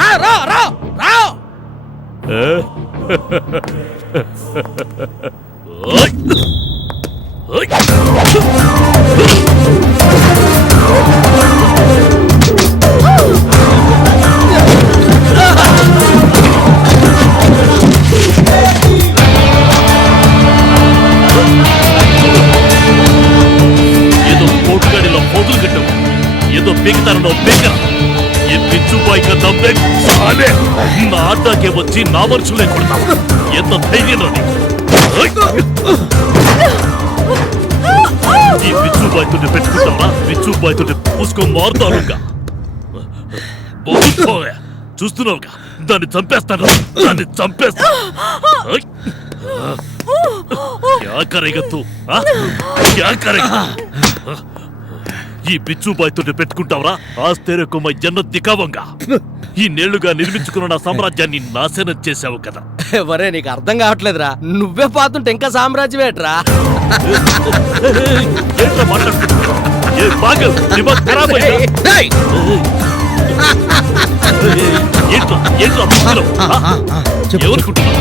రా రా రా రా. ఏదో పోటుగాడిలో పోతులు కట్టవు, ఏదో పీకతనంలో పీకరా. ఈ పిచ్చుబాయి కన్నా సాలే నా ఆటాకే వచ్చి నా మనుషులే కొడతావు. ఎంత ధైర్యం నీకు? ఈ పిచ్చుబాయితో పెట్టుకుంటావా? పిచ్చుబాయితో పూసుకొని మారుతానుగా. చూస్తున్నావుగా, దాన్ని చంపేస్తాను, దాన్ని చంపేస్తాను. क्या करेगा तू? क्या करेगा? ఈ పిచ్చుబాయితో పెట్టుకుంటావరా? ఆజ్ తెరకు మై జన్నత్ దికావంగా. ఈ నేళ్లుగా నిర్మించుకున్న నా సామ్రాజ్యాన్ని నాశనం చేశావు కదా. వరే నీకు అర్థం కావట్లేదురా. నువ్వే పాతుంటే ఇంకా సామ్రాజ్యం ఏట్రా? ఏంట్రా మాట్లాడుతున్నావు? ఏ పాగల్, దిమాగ్ ఖరాబ్ అయిందా? ఏంట్రా ఏంట్రా ముక్కులో? ఎవరుకుంటున్నావు?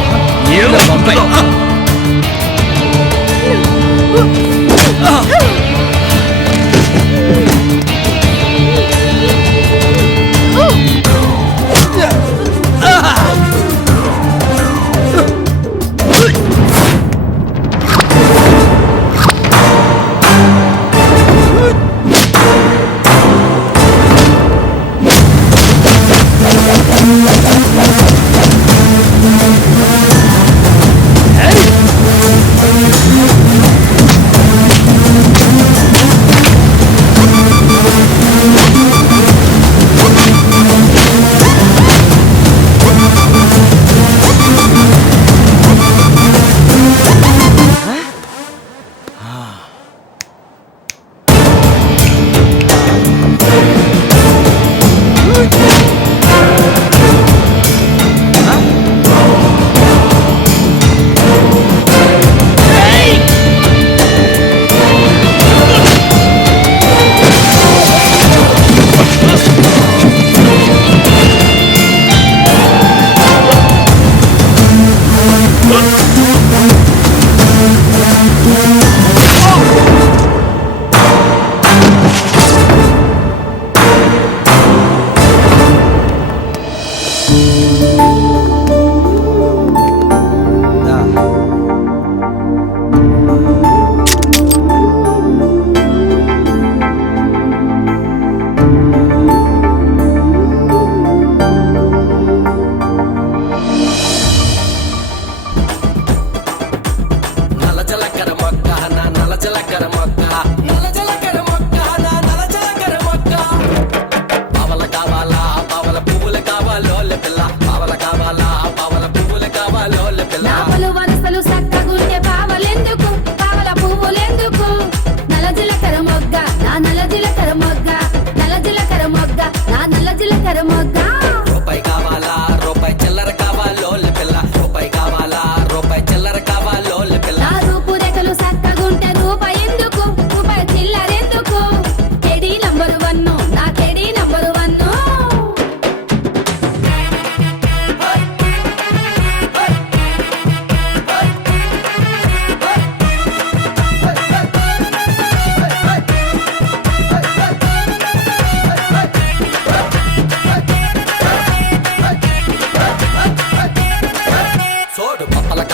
రూపు రేఖలు సక్కగుంటే రూపాయి ఎందుకు? రూపాయి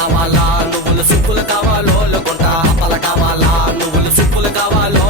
కావాలా నువ్వులు సుప్పులు కావాలో కొంటా అప్పల కావాలా నువ్వులు సుప్పులు కావాలో